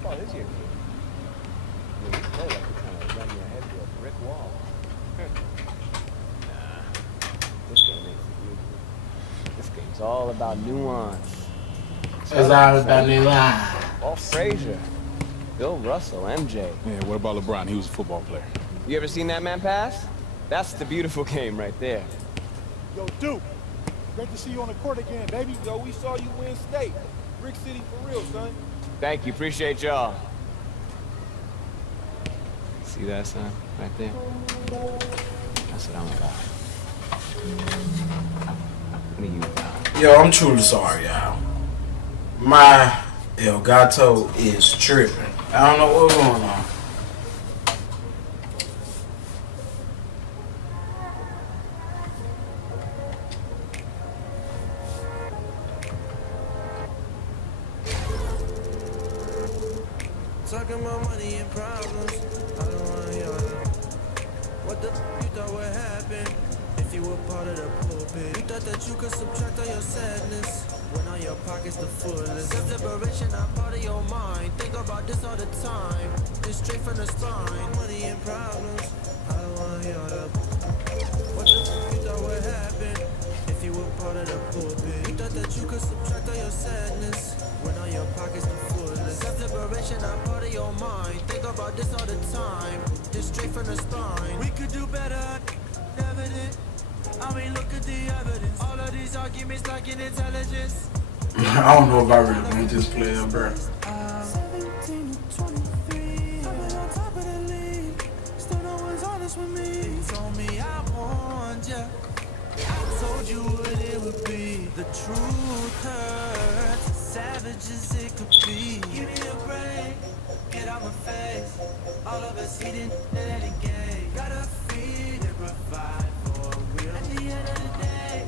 football is your game. I mean, you play like you're trying to run your head through a brick wall. Nah, this game ain't for you. This game's all about nuance. It's all about nuance. Walt Frazier, Bill Russell, MJ. Yeah, what about LeBron? He was a football player. You ever seen that man pass? That's the beautiful game right there. Yo, Duke, great to see you on the court again, baby. Yo, we saw you win state. Brick City for real, son. Thank you, appreciate y'all. See that, son? Right there? That's what I'm about. What are you about? Yo, I'm truly sorry, y'all. My El Gato is tripping. I don't know what's going on. Talking about money and problems, I don't wanna hear it. What the you thought would happen if you were part of the pulpit? You thought that you could subtract all your sadness when all your pockets the fullest. Self-liberation, I'm part of your mind. Think about this all the time. It's straight from the spine. Money and problems, I don't wanna hear it. What the you thought would happen if you were part of the pulpit? You thought that you could subtract all your sadness when all your pockets the fullest. Self-liberation, I'm part of your mind. Think about this all the time. Just straight from the spine. We could do better, evident. I mean, look at the evidence. All of these arguments lacking intelligence. I don't know if I really want this player, bro. 17 to 23. I've been on top of the league. Still no one's honest with me. They told me I warned ya. I told you what it would be. The truth hurts, as savage as it could be. You need a break, get out my face. All of us eating at any game. Gotta feed and provide for real. At the end of the day,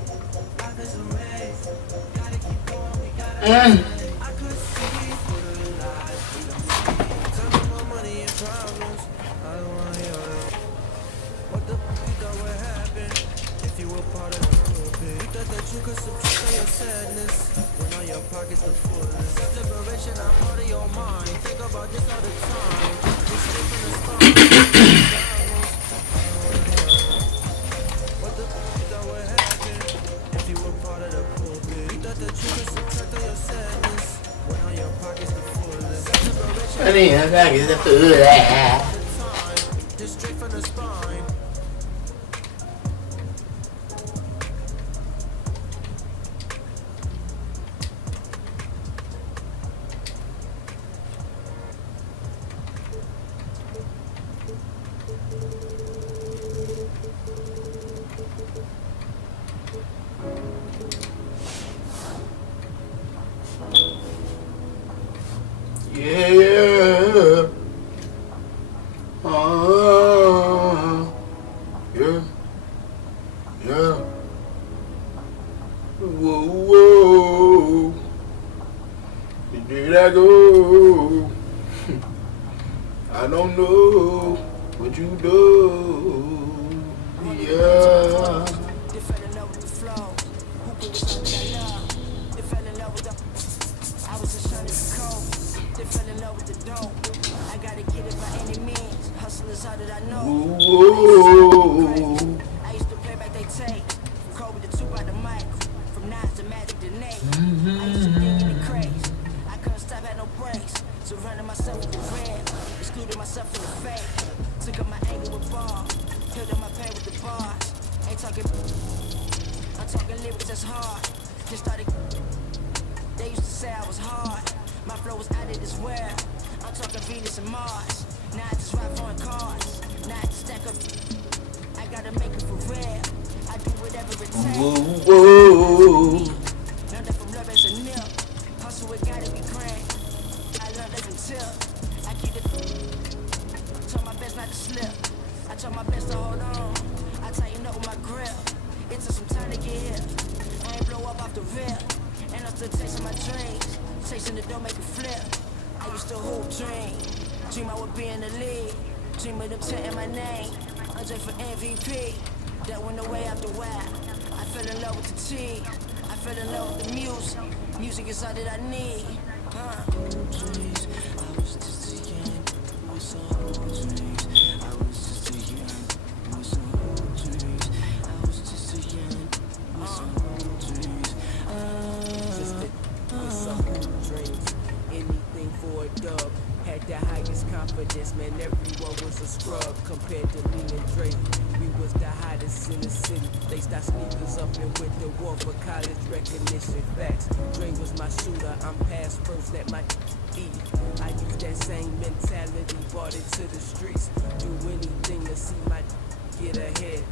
life is a race. Gotta keep going, we gotta I could see through the lies we don't see. Talking about money and problems, I don't wanna hear it. What the f*** you thought would happen if you were part of the pulpit? You thought that you could subtract all your sadness when all your pockets are full. Self-liberation, I'm part of your mind. Think about this all the time. Just straight from the start. What the f*** you thought would happen if you were part of the pulpit? You thought that you could subtract all your sadness when all your pockets are full. Self-liberation, I mean, I gotta get the food. just straight from the spine. Yeah. Yeah. Yeah. Whoa, whoa. Where did I go? I don't know what you do. Yeah. They fell in love with the flow. Who could have that love? They fell in love with the. I was just trying to be cold. They fell in love with the dope. I gotta get it by any means. Hustle is all that I know. Whoa. I used to play back they tape. Kobe the two by the mic. From Nas to Magic to Nate. I used to think in the craze. I couldn't stop at no breaks. Surrounded myself with the red. Excluded myself from the fake. Took up my anger with ball. Killed up my pain with the bars. Ain't talking. I'm talking lyrics that's hard. Just started. They used to say I was hard. My flow was out of this world. I'm talking Venus and Mars. Now I just ride foreign cars. Now I just stack up. I gotta make it for real. I do whatever it takes. Whoa. Learned that from love as a nip. Hustle, it gotta be grand. I learned every tip. I keep it. Try my best not to slip. I try my best to hold on. I tighten up with my grip. It took some time to get here. I ain't blow up off the rip. And I'm still chasing my dreams. Chasing the door, make it flip. I used to hoop dream. Dream I would be in the league. Dream of them chanting my name. Andre for MVP. That went away after a while. I fell in love with the team. I fell in love with the music. Music is all that I need. Dreams, I was dub. Had the highest confidence, man, everyone was a scrub compared to me and Drake. We was the hottest in the city. They stopped sneakers up and went to war for college recognition. Facts. Dre was my shooter. I'm past first, let my eat. I use that same mentality, brought it to the streets. Do anything to see my get ahead.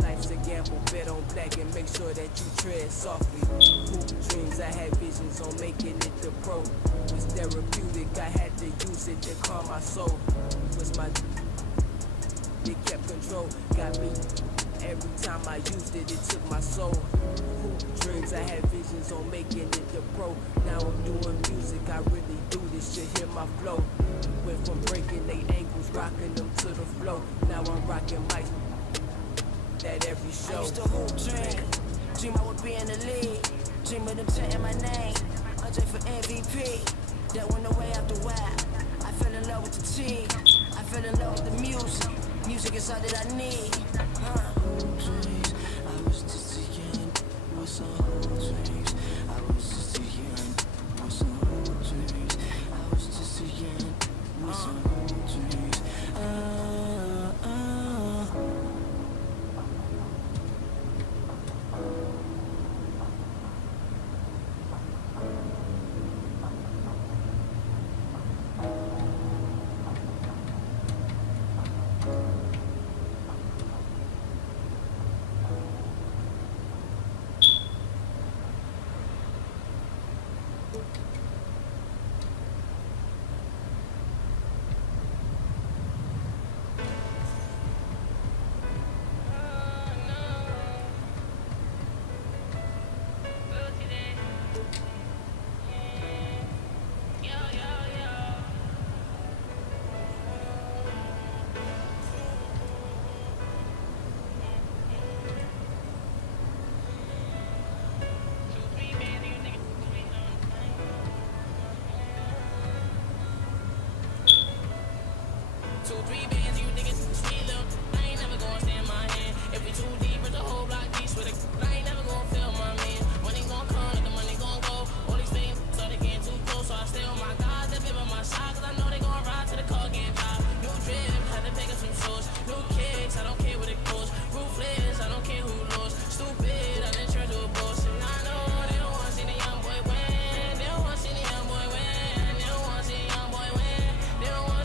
Life's a gamble, bet on black and make sure that you tread softly. Hoop dreams, I had visions on making it the pro. It was therapeutic, I had to use it to calm my soul. It was my it kept control, got me. Every time I used it, it took my soul. Hoop dreams, I had visions on making it the pro. Now I'm doing music, I really do this shit, hear my flow. Went from breaking they ankles, rocking them to the flow. Now I'm rocking mics at every show. I used to hoop dream I would be in the league. Dream of them chanting my name, Andre for MVP. That went away after a while. I fell in love with the team, I fell in love with the music. Music is all that I need. Hoop dreams, I was just a young with some hoop dreams. I was just a young with some hoop dreams. I was just a young with some hoop dreams.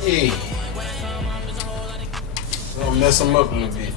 Hey, gonna mess them up a little bit.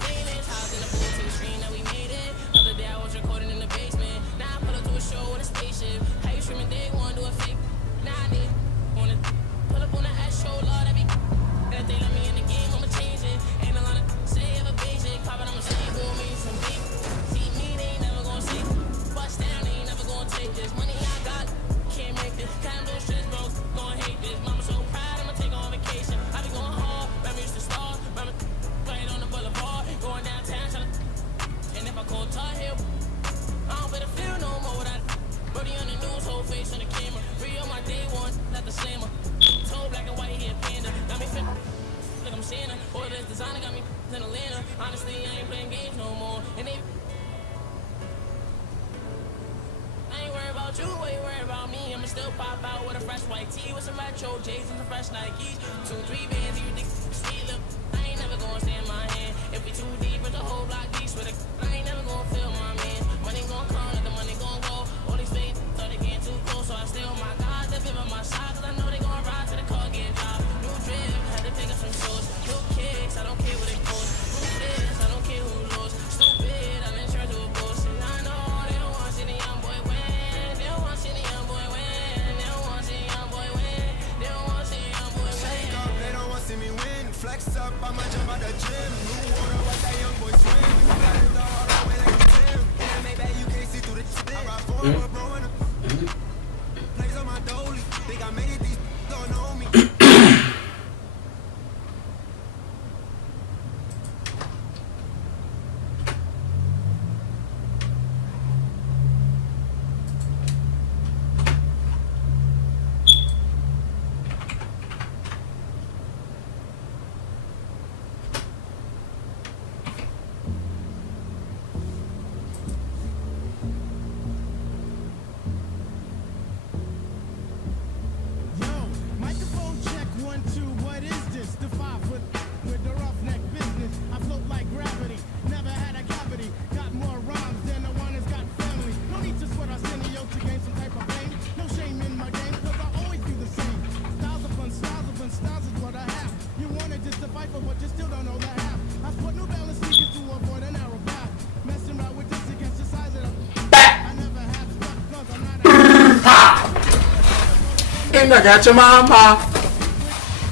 And I got your mama.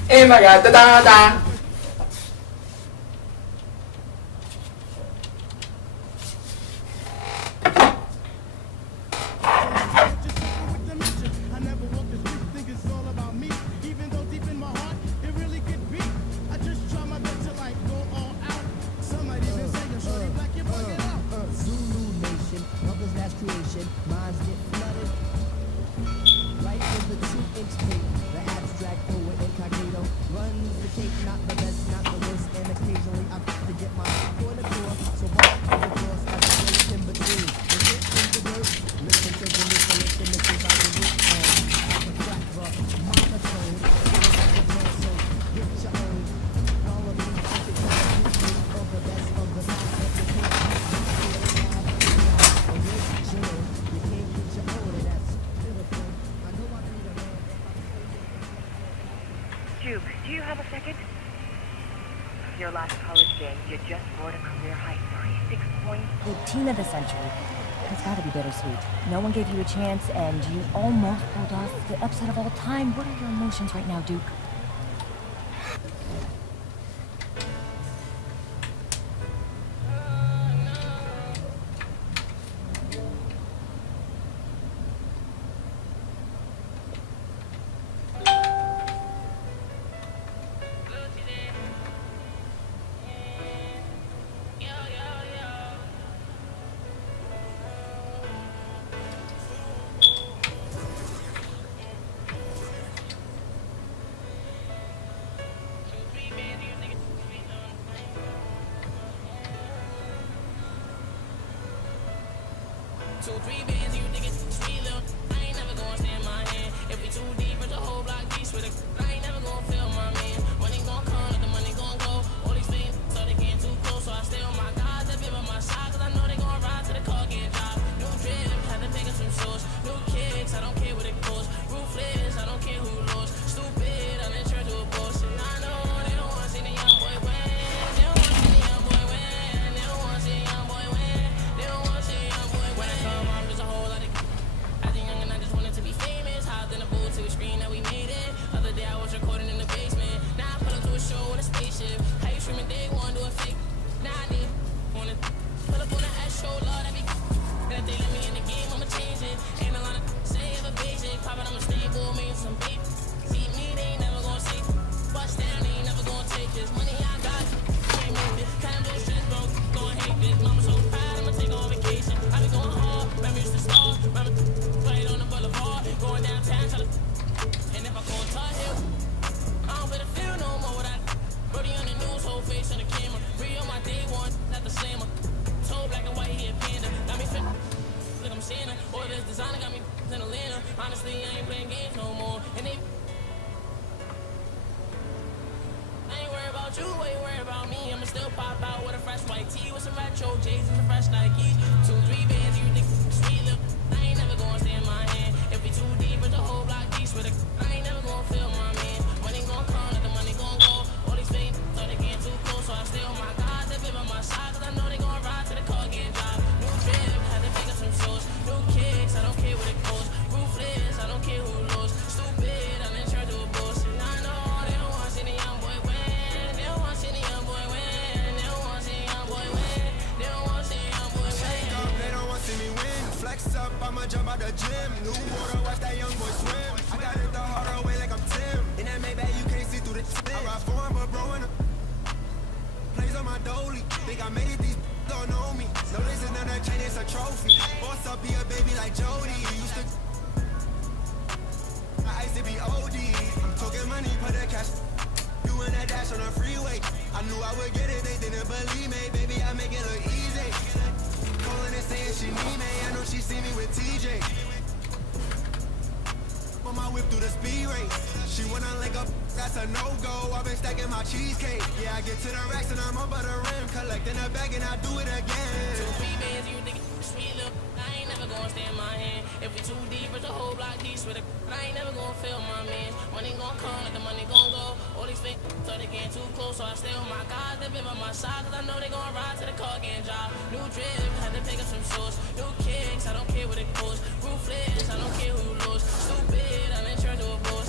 And I got the dada. I never walk the street, think it's all about me. Even though deep in my heart, it really get beat. I just try my best to like go all out. Some might even say you're shorty black, you bug it out. Zulu Nation, mother's last creation, minds get flooded. Right in the 2-inch tape, the abstract poet incognito runs the tape, not the best, not the worst, and occasionally I have to get my point across. So what is the cross as a place in between? The hit in the dirt, listen to the listen, this is how you look like a crack rock, monotone, so get your own. All of these perfect of the best of the best, but you can't original. You can't get your own, and that's pitiful. I know I need a man. Juke, do you have a second? Your last college game, you just scored a career high 36 points. The team of the century. It's gotta be bittersweet. No one gave you a chance, and you almost pulled off the upset of all time. What are your emotions right now, Duke? Two, three bands, you think it's sweet little. I ain't never gonna stand my hand. If we too deep, but the whole block deep with it. I ain't never gonna feel my man. Money gon' come, the money gon' go. All these things, so they getting too close. So I stay on my guys, that be by my side. Cause I know they gon' ride to the car, get dropped. New drip, had to pick up some shoes. New kicks, I don't care what it costs. Ruthless, I don't care who lost. Stupid, I'm in church with a boss. And I know they don't wanna see the young boy win. They don't wanna see the young boy win. They don't wanna see the young boy win. They don't wanna see the young boy win. When I come, I'm just a whole lot of. As a young and I just wanted to be famous. Hopped in the booth to a screen that we made it. Other day I was recording in the basement. Now I pull up to a show with a spaceship. How you streaming day one, do a fake. Now I need wanna pull up on the ass show, Lord, that be. And if they let me in the game, I'ma change it. Ain't a lot of say ever basic. Poppin', I'm a stable, mean some baby. See me, they ain't never gonna see. Bust down, they ain't never gonna take this. Money I got, can't make it. Time to stress, bro, gon' hate this. Mama so proud, I'ma take on vacation. I be going hard, remember used to start. Remember played on the boulevard, going downtown, tell and if I go to Hill, I don't better feel no more without. Brody on the news, whole face on the camera. Free on my day one, not the same. Told black and white, he a panda. Got me fit, look, I'm Santa. Or this designer got me in Atlanta. Honestly, I ain't playing games no more. And they I ain't worried about you, ain't worried about me. I'ma still pop out with a fresh white tee with some retro J's and some fresh Nikes. 2, 3 bands, you think sweet look. I ain't never gonna stand my hand. If we too deep, but the whole block deep with it. I ain't never gonna feel my man. Money gon' come, let the money gon' go. All these things, so they getting too close. So I stay on my guys, they be by my side. Cause I know they gon' ride to the car, get dropped. New drip, had to pick up some shoes. New kicks, I don't care what it costs. Ruthless, I don't care who lost. Stupid, I'm in charge of a boss. And I know they don't wanna see the young boy win. They don't wanna see the young boy win. They don't wanna see the young boy win. They don't wanna see the young boy win. Shake up, they don't want to see me win. Flex up, I'ma jump out the gym. New water, watch that young boy swim. I got it the harder way like I'm Tim. In that Maybach, you can't see through the tip. I ride for him, but bro, in the plays on my dolly. Think I made it, these don't know me. No, this is not a chain, it's a trophy. Boss up, be a baby like Jody. Used to I used to be OD. I'm talking money, put the cash. Doing that dash on the freeway. I knew I would get it, they didn't believe me. Baby, I make it look easy. Calling and saying she need me. I know she see me with TJ. Put my whip through the speed race. She wanna link up, that's a no-go. I've been stacking my cheesecake. Yeah, I get to the racks and I'm up at the rim. Collecting the bag and I do it again. 2, 3 bands, you think sweet look. I ain't never gonna stand my hand. If we too deep, but the whole block deep with it. I ain't never gonna feel my man. Money gon' come, let the money gon' go. All these things, so they getting too close. So I stay on my guys, they be by my side. Cause I know they gon' ride to the car, getting dropped. New drip, had to pick up some shoes. New kicks, I don't care what it costs. Ruthless, I don't care who lost. Stupid, I'm in charge of a boss.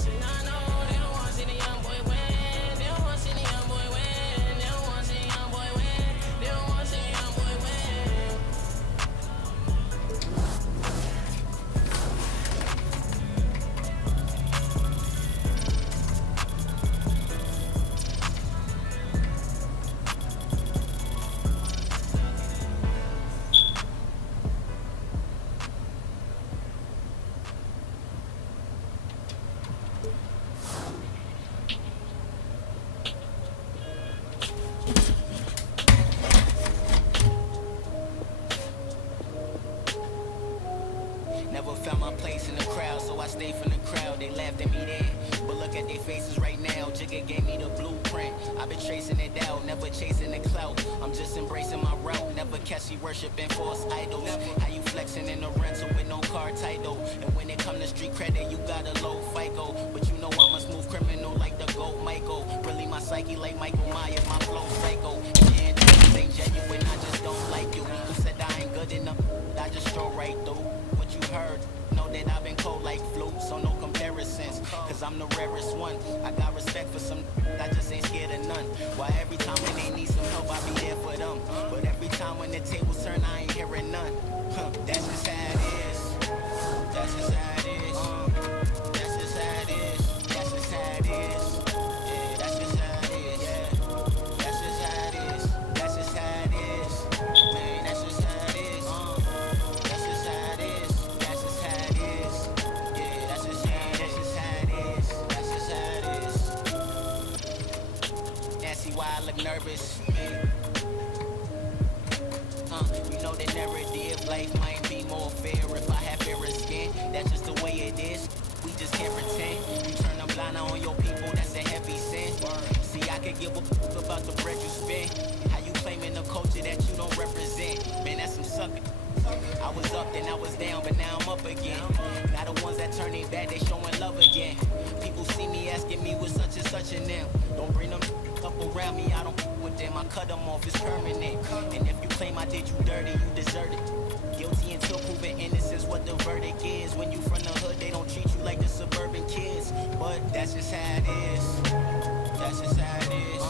Jigga gave me the blueprint. I've been tracing it down, never chasing the clout. I'm just embracing my route, never catchy worshiping false idols. How you flexing in the rental with no car title? And when it come to street credit, you got a low FICO. But you know I'm a smooth criminal like the GOAT Michael. Really my psyche like Michael Myers, my flow psycho. If your intentions ain't genuine, I just don't like you. Who said I ain't good enough? I just stroll right through what you heard. Know that I've been cold like flu, so no comparisons. Cause I'm the rarest one. I got respect for some, I just ain't scared of none. Why every time when they need some help, I be there for them. But every time when the tables turn, I ain't hearing none. That's just how it is. That's just how it is. That's just how it is. That's just how it is. Yeah, that's just how it is. Yeah, that's just how it is. That's just how it is. Man, that's just how it is. That's just how it is. That's just how it is. Yeah, that's just how it is. That's just how it is. And see why I look nervous. You know the narrative, life might be more fair if I have fairer skin. That's just the way it is. We just can't pretend. You turn a blind eye on your people, that's a heavy sin. See, I could give a fuck about the bread you spend. How you claiming a culture that you don't represent? Man, that's some sucker. I was up, then I was down, but now I'm up again. Now the ones that turn their back, they showing love again. People see me asking me what's such and such in them. Don't bring them up around me, I don't with them. I cut them off, it's permanent. And if you claim I did you dirty, you deserve it. Guilty until proven innocence, what the verdict is. When you from the hood, they don't treat you like the suburban kids. But that's just how it is. That's just how it is.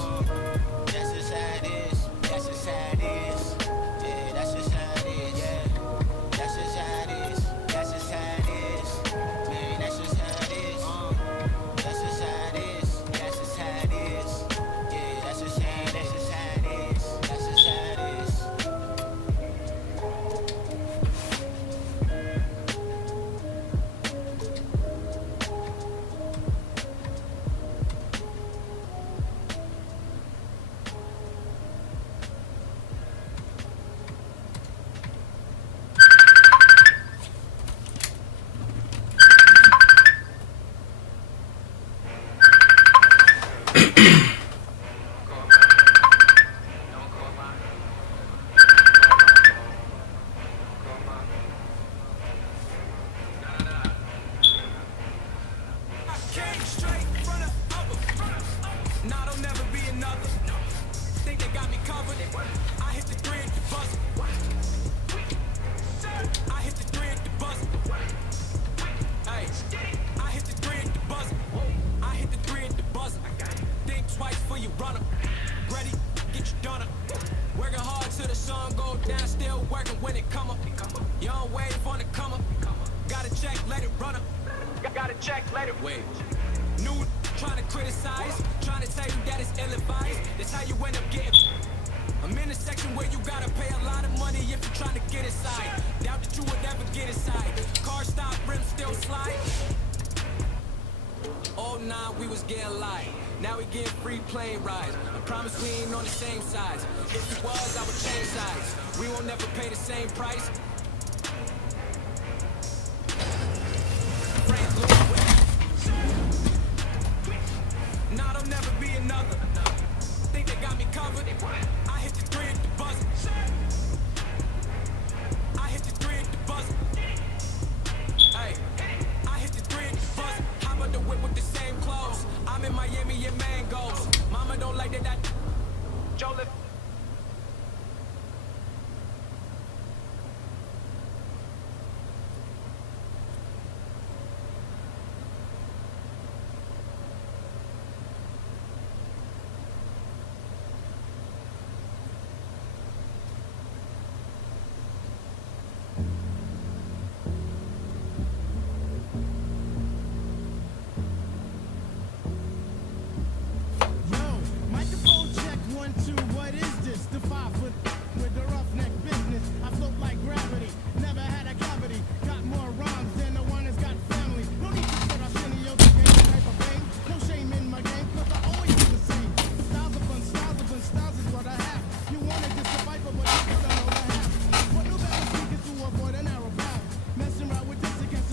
That's just how it is. That's just how it is. Yeah, that's just how it is. Yeah, that's just how it is. That's just how it is. Man, that's just how it is. That's just how it is. That's just how it is. Yeah, that's just how it is. That's just how it is. Came straight from the upper. Nah, there'll never be another. Think they got me covered. I hit the three at the buzzer. I hit the three at the buzzer. Hey, I hit the three at the buzzer. I hit the three at the buzzer. Think twice before you run up. Ready, get you done up. Working hard till the sun go down. Still working when it come up. Young wave on the come up. Gotta check, let it run up. Gotta check, let it wait. New trying to criticize, trying to tell you that it's ill-advised. That's how you end up getting. I'm in a section where you gotta pay a lot of money if you're trying to get inside. Doubt that you would ever get inside. Car stop, rims still slide. Oh nah, we was getting light. Now we getting free plane rides. I promise we ain't on the same sides. If it was, I would change sides. We won't never pay the same price. Nah, there'll never be another. Think they got me covered. I hit the three at the buzzer. I hit the three at the buzzer. Hey, I hit the three at the buzzer. How about the whip with the same clothes? I'm in Miami and mangoes. Mama don't like that. Joe live.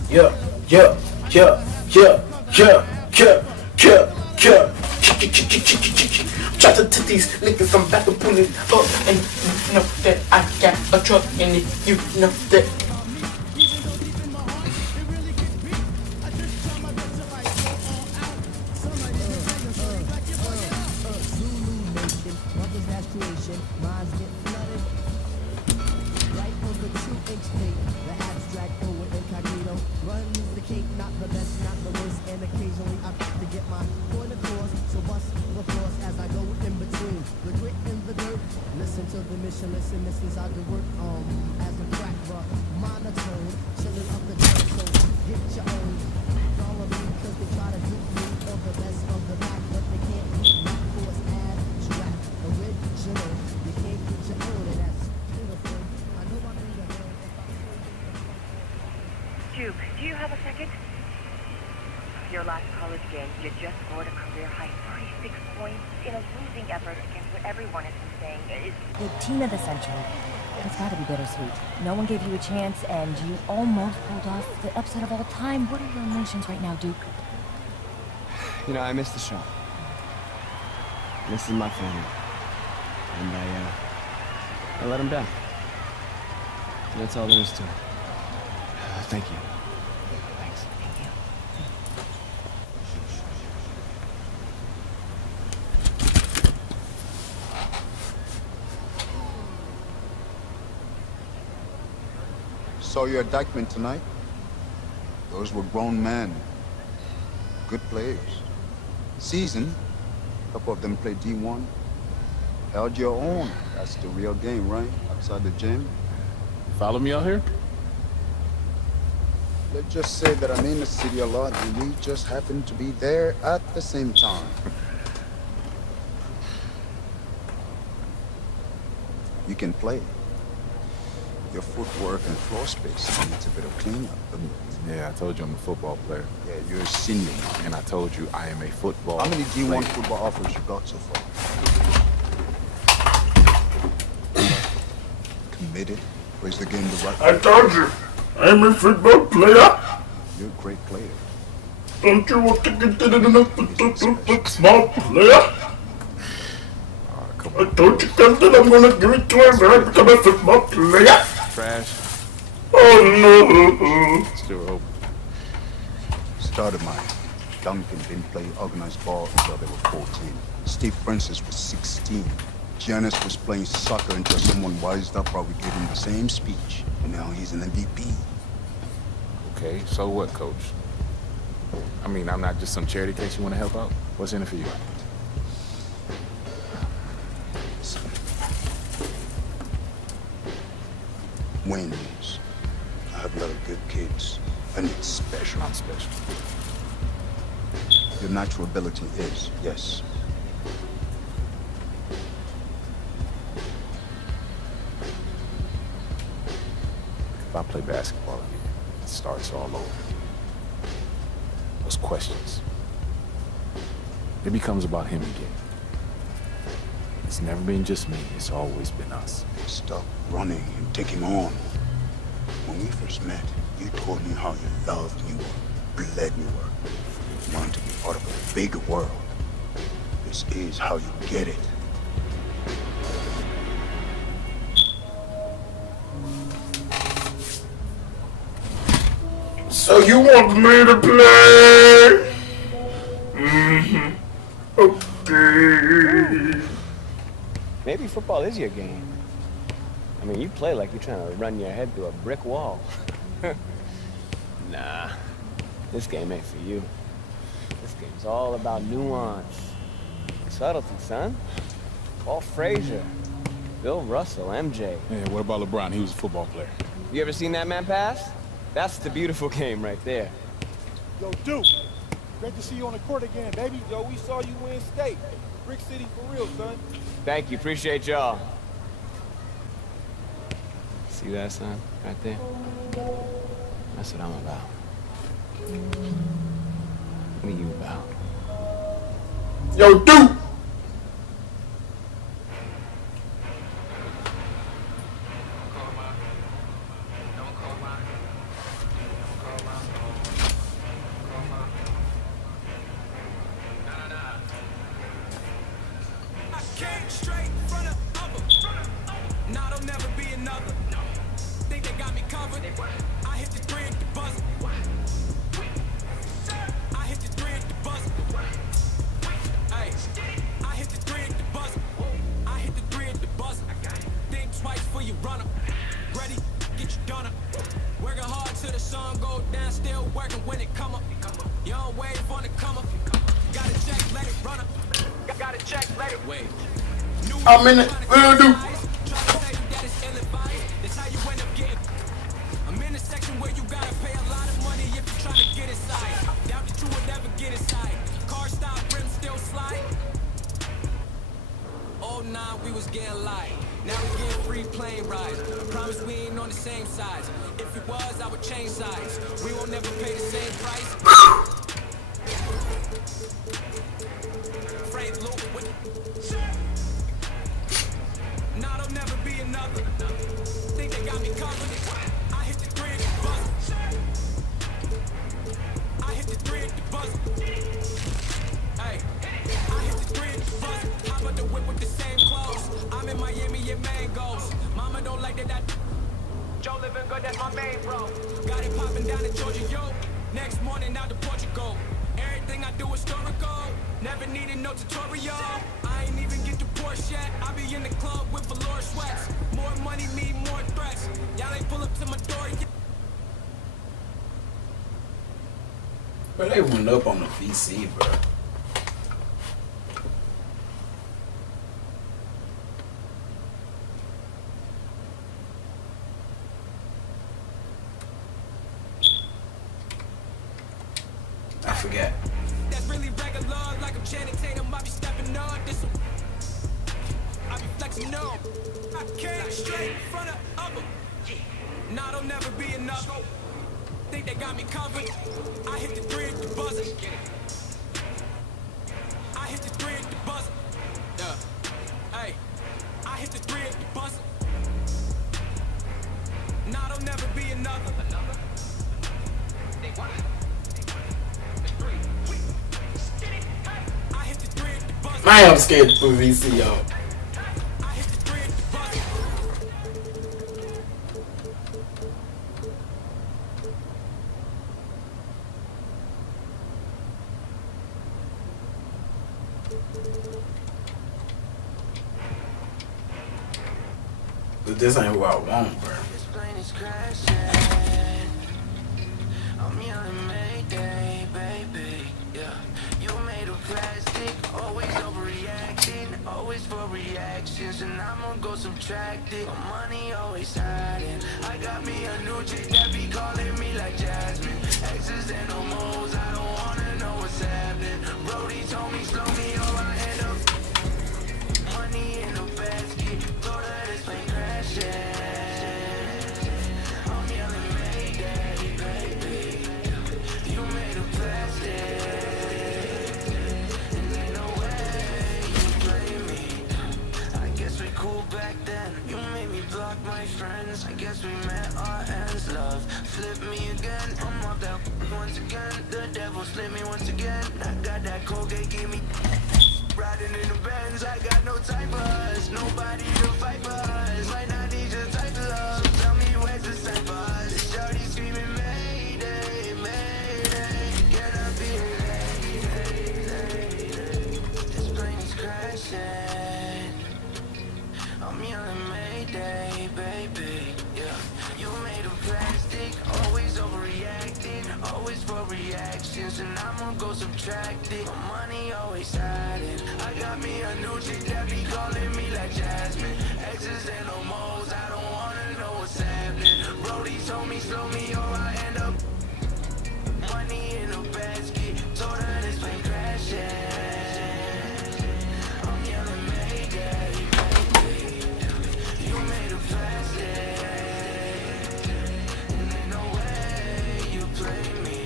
Yeah, yeah, yeah, yeah, yeah, yeah, yeah, yeah. Try to tip these niggas, I'm back to pull it up. And you know that I got a truck, and if you know that. Duke, do you have a second? Your last college game, you just scored a career-high 36 points in a losing effort against what everyone has been saying is... The team of the century. It's gotta be bittersweet. No one gave you a chance, and you almost pulled off the upset of all time. What are your emotions right now, Duke? You know, I miss the show. This is my family. And I let them down. And that's all there is to it. Thank you. Thanks. Thank you. Saw your indictment tonight. Those were grown men. Good players. Seasoned. A couple of them played D1. Held your own. That's the real game, right? Outside the gym. Follow me out here? Let's just say that I'm in the city a lot and we just happen to be there at the same time. You can play. Your footwork and floor space needs a bit of cleanup. Yeah, I told you I'm a football player. Yeah, you're a senior now. And I told you I am a football How many D1 player. football offers you got so far? Committed. Plays the game the right way. I told you, I'm a football player. You're a great player. Don't you want to get in a small player? I told you, Captain, I'm gonna give it to him when I become a football player. Trash. Oh no. Still open. Started mine. Duncan didn't play organized ball until they were 14. Steve Francis was 16. Giannis was playing soccer until someone wised up, probably gave him the same speech. And now he's an MVP. Okay, so what, coach? I mean, I'm not just some charity case you want to help out. What's in it for you? Wins. I have a lot of good kids. And it's special. Not special. Your natural ability is, yes. If I play basketball again, it starts all over. Those questions. It becomes about him again. It's never been just me, it's always been us. Stop running and take him on. When we first met, you told me how you loved New York, bled New York. You wanted to be part of a bigger world. This is how you get it. So you want me to play? Mm-hmm. Okay. Maybe football is your game. I mean, you play like you're trying to run your head through a brick wall. Nah, this game ain't for you. This game's all about nuance. Subtlety, son. Paul Frazier, Bill Russell, MJ. Yeah, what about LeBron? He was a football player. You ever seen that man pass? That's the beautiful game right there. Yo, Duke, great to see you on the court again, baby. Yo, we saw you win state. Brick City for real, son. Thank you, appreciate y'all. See that, son? Right there? That's what I'm about. What are you about? Yo, Duke! I hit the three at the buzzer. I hit the three at the buzzer. Hey, I hit the three at the buzzer. I hit the three at the buzzer. Think twice before you run up. Ready, get you done up. Working hard till the sun go down. Still working when it come up. You don't wait for the come up. Gotta check, let it run up. Gotta check, let it wait. I'm in it. What do? I'm in a section where you gotta pay a lot of money if you're trying to get inside. Doubt that you would never get inside. Car stop, rim still slide. Oh nah, we was getting light. Now we getting free plane rides. I promise we ain't on the same sides. If it was, I would change sides. We won't never pay the same price. Frank Luke with. Nah, there'll never be another. Think they got me covered. I hit the three at the buzzer. I hit the three at the buzzer. Hey, I hit the three at the buzzer. How about the whip with the same clothes? I'm in Miami and mangoes. Mama don't like that. Joe living good, that's my main bro. Got it popping down in Georgia, yo. Next morning out to Portugal. Everything I do is historical. Never needed no tutorial. I ain't even get to Porsche yet. I be in the club with velour sweats. More money mean more threats. Y'all ain't pull up to my door yet. But they went up on the VC, bro. I forgot. That's really regular, like I'm Channing Tatum. I be stepping on this. I be flexing on. I came straight in front of them. Nah, there'll never be enough. Think they got me covered. I hit the three at the buzzer. I hit the three at the buzzer. Yeah. Hey, I hit the three at the buzzer. Nah, there'll never be another. Man, I'm scared to put VC on. But this ain't who I want, bro. This plane is crashing. I'm yelling Mayday, baby. Yeah, you made of plastic, always overreacting, always for reactions, and I'm gonna go subtract it. My money always hiding. I got me a new chick that be calling me like Jasmine. Exes and no moles, I don't wanna know what's happening. Brody told me slow me or I end up money in a basket. Throw that this plane crashing. I'm yelling Mayday, baby. You made of plastic, and ain't no way you blame me. I guess we cool back then. You made me block my friends. I guess we met our ends. Love flip me again. I'm off that once again. The devil slipped me once again. I got that Colgate, gave me riding in the Benz. I got no time for us. Nobody to fight for us. Might not need your type of love. Tell me where's the sign for us. The shorty screaming Mayday, Mayday. Can I be late? This plane is crashing. I'm yelling Mayday, baby. Yeah, you made of plastic, always overreacting, always for reactions, and I'm gonna go subtract it. My money always hiding. I got me a new chick that be calling me like Jasmine. Exes and no moles, I don't wanna know what's happening. Brody told me slow me or I end up money in a basket. Told her this plane crashing. I'm yelling Mayday, baby. You made of plastic, and ain't no way you play me.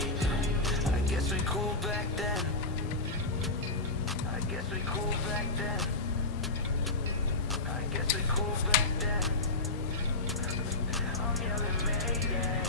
I guess we cool back then. I guess we cool back then. I guess we cool back then. I'm yelling Mayday.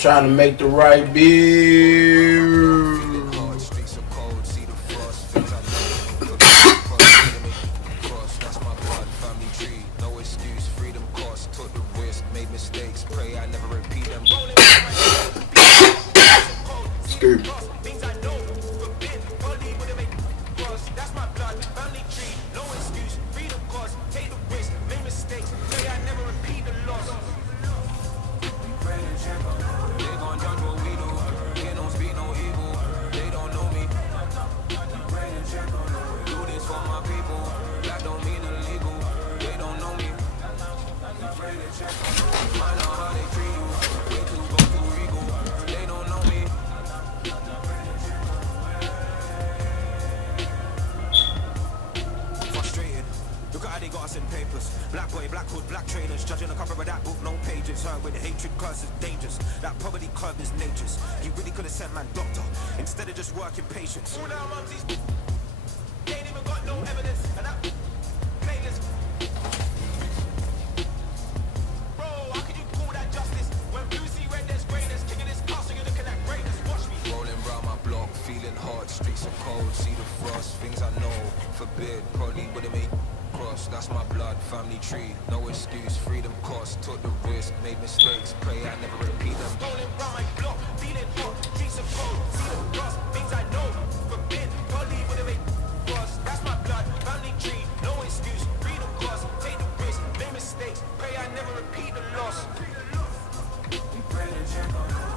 trying to make the right beer. Screw. Black boy, black hood, black trainers, judging the cover of that book, no pages. Her with the hatred cause is dangerous. That poverty curb is nature's. He really could have sent my doctor instead of just working patience. All now mumsies ain't even got no evidence, and that playlist. Bro, how could you call that justice when blue see red there's greatness? King of this castle, you're looking at greatness. Watch me rolling round my block, feeling hot, streets are cold, see the frost, things I know forbid, probably would've made. That's my blood, family tree, no excuse, freedom cost, took the risk, made mistakes, pray I never repeat them. Rolling round my block, feeling hot, streets are cold, see the rust, things I know, forbid, probably would've made cross. That's my blood, family tree, no excuse, freedom cost, take the risk, made mistakes, pray I never repeat the loss.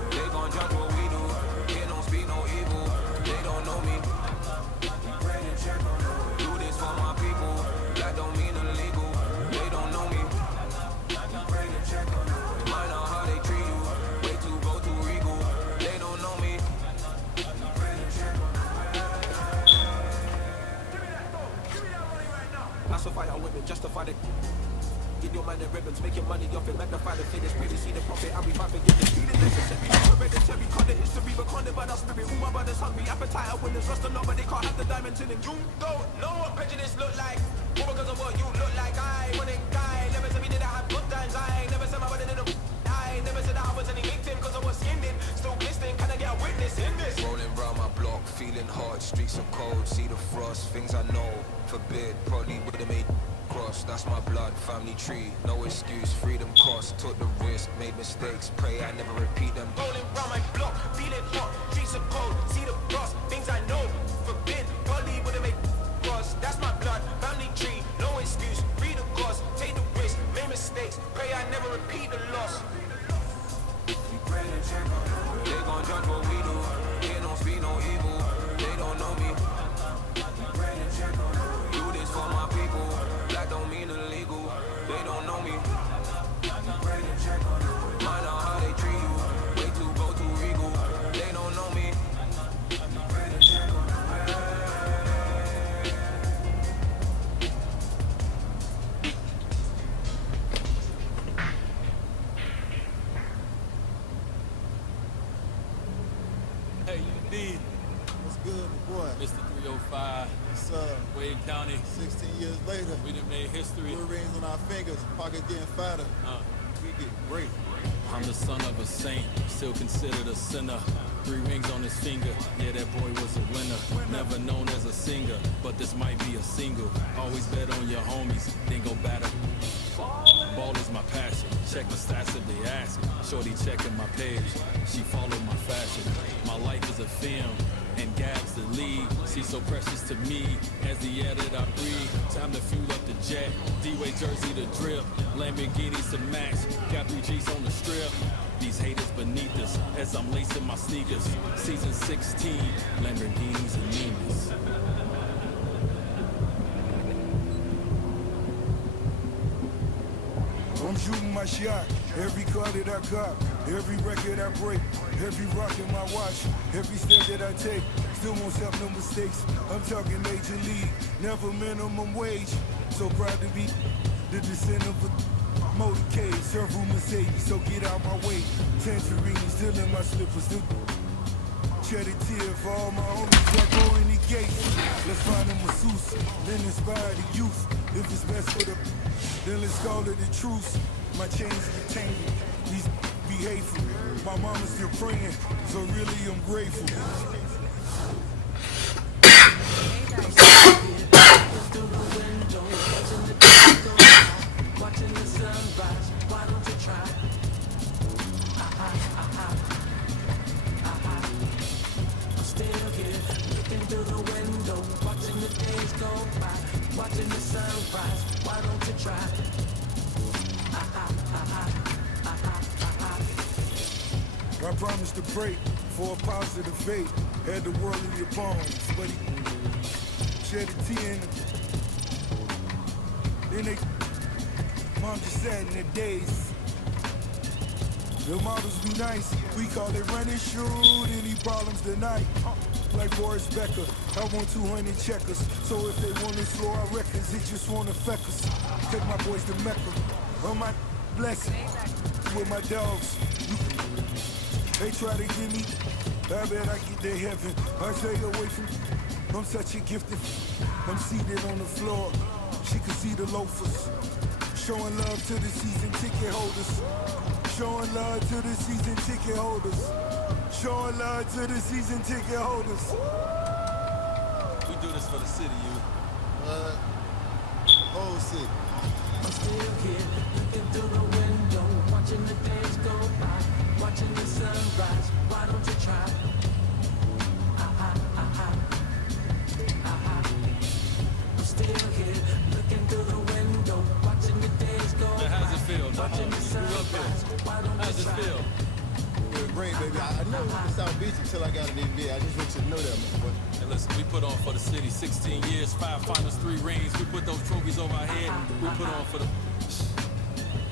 They gon' judge what we do, they don't speak no evil, they don't know me. Do this for my people. That don't mean illegal, they don't know me. Mind on how they treat you, way too go too regal, they don't know me. Classify our women, justify the in your man and ribbons, making money off it, magnify the finish, really see the profit, and we fight forgiveness, feeling necessary, hereditary, cut the history, but condemned by the spirit, all my brothers hungry, appetite of winners, rust a lot, but they can't have the diamonds in them. You don't know what prejudice look like, all because of what you look like. I wouldn't die, never said we didn't have good times. I never said my body didn't. I never said that I was any victim, cause I was skinned in, still glistening, can I get a witness in this? Rolling round my block, feeling hot, streets are cold, see the frost, things I know, forbid, probably would've made cross, that's my blood, family tree, no excuse, freedom cost, took the risk, made mistakes, pray I never repeat them. Rolling round my block, feeling hot, streets are cold, see the frost, things I know, forbid, probably would've made cross, that's my blood, family tree, no excuse, freedom cost, take the risk, made mistakes, pray I never repeat the loss. They gon' judge what we do, they don't speak no evil, they don't know me. Do this for my people, that don't mean illegal, they don't know me. Mind on how they treat you, way too go too regal, they don't know me. Hey, you need What's good, boy? Mr. 305, What's Wade County. 16 years later, We done made history. blue rings on our fingers, pockets getting fatter. We get great. I'm the son of a saint, still considered a sinner. 3 rings on his finger, yeah, that boy was a winner. Never known as a singer, but this might be a single. Always bet on your homies, then go batter. Ball is my passion, check the stats if they ask. Shorty checking my page, she followed my fashion. My life is a film, and Gab's the lead. She's so precious to me, as the air that I breathe. Time to fuel up the jet, D-Way jersey to drip. Lamborghinis to match, got 3 G's on the strip. These haters beneath us, as I'm lacing my sneakers. Season 16, Lamborghinis and Nimas. I'm shooting my shot, every car that I cop, every record I break, every rock in my watch, every step that I take, still won't stop no mistakes. I'm talking major league, never minimum wage. So proud to be the descendant of a motorcade, several Mercedes, so get out my way. Tangerine still in my slippers, still shed a tear for all my homies that go in the gates. Let's find a masseuse, then inspire the youth. If it's best for the then let's call it the truce. My chains get tangled, these be hateful. My mama's still praying, so really I'm grateful. Watching the sunrise, why don't you try? I'm still here, looking through the window, watching the days go by, watching the sunrise, why don't you try? I promised to pray for a positive fate. Had the world in your palms, but he shed a tear in it. Then they, mom just sat in their days. The models be nice, we call it running shoot. Any problems tonight? Like Boris Becker, I want 200 checkers. So if they want to slow our records, they just want to feck us. Take my boys to Mecca, on my blessing, with my dogs. They try to get me, I bet I get to heaven. I stay away from, I'm such a gifted. I'm seated on the floor, she can see the loafers. Showing love to the season ticket holders. Showing love to the season ticket holders. Showing love to the season ticket holders. We do this for the city, you. Whole city. I'm still here, looking through the window, watching the days go by, watching the sunrise, why don't you try? I'm still here, looking through the window, watching the days go by, How's it feel? watching the sunrise, why don't How's you it try? feel? Great, baby. I know it was South Beach until I got an NBA. I just want you to know that, my boy. And listen, we put on for the city 16 years, 5 finals, 3 rings. We put those trophies over our head. We put on for the...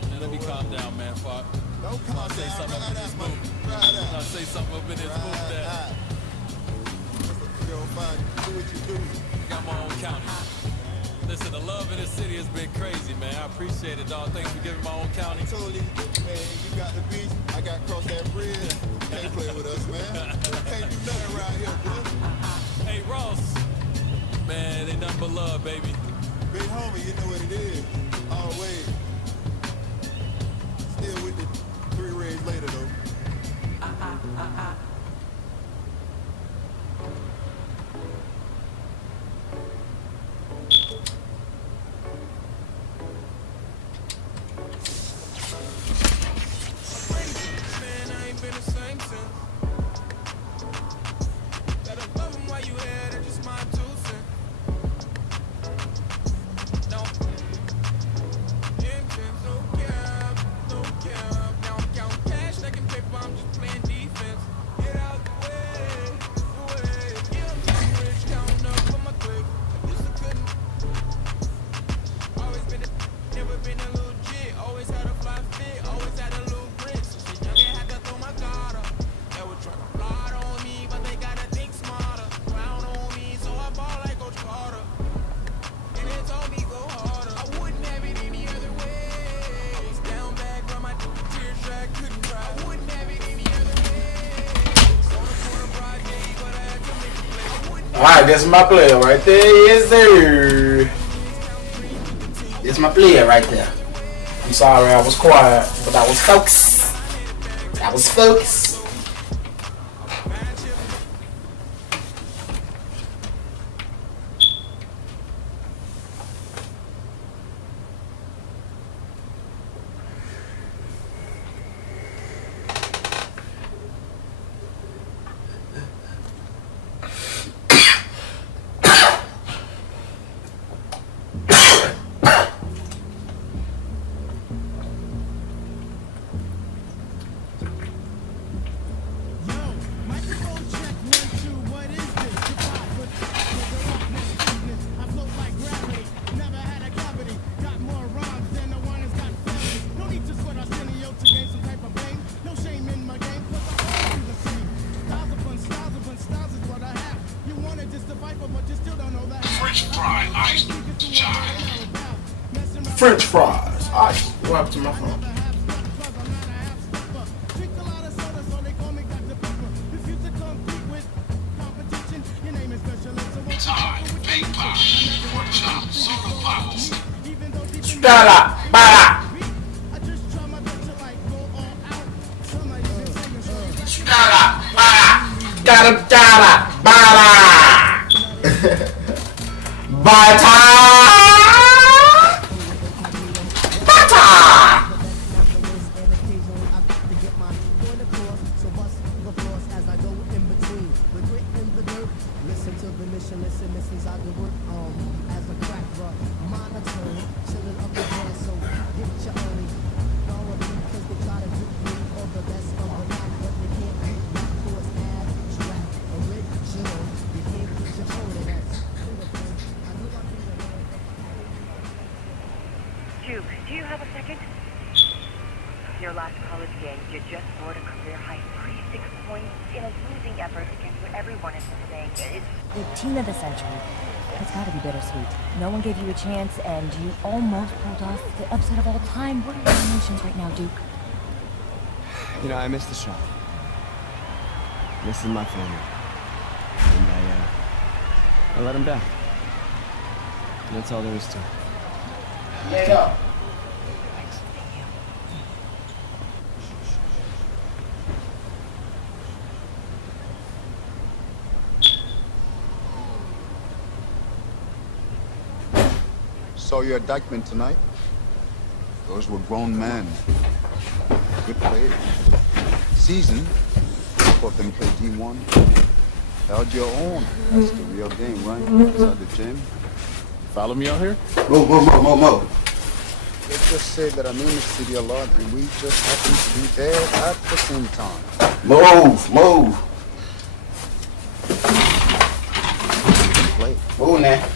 Now let me calm down, man. Fuck. Don't calm I'll say down. something up in this move. I'll say something up in this move that... You're fine. Do what you do. Got my own county. Listen, the love in this city has been crazy, man. I appreciate it, dog. Thanks for giving my own county. Totally, man. You got the beach. I got across that bridge. Can't play with us, man. Can't do nothing around here, boy. Hey, Ross. Man, they nothing but love, baby. Big homie, you know what it is. Always. Still with the 3 rings later, though. Man, I ain't been the same since. Gotta love him while you here, that's just my 2 cents. No intense, no cap, no cap. Now I'm counting cash, stacking paper, I'm just playing defense. Get out the way, Yeah, I'm getting rich, counting up for my click. I used to couldn't. Always been never been a little jit. Always had a fly fit, always had a little grit. Since young, I had to throw my guard up. They were trying to plot on me, but they gotta think smarter. Crown on me, so I ball like Coach Carter. And they told me go harder. I wouldn't have it any other way. I was down bad, but my tear track couldn't cry. I wouldn't have it any other way. On the corner, broad day, but I had to make a play. I wouldn't. Alright, that's my player right there. Yes, sir. That's my player right there. I'm sorry I was quiet, but I was focused. I was focused. French fries. Ice. What happened to my phone? Stella, para. Bada! Bata! Duke, do you have a second? Your last college game, you just scored a career high 36 points in a losing effort against what everyone has been saying. It's The team of the century. It's gotta be bittersweet. No one gave you a chance, and you almost pulled off the upset of all time. What are your emotions right now, Duke? You know, I miss the shop. This is my family. And I let him down. And that's all there is to it. Yeah. Saw your indictment tonight. Those were grown men. Good players. Seasoned. Couple of them played D1. Held your own. That's the real game, right? Inside the gym. Follow me out here? Mo. Let's just say that I'm in the city a lot and we just happen to be there at the same time. Move. Play. Move now.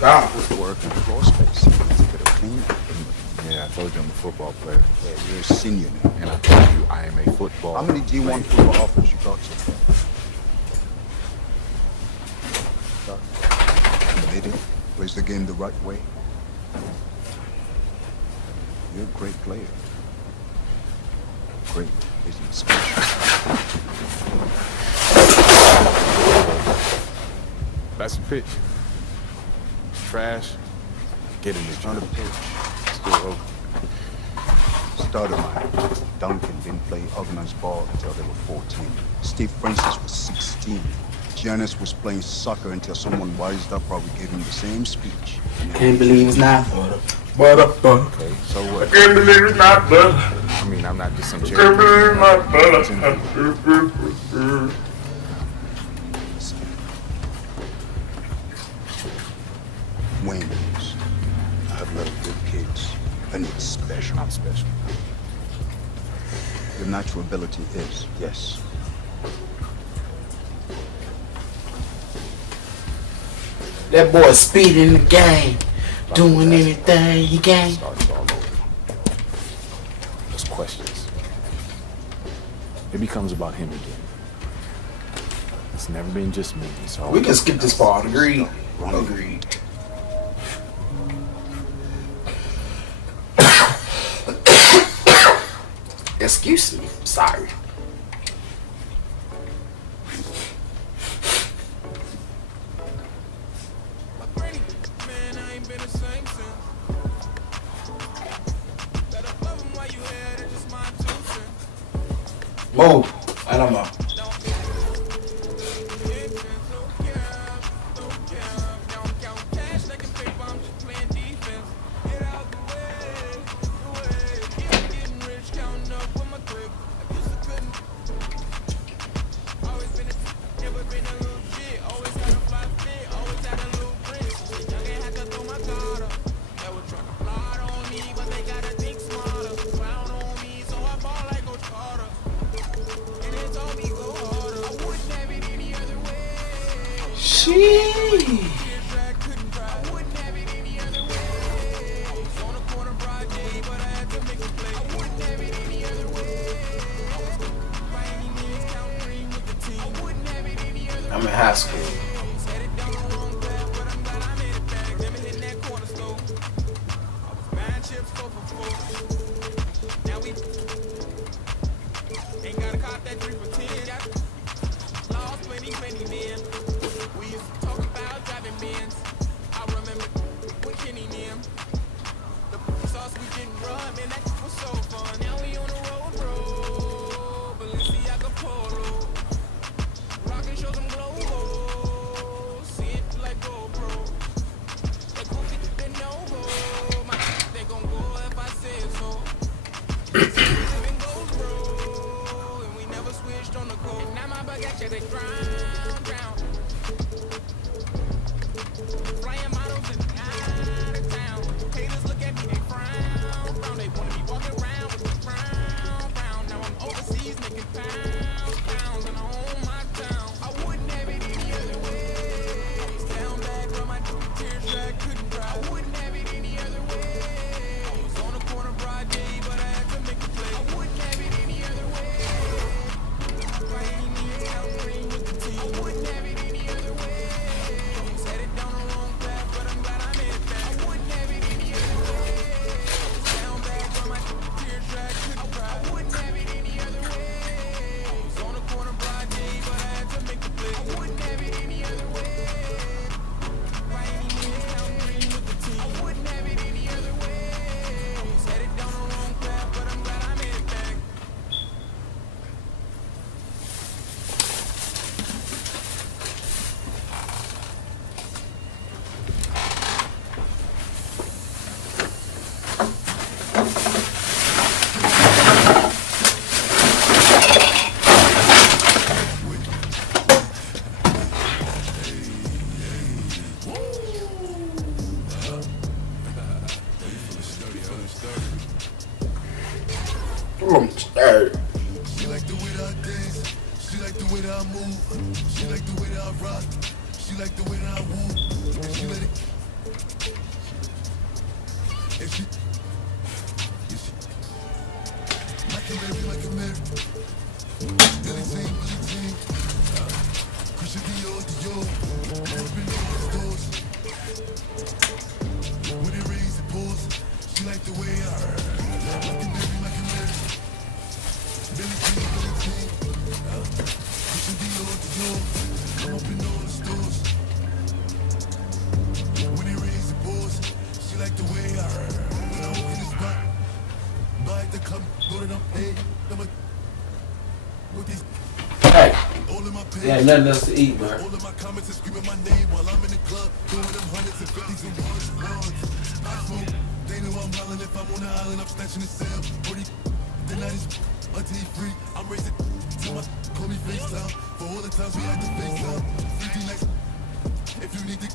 Gone. Good work in floor space. It's a bit of clean. Yeah, I told you I'm a football player. Yeah, you're a senior now. And I told you I am a football How many D1 player. football offers you got so far? Lady plays the game the right way. You're a great player. Great isn't special. That's the pitch. Trash. Get in the It's not a pitch. Still open. Starter line. Duncan didn't play organized ball until they were 14. Steve Francis was 16. Giannis was playing soccer until someone wised up probably gave him the same speech. Can't believe it's not butter. Okay, so what? Can't believe it's not butter. I mean, I'm not just some Can't believe it's not butter. Wings. I have little good kids. And it's special. Not special. Your natural ability is, yes. That boy speeding the game, doing anything he can. Starts all over. Those questions. It becomes about him again. It's never been just me. It's always We can skip this part. Agreed. Agreed. Excuse me. Sorry. Man, I ain't been the same since. Better love him while you had it, just my 2 cents. Move. I don't know. I'm in high school. Ain't gotta cop that 3 for 10. Lost plenty men. We used to talk about driving Benz. I remember when Kenny them. The sauce we didn't run, man, that was so fun. Now we on the road, bro. Balenciaga Polo. Rockin' show they drown, drown. Flying models and out of town. Haters look at me, they frown, frown. They wanna be walking around with the crown, crown. Now I'm overseas making pounds, pounds, and I own my town. I wouldn't have it any other way. Down bad, run my tears dry, couldn't cry. I wouldn't have it any other way. I was on the corner broad day, but I had to make a play. I wouldn't have it any other way. By any means, I'm green with the team. I wouldn't have it any other way. I was headed down the wrong path, but I'm glad I made it back. I wouldn't have it any other way. Down bad, run my tears dry, couldn't cry. I wouldn't have it any other way. I was on the corner broad day, but I had to make a play. I wouldn't have it any other way. By any means, I'm green with the team. I wouldn't have it any other way. I was headed down the wrong path, but I'm glad I made it back. She like the way that I dance. She like the way that I move. She like the way that I rock. She like the way that I woo. And she let it. And she. Mycareer. Billy Jean. Christian Dior. Open all the doors. When it rains, it pours. She like the way I. Mycareer. Billy Jean. Christian Dior. I'm up in all the stores. When it rains, it pours. She like the way I. When I walk in the spot, buy the cup, go to them, hey, with these. Hey, All in my pants. yeah, nothing else to eat, man. All of my comments and screaming my name while I'm in the club, doing them hundreds and fifties and ones. I smoke, they know I'm wildin'. If I'm on the island, I'm snatching the cell. 40, the night is until he free. I'm racing till my call me FaceTime. For all the times we had to FaceTime. 50 nights, if you need to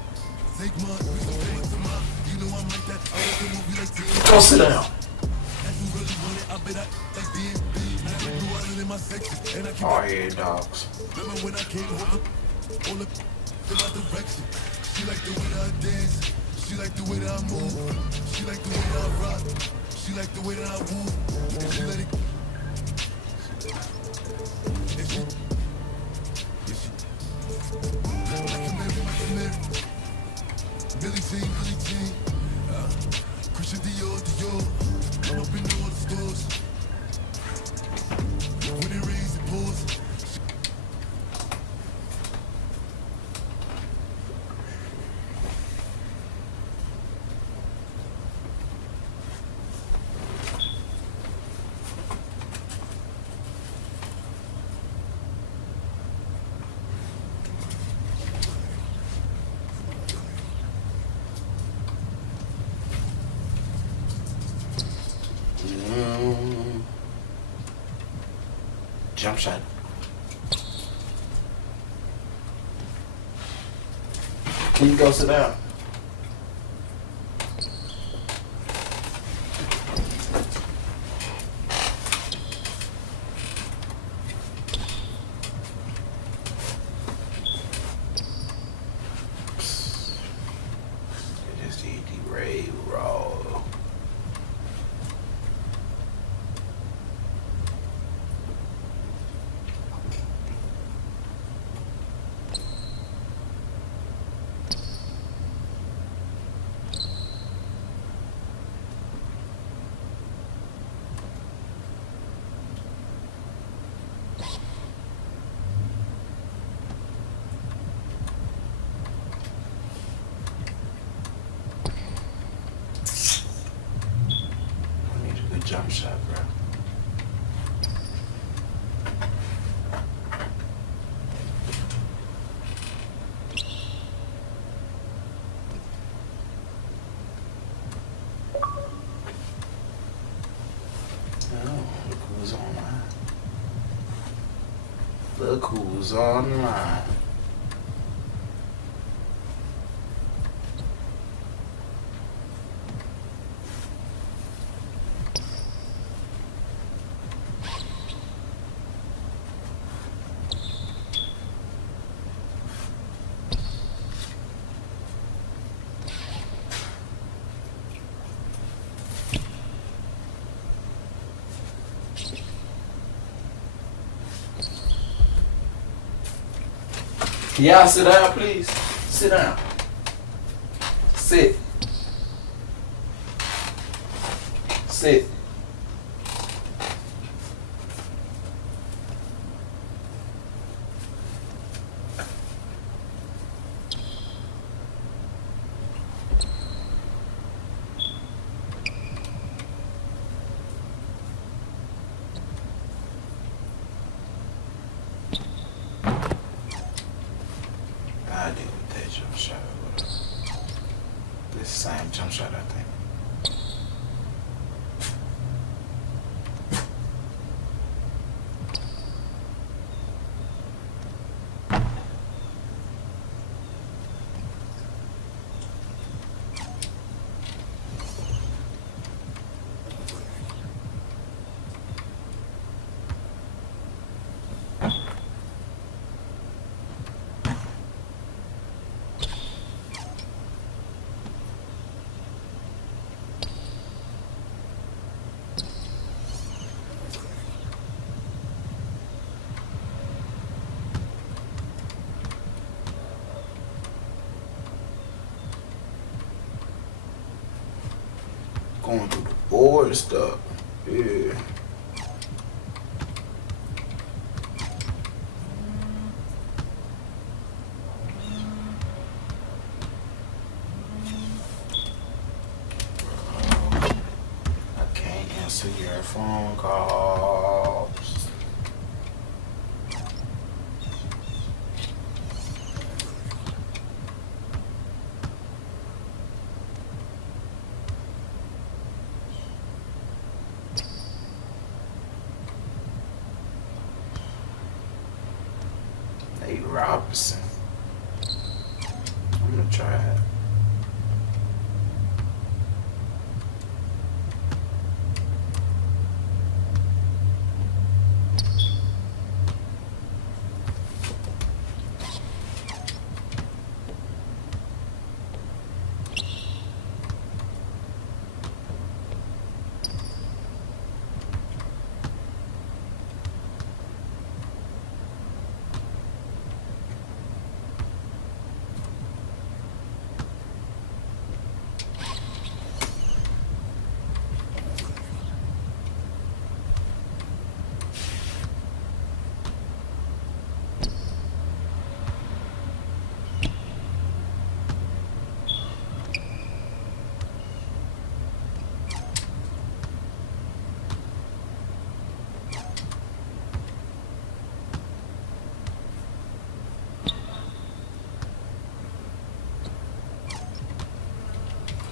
take mine, we so famous to mine. You know I'm like that. I like the movie like TNT. Go sit down. If you really want it, I bet I like DMB. I can do all in my section, and I keep Oh, yeah, dogs. remember when I came home, all up in my direction. She like the way that I dance. She like the way that I move. She like the way that I rock. She like the way that I woo. And she let it. And she. Yeah, she. Mycareer. Billy Jean. Christian Dior. I'm up in all the stores. When it rains, it pours. Jump shot. Can you go sit down? Just eat the Ray raw. Jump shot, bro. Oh, look who's online. Look who's online. Y'all sit down, please. Sit down. Sit. Sit. I did with that jump shot or whatever. This same jump shot, I think. Going through the board stuff. Yeah. I can't answer your phone calls. Nate Robinson. I'm gonna try it.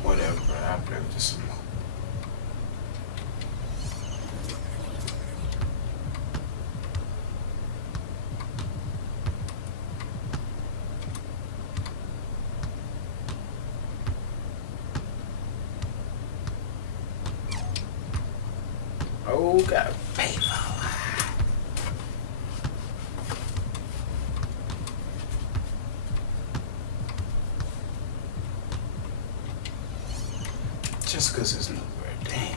Whatever, bro. I'll play with this some more. Oh, gotta pay for it. Just because it's nowhere, damn.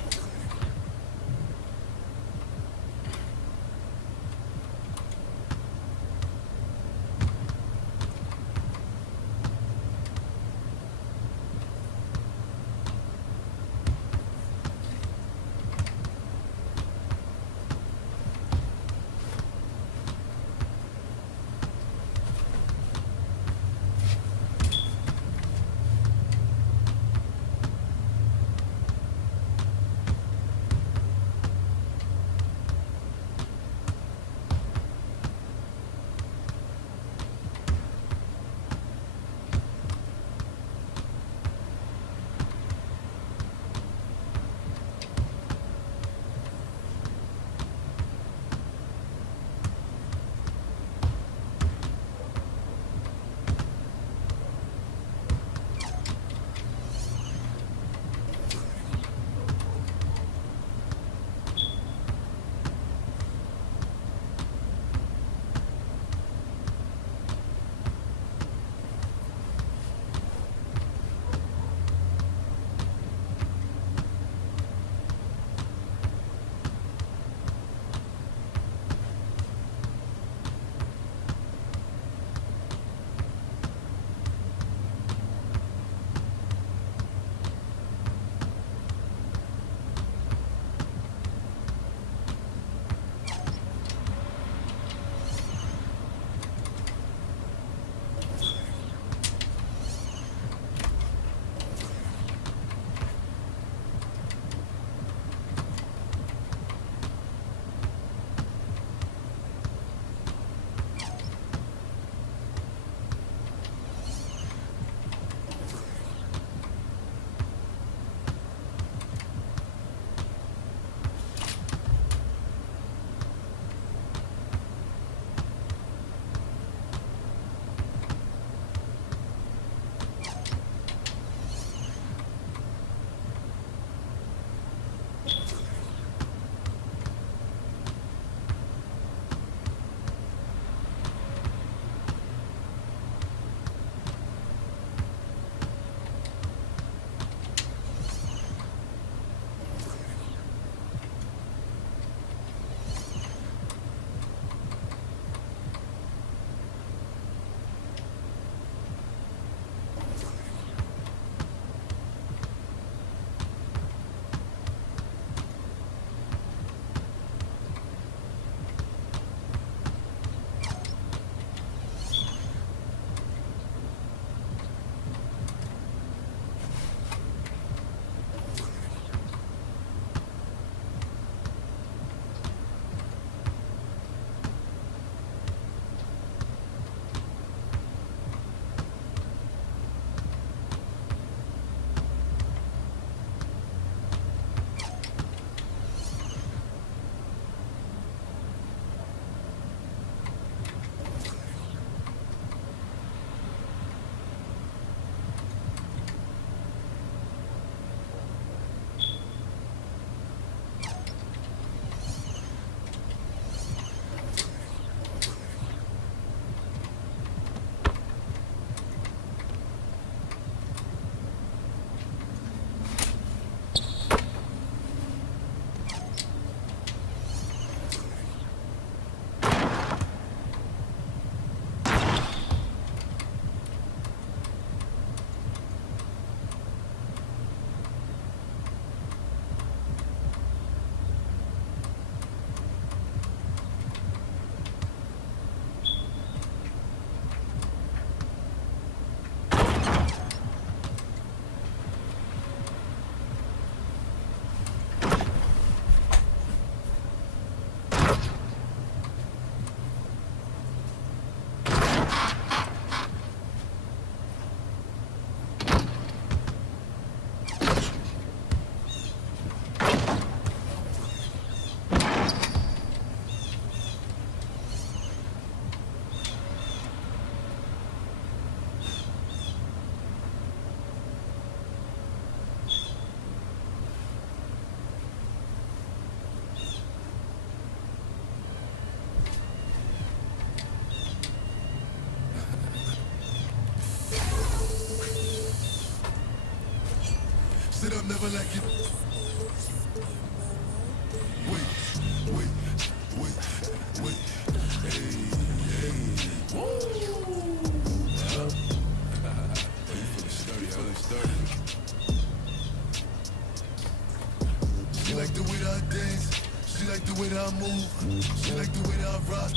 like the way that I dance. She like the way that I move. She like the way that I rock.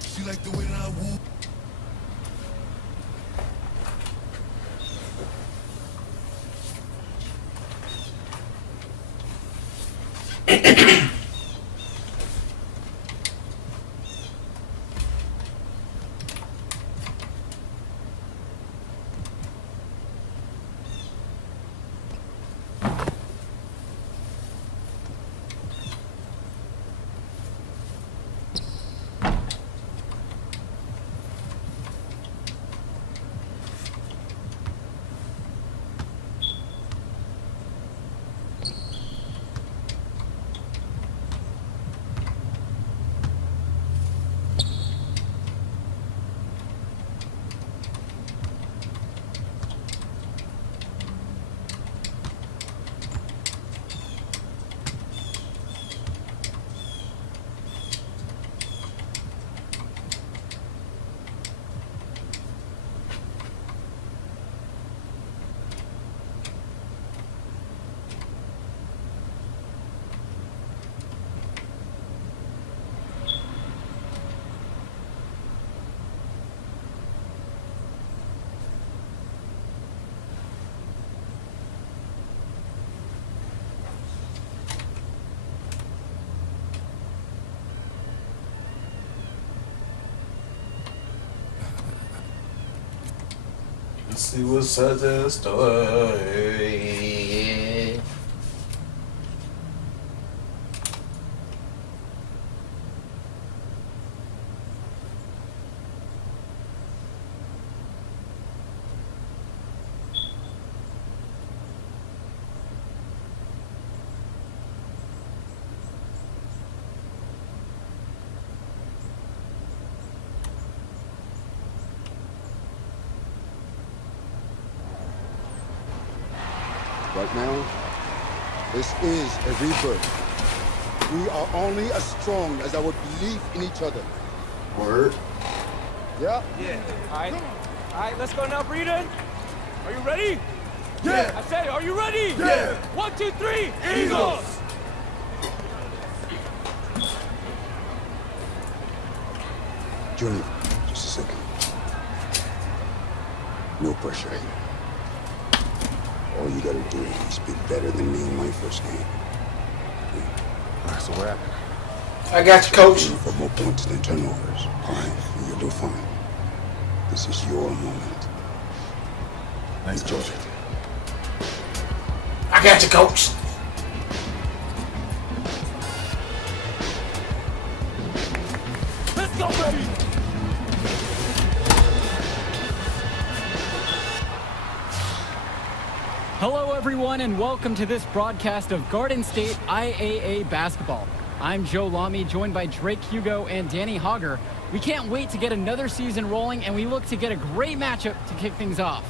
She like the way that I woo. See what's such a story. Right now, this is a rebirth. We are only as strong as our belief in each other. Word. Yeah? Yeah. All right, let's go now, Breeden. Are you ready? Yeah. I say, are you ready? Yeah. 1, 2, 3, Eagles! Junior, just a second. No pressure here. All you gotta do is be better than me in my first game. All right, so what happened? I got you, coach. For more points than turnovers. All right, you'll do fine. This is your moment. Thanks, Enjoy Coach. it. I got you, coach. Let's go, baby! Hello, everyone, and welcome to this broadcast of Garden State IAA basketball. I'm Joe Lamy, joined by Drake Hugo and Danny Hogger. We can't wait to get another season rolling, and we look to get a great matchup to kick things off.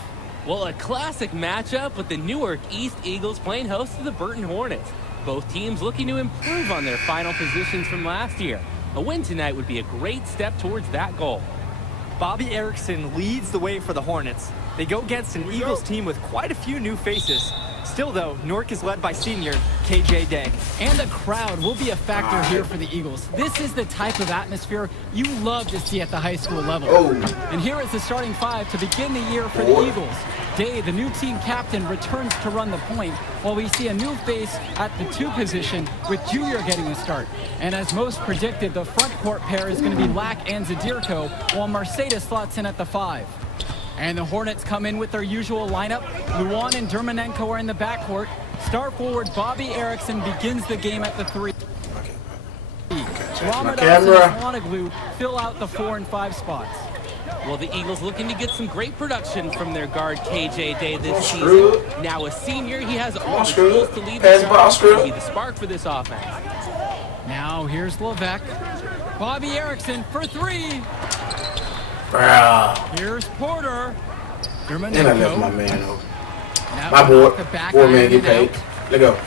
Well, a classic matchup with the Newark East Eagles playing host to the Burton Hornets. Both teams looking to improve on their final positions from last year. A win tonight would be a great step towards that goal. Bobby Erickson leads the way for the Hornets. They go against an Eagles team with quite a few new faces. Still, though, Newark is led by senior KJ Day. And the crowd will be a factor here for the Eagles. This is the type of atmosphere you love to see at the high school level. And here is the starting five to begin the year for the Eagles. Day, the new team captain, returns to run the point, while we see a new face at the 2 position with Junior getting the start. And as most predicted, the front court pair is going to be Lack and Zadirko, while Mercedes slots in at the 5. And the Hornets come in with their usual lineup. Luan and Dermanenko are in the backcourt. Star forward Bobby Erickson begins the game at the 3. Ramadas and Swanaglu fill out the 4 and 5 spots. Well, the Eagles looking to get some great production from their guard KJ Day this season. Now a senior, he has all the tools to lead the charge and be the spark for this offense. Now here's Levesque. Bobby Erickson for 3. Here's Porter. And I left my man over. Now My boy. the back 4 man iron get paid. out. Let go.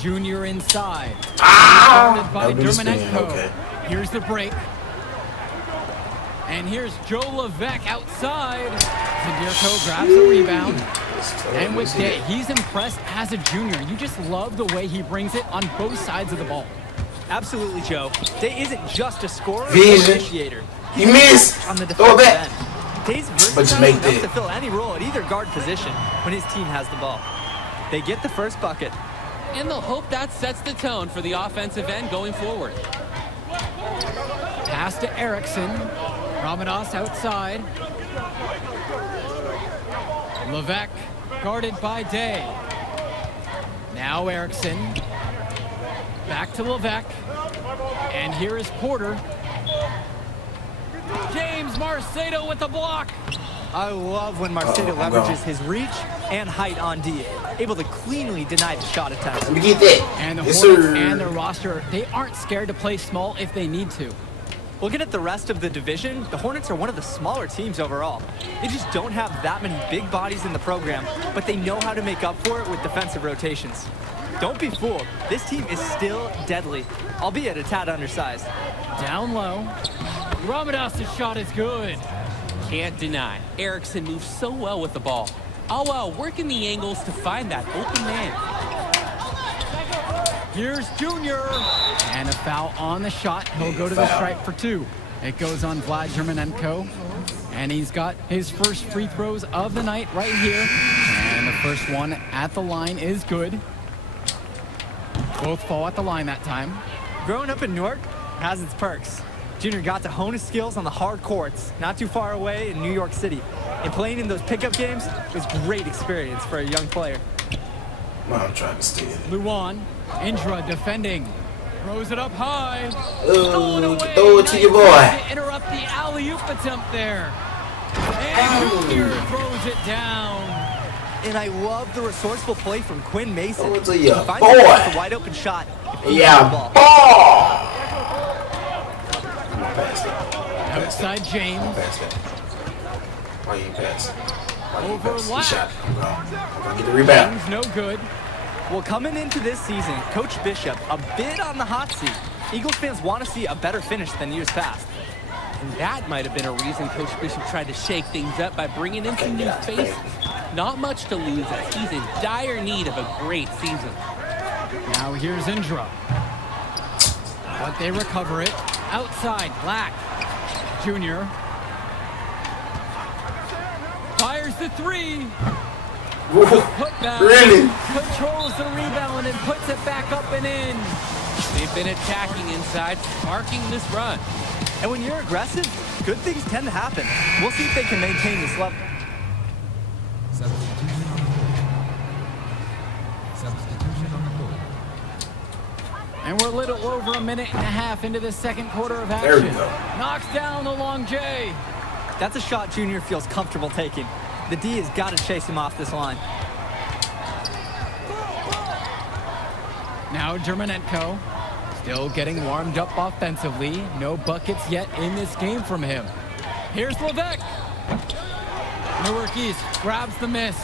Junior inside. Ah! By That'll be the spin, Dermanenko. okay. Here's the break. And here's Joe Levesque outside. Zadirko grabs the rebound. And with Day, he's impressed as a junior. You just love the way he brings it on both sides of the ball. Absolutely, Joe. Day isn't just a scorer, Vision. but initiator. He missed. On the Throw it defensive back. end. Day's But just versatile make enough that. to fill any role at either guard position when his team has the ball. They get the first bucket. And they'll hope that sets the tone for the offensive end going forward. Pass to Erickson. Ramadas outside. Levesque guarded by Day. Now Erickson. Back to Levesque. And here is Porter. James Marcedo with the block. I love when Marcedo leverages his reach and height on D, able to cleanly deny the shot attempt. Let me get that. And the Yes, Hornets sir. and their roster, they aren't scared to play small if they need to. Looking at the rest of the division, the Hornets are one of the smaller teams overall. They just don't have that many big bodies in the program, but they know how to make up for it with defensive rotations. Don't be fooled. This team is still deadly, albeit a tad undersized. Down low. Ramadas' shot is good. Can't deny, Erickson moves so well with the ball, all while working the angles to find that open man. Here's Junior. And a foul on the shot. He'll go to the stripe for 2. It goes on Vlad Germanenko. And he's got his first free throws of the night right here. And the first one at the line is good. Both fall at the line that time. Growing up in Newark has its perks. Junior got to hone his skills on the hard courts, not too far away in New York City. And playing in those pickup games was a great experience for a young player. I'm trying to steal. Luan, Indra defending. Throws it up high. Throw it to your boy. To interrupt the alley-oop attempt there. And Junior throws it down. And I love the resourceful play from Quinn Mason. Throw it to your He finds boy. a wide open shot. Yeah, ball. Outside James. Why you pass? Overlap. Shot. I'm gonna get the rebound. James no good. Well, coming into this season, Coach Bishop a bit on the hot seat. Eagles fans want to see a better finish than years past. And that might have been a reason Coach Bishop tried to shake things up by bringing in some new faces. Not much to lose as he's in dire need of a great season. Now here's Indra. But they recover it. Outside, Black. Junior. Fires the 3. Put back. Really? Controls the rebound and puts it back up and in. They've been attacking inside, sparking this run. And when you're aggressive, good things tend to happen. We'll see if they can maintain this level. And we're a little over a minute and a half into the second quarter of action. There we go. Knocks down the long J. That's a shot Junior feels comfortable taking. The D has got to chase him off this line. Now Germanenko still getting warmed up offensively. No buckets yet in this game from him. Here's Levesque. Newark East grabs the miss.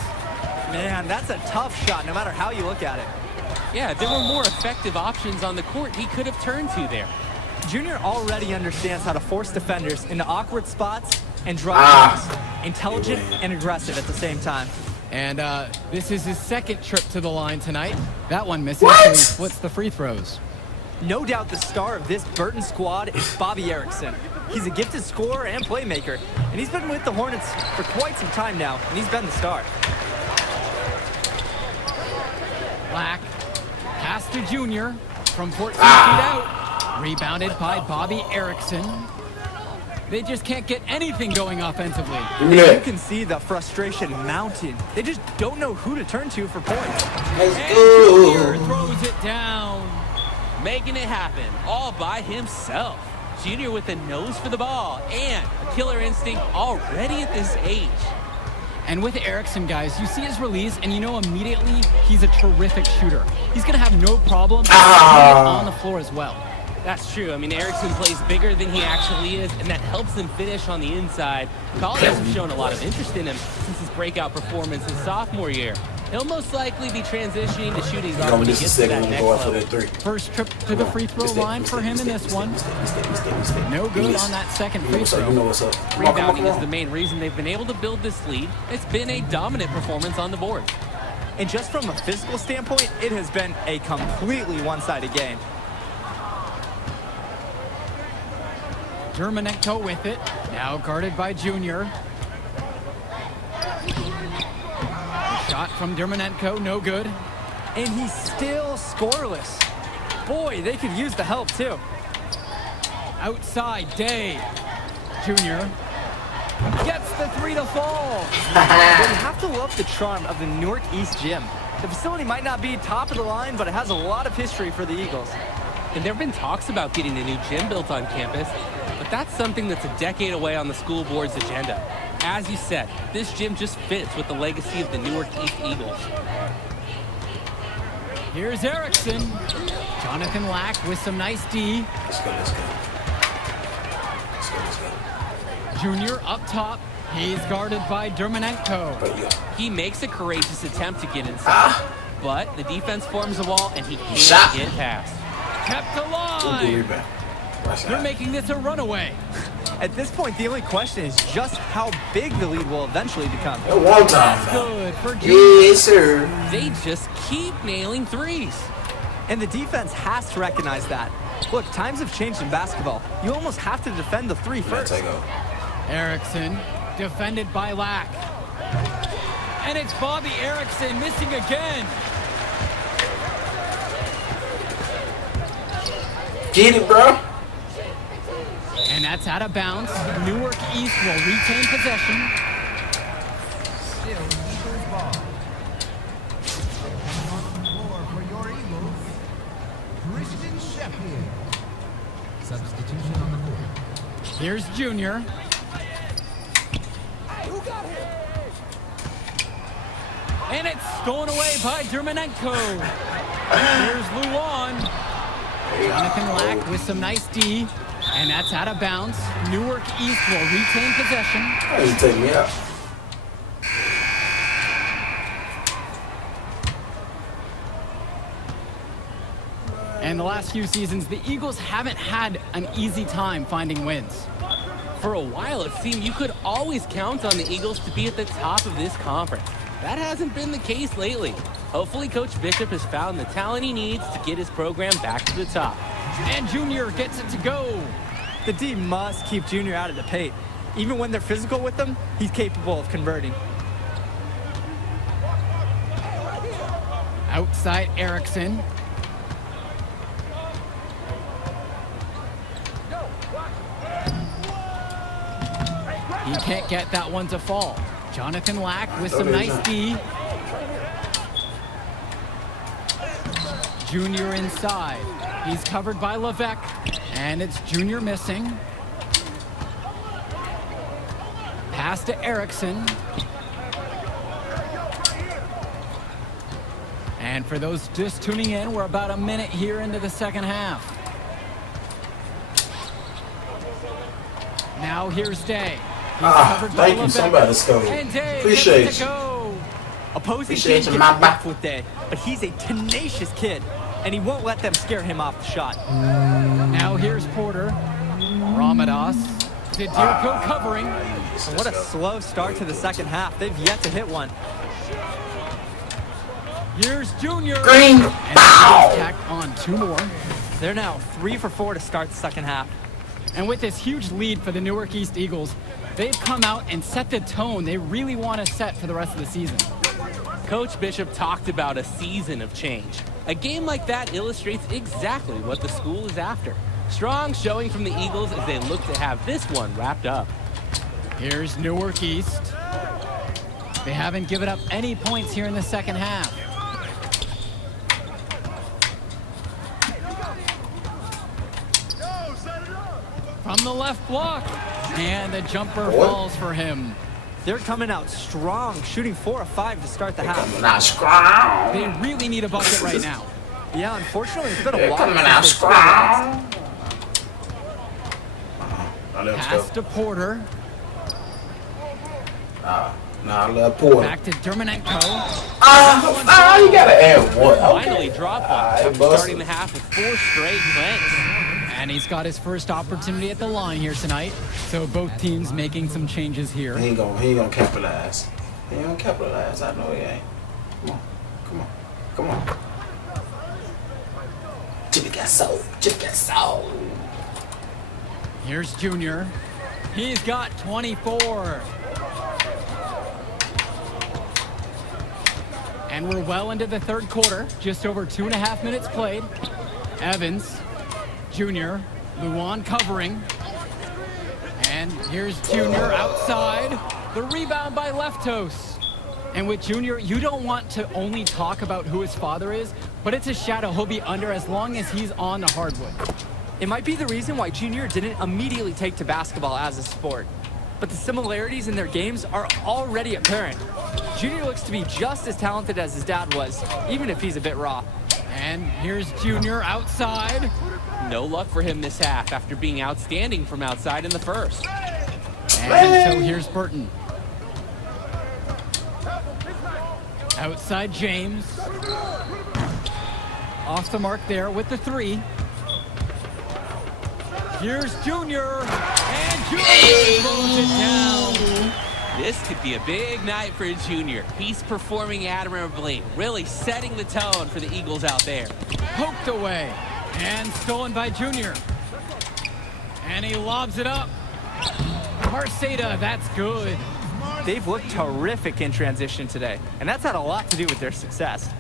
Man, that's a tough shot no matter how you look at it. Yeah, there were more effective options on the court he could have turned to there. Junior already understands how to force defenders into awkward spots and drive. Intelligent and aggressive at the same time. And this is his second trip to the line tonight. That one misses, so he splits the free throws. No doubt the star of this Burton squad is Bobby Erickson. He's a gifted scorer and playmaker, and he's been with the Hornets for quite some time now, and he's been the star. Black, pass to Junior from 14 feet out. Rebounded by Bobby Erickson. They just can't get anything going offensively. You can see the frustration mounting. They just don't know who to turn to for points. And Junior throws it down. Making it happen all by himself. Junior with a nose for the ball and a killer instinct already at this age. And with Erickson, guys, you see his release, and you know immediately he's a terrific shooter. He's going to have no problem on the floor as well. That's true. I mean, Erickson plays bigger than he actually is, and that helps him finish on the inside. College has shown a lot of interest in him since his breakout performance his sophomore year. He'll most likely be transitioning to shooting You guard know, when he this is gets to second that one next go out for level. that three. First trip to the free throw line for him in this one. No good on that second free throw. You know what's up. Rebounding is the main reason they've been able to build this lead. It's been a dominant performance on the board. And just from a physical standpoint, it has been a completely one-sided game. Germanenko with it. Now guarded by Junior. The shot from Germanenko, no good. And he's still scoreless. Boy, they could use the help too. Outside, Day. Junior gets the three to fall. You have to love the charm of the Newark East Gym. The facility might not be top of the line, but it has a lot of history for the Eagles. And there have been talks about getting a new gym built on campus, but that's something that's a decade away on the school board's agenda. As you said, this gym just fits with the legacy of the Newark East Eagles. Here's Erickson. Jonathan Lack with some nice D. Let's go, let's go. Let's go, let's go. Junior up top. He's guarded by Germanenko. He makes a courageous attempt to get inside, but the defense forms a wall and he can't get past. Kept alive. They're making this a runaway. At this point, the only question is just how big the lead will eventually become. That's good for Junior. Yes, sir. They just keep nailing threes. And the defense has to recognize that. Look, times have changed in basketball. You almost have to defend the three first. Erickson, defended by Lack. And it's Bobby Erickson missing again. Get it, bro. And that's out of bounds. Newark East will retain possession. Still Eagles ball. On the floor for your Eagles, Christian Sheffield. Substitution on the court. Here's Junior. And it's stolen away by Germanenko. Here's Luan. Jonathan Lack with some nice D. And that's out of bounds. Newark East will retain possession. Hey, you take me out. And the last few seasons, the Eagles haven't had an easy time finding wins. For a while, it seemed you could always count on the Eagles to be at the top of this conference. That hasn't been the case lately. Hopefully, Coach Bishop has found the talent he needs to get his program back to the top. And Junior gets it to go. The D must keep Junior out of the paint. Even when they're physical with him, he's capable of converting. Outside Erickson. He can't get that one to fall. Jonathan Lack with some nice D. Junior inside. He's covered by Levesque, and it's Junior missing. Pass to Erickson. And for those just tuning in, we're about a minute here into the second half. Now here's Day. Thank you, somebody, Scotty. Appreciate you. Opposing Appreciate team you, gets my rough with Day, but he's a tenacious kid, and he won't let them scare him off the shot. Now here's Porter. Ramadas. Didirko covering. What a slow start to the second half. They've yet to hit one. Here's Junior. Green. And tacked on two more. They're now 3 for 4 to start the second half. And with this huge lead for the Newark East Eagles, they've come out and set the tone they really want to set for the rest of the season. Coach Bishop talked about a season of change. A game like that illustrates exactly what the school is after. Strong showing from the Eagles as they look to have this one wrapped up. Here's Newark East. They haven't given up any points here in the second half. From the left block. And the jumper falls for him. They're coming out strong, shooting 4 of 5 to start the half. Not strong. They really need a bucket right now. Yeah, unfortunately, it's been a They're while. coming out strong. Pass to Porter. Nah, I love Porter. Back to Dermanenko. You gotta add what? Finally drop one. Starting the half with 4 straight blanks. And he's got his first opportunity at the line here tonight. So both teams making some changes here. He ain't gonna capitalize. He ain't gonna capitalize. I know he ain't. Come on. Jimmy got soul. Here's Junior. He's got 24. And we're well into the third quarter. Just over 2.5 minutes played. Evans, Junior, Luan covering. And here's Junior outside. The rebound by Leftos. And with Junior, you don't want to only talk about who his father is, but it's a shadow he'll be under as long as he's on the hardwood. It might be the reason why Junior didn't immediately take to basketball as a sport. But the similarities in their games are already apparent. Junior looks to be just as talented as his dad was, even if he's a bit raw. And here's Junior outside. No luck for him this half after being outstanding from outside in the first. And so here's Burton. Outside James. Off the mark there with the 3. Here's Junior. And Junior throws it down. This could be a big night for Junior. He's performing admirably, really setting the tone for the Eagles out there. Poked away. And stolen by Junior. And he lobs it up. Marceda, that's good. They've looked terrific in transition today, and that's had a lot to do with their success.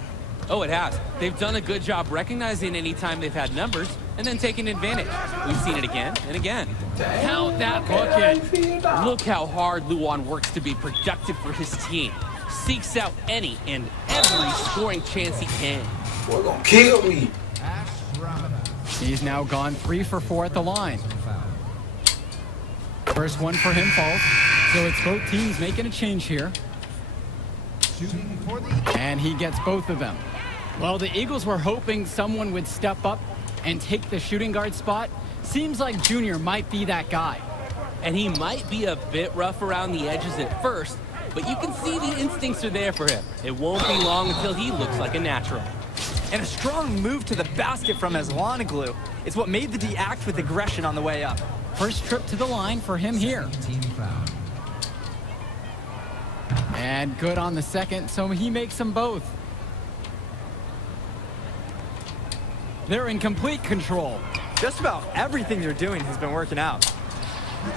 Oh, it has. They've done a good job recognizing any time they've had numbers and then taking advantage. We've seen it again and again. Count that bucket. Look how hard Luan works to be productive for his team. Seeks out any and every scoring chance he can. Boy, gonna kill me. He's now gone 3 for 4 at the line. First one for him falls. So it's both teams making a change here. And he gets both of them. Well, the Eagles were hoping someone would step up and take the shooting guard spot. Seems like Junior might be that guy. And he might be a bit rough around the edges at first, but you can see the instincts are there for him. It won't be long until he looks like a natural. And a strong move to the basket from Aslanoglu is what made the D act with aggression on the way up. First trip to the line for him here. And good on the second, so he makes them both. They're in complete control. Just about everything they're doing has been working out.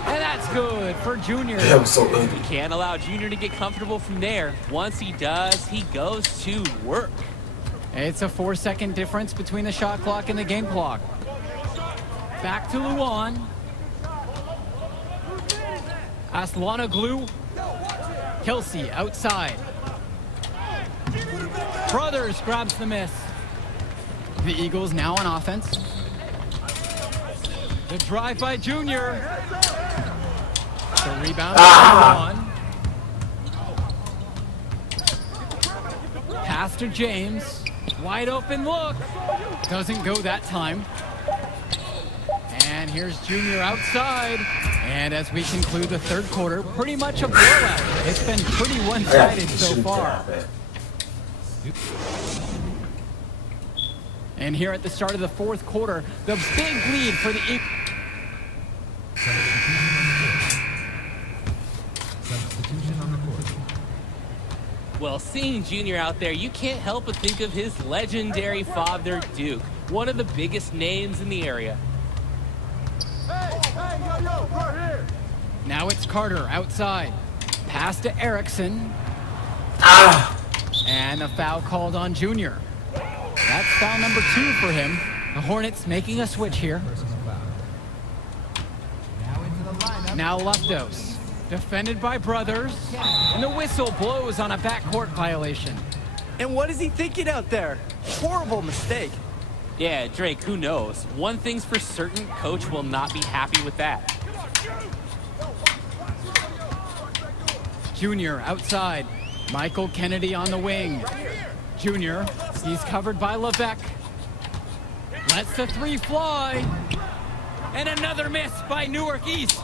And that's good for Junior. That was so ugly. You can't allow Junior to get comfortable from there. Once he does, he goes to work. It's a 4-second difference between the shot clock and the game clock. Back to Luan. Aslanoglu. Kelsey outside. Brothers grabs the miss. The Eagles now on offense. The drive by Junior. The rebound by Luan. Pass to James. Wide open look. Doesn't go that time. And here's Junior outside. And as we conclude the third quarter, pretty much a blowout. It's been pretty one-sided so far. And here at the start of the fourth quarter, the big lead for the Eagles. Well, seeing Junior out there, you can't help but think of his legendary father, Duke, one of the biggest names in the area. Now it's Carter outside. Pass to Erickson. And a foul called on Junior. That's foul number 2 for him. The Hornets making a switch here. Now Leftos. Defended by Brothers. And the whistle blows on a backcourt violation. And what is he thinking out there? Horrible mistake. Yeah, Drake, who knows? One thing's for certain, Coach will not be happy with that. Junior outside. Michael Kennedy on the wing. Junior, he's covered by Levesque. Lets the 3 fly. And another miss by Newark East.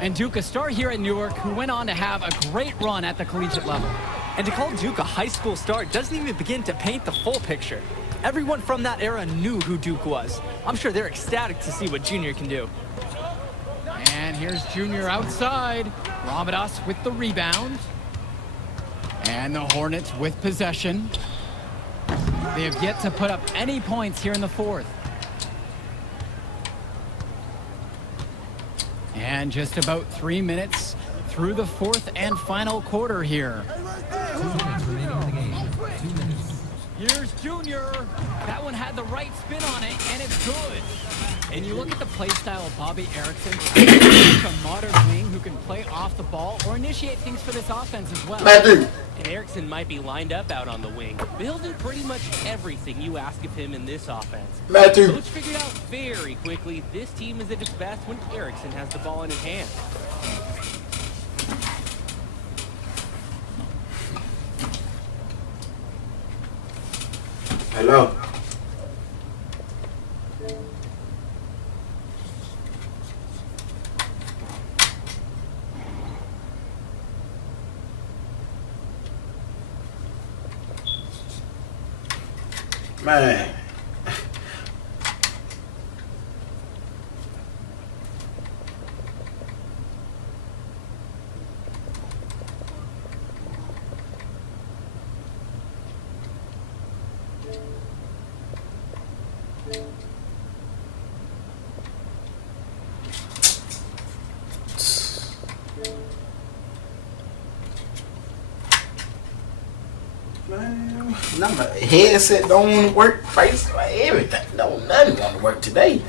And Duke, a star here at Newark, who went on to have a great run at the collegiate level. And to call Duke a high school star doesn't even begin to paint the full picture. Everyone from that era knew who Duke was. I'm sure they're ecstatic to see what Junior can do. And here's Junior outside. Ramadas with the rebound. And the Hornets with possession. They have yet to put up any points here in the fourth. And just about 3 minutes through the fourth and final quarter here. 2 minutes remaining in the game. 2 minutes. Here's Junior. That one had the right spin on it, and it's good. And you look at the play style of Bobby Erickson, he's a modern wing who can play off the ball or initiate things for this offense as well. And Erickson might be lined up out on the wing, but he'll do pretty much everything you ask of him in this offense. Coach figured out very quickly this team is at its best when Erickson has the ball in his hand. Hello. Man. My headset don't want to work, face, everything. Nothing want to work today.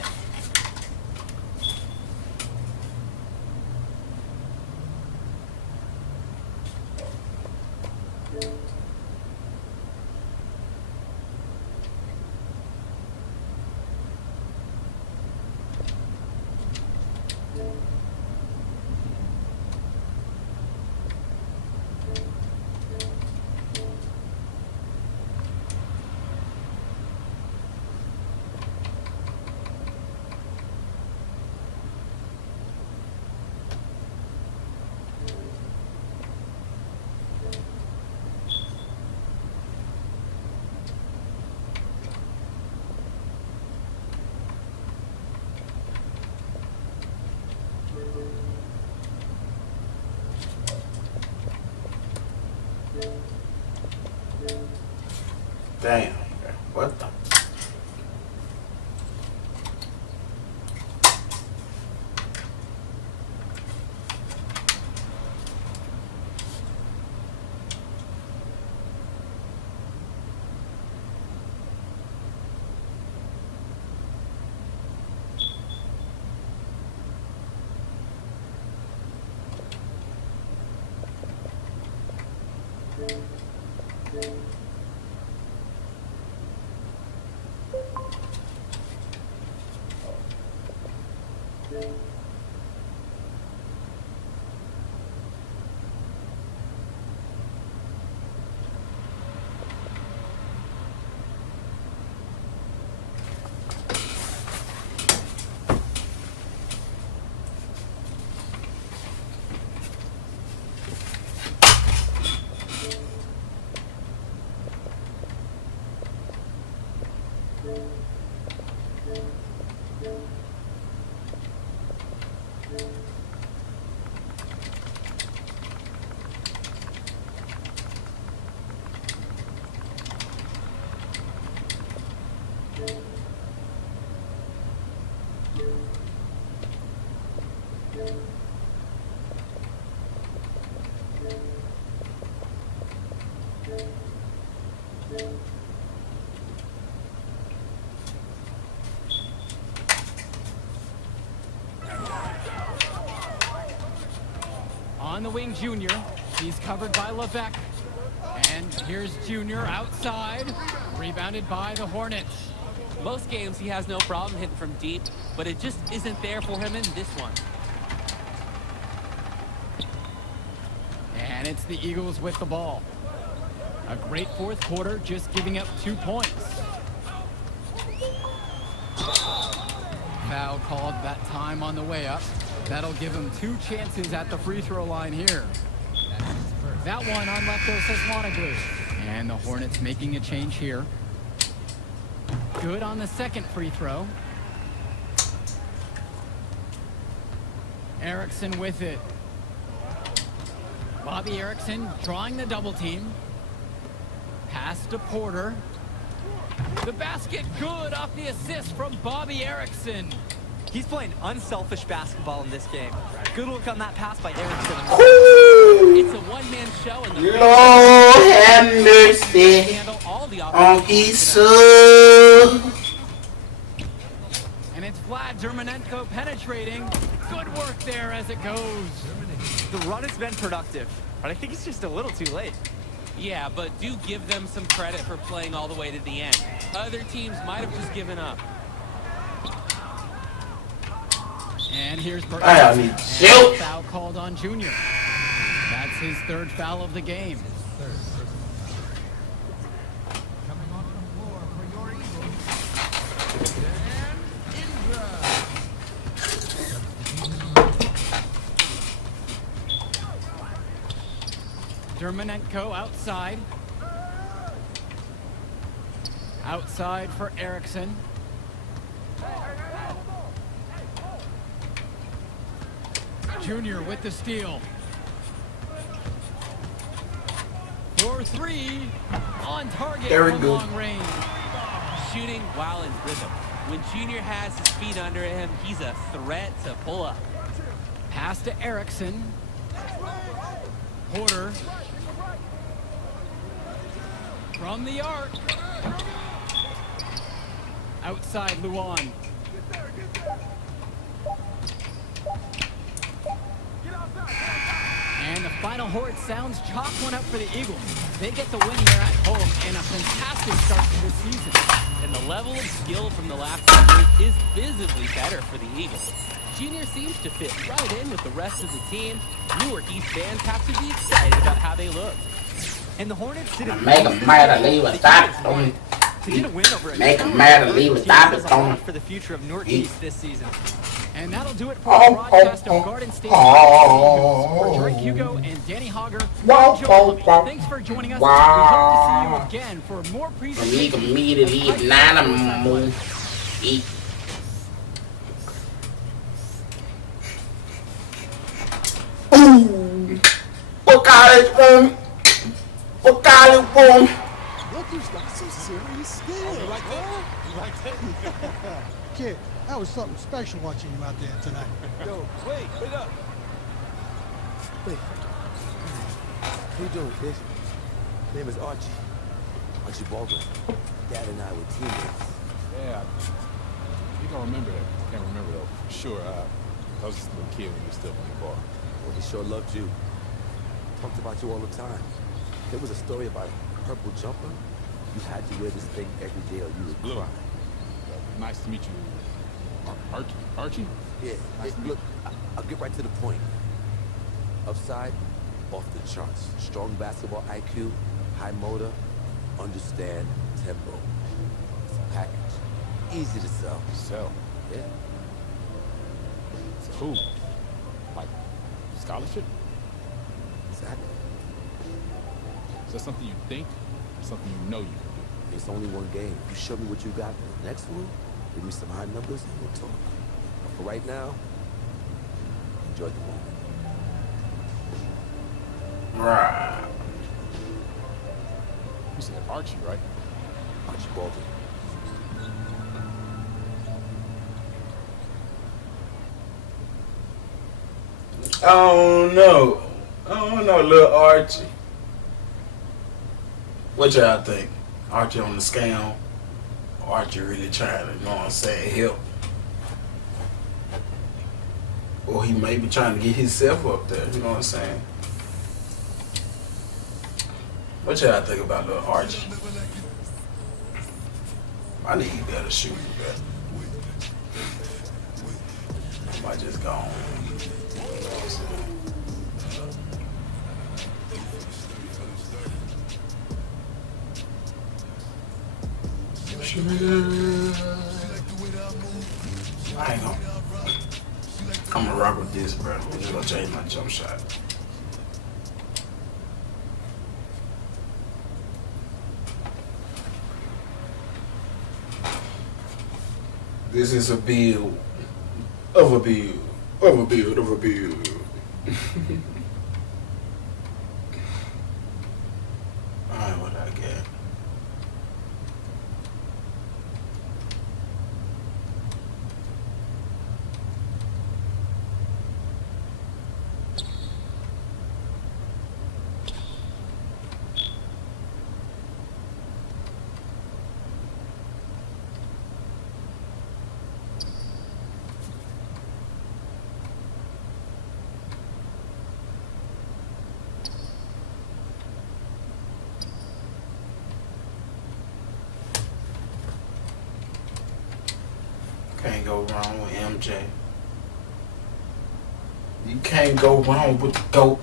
Damn. What the? On the wing, Junior. He's covered by Levesque. And here's Junior outside. Rebounded by the Hornets. Most games he has no problem hitting from deep, but it just isn't there for him in this one. And it's the Eagles with the ball. A great fourth quarter, just giving up 2 points. Foul called that time on the way up. That'll give him 2 chances at the free throw line here. That one on Lecto Seswanoglu. And the Hornets making a change here. Good on the second free throw. Erickson with it. Bobby Erickson drawing the double team. Pass to Porter. The basket good off the assist from Bobby Erickson. He's playing unselfish basketball in this game. Good look on that pass by Erickson. It's a one-man show, and the Lord have mercy on his soul. And it's Vlad Dermonenko penetrating. Good work there as it goes. The run has been productive, but I think it's just a little too late. Yeah, but do give them some credit for playing all the way to the end. Other teams might have just given up. And here's I need shoot. Foul called on Junior. That's his 3rd foul of the game. Dermonenko outside. Outside for Erickson. Junior with the steal. 4-3 on target from long range. Shooting while in rhythm. When Junior has his feet under him, he's a threat to pull up. Pass to Erickson. Porter. From the arc. Outside Luan. And the final horn sounds chalk one up for the Eagles. They get the win here at home and a fantastic start to this season. And the level of skill from the last 2 years is visibly better for the Eagles. Junior seems to fit right in with the rest of the team. Newark East fans have to be excited about how they look. And the Hornets didn't make them mad to leave without it on. Make them mad to leave without it on. For the future of Newark East this season. And that'll do it for the broadcast of Garden State. For Drake Hugo and Danny Hogger, I'm Joe Lummy. Thanks for joining us. We hope to see you again for more presentations. What college room? What college room? Look who's got some serious skills. You like that? Kid, that was something special watching you out there tonight. Yo, wait up. Wait. How you doing, kid? My name is Archie. Archie Baldwin. Dad and I were teammates. Yeah, you don't remember that. Can't remember though. For sure. I was just a little kid when you were still playing ball. Well, he sure loved you. Talked about you all the time. There was a story about a purple jumper. You had to wear this thing every day or you would cry. Nice to meet you. Archie? Yeah. Nice to meet look, I'll get right to the point. Upside, off the charts. Strong basketball IQ, high motor, understand tempo. It's a package. Easy to sell. Sell? Yeah. It's cool. Like, scholarship? Exactly. Is that something you think or something you know you can do? It's only one game. You show me what you got in the next one, give me some high numbers, and we'll talk. But for right now, enjoy the moment. Right. You said Archie, right? Archie Baldwin. Oh no. Oh no, little Archie. What y'all think? Archie on the scam? Archie really trying to, you know what I'm saying, help? Or he may be trying to get himself up there, you know what I'm saying? What y'all think about little Archie? I need you better shoot, better. I might just go on. You know what I'm saying? I ain't gonna. I'm gonna rock with this, bro. I'm just gonna change my jump shot. This is a build of a build of a build of a build. Alright, what I get? Can't go wrong with MJ. You can't go wrong with the GOAT.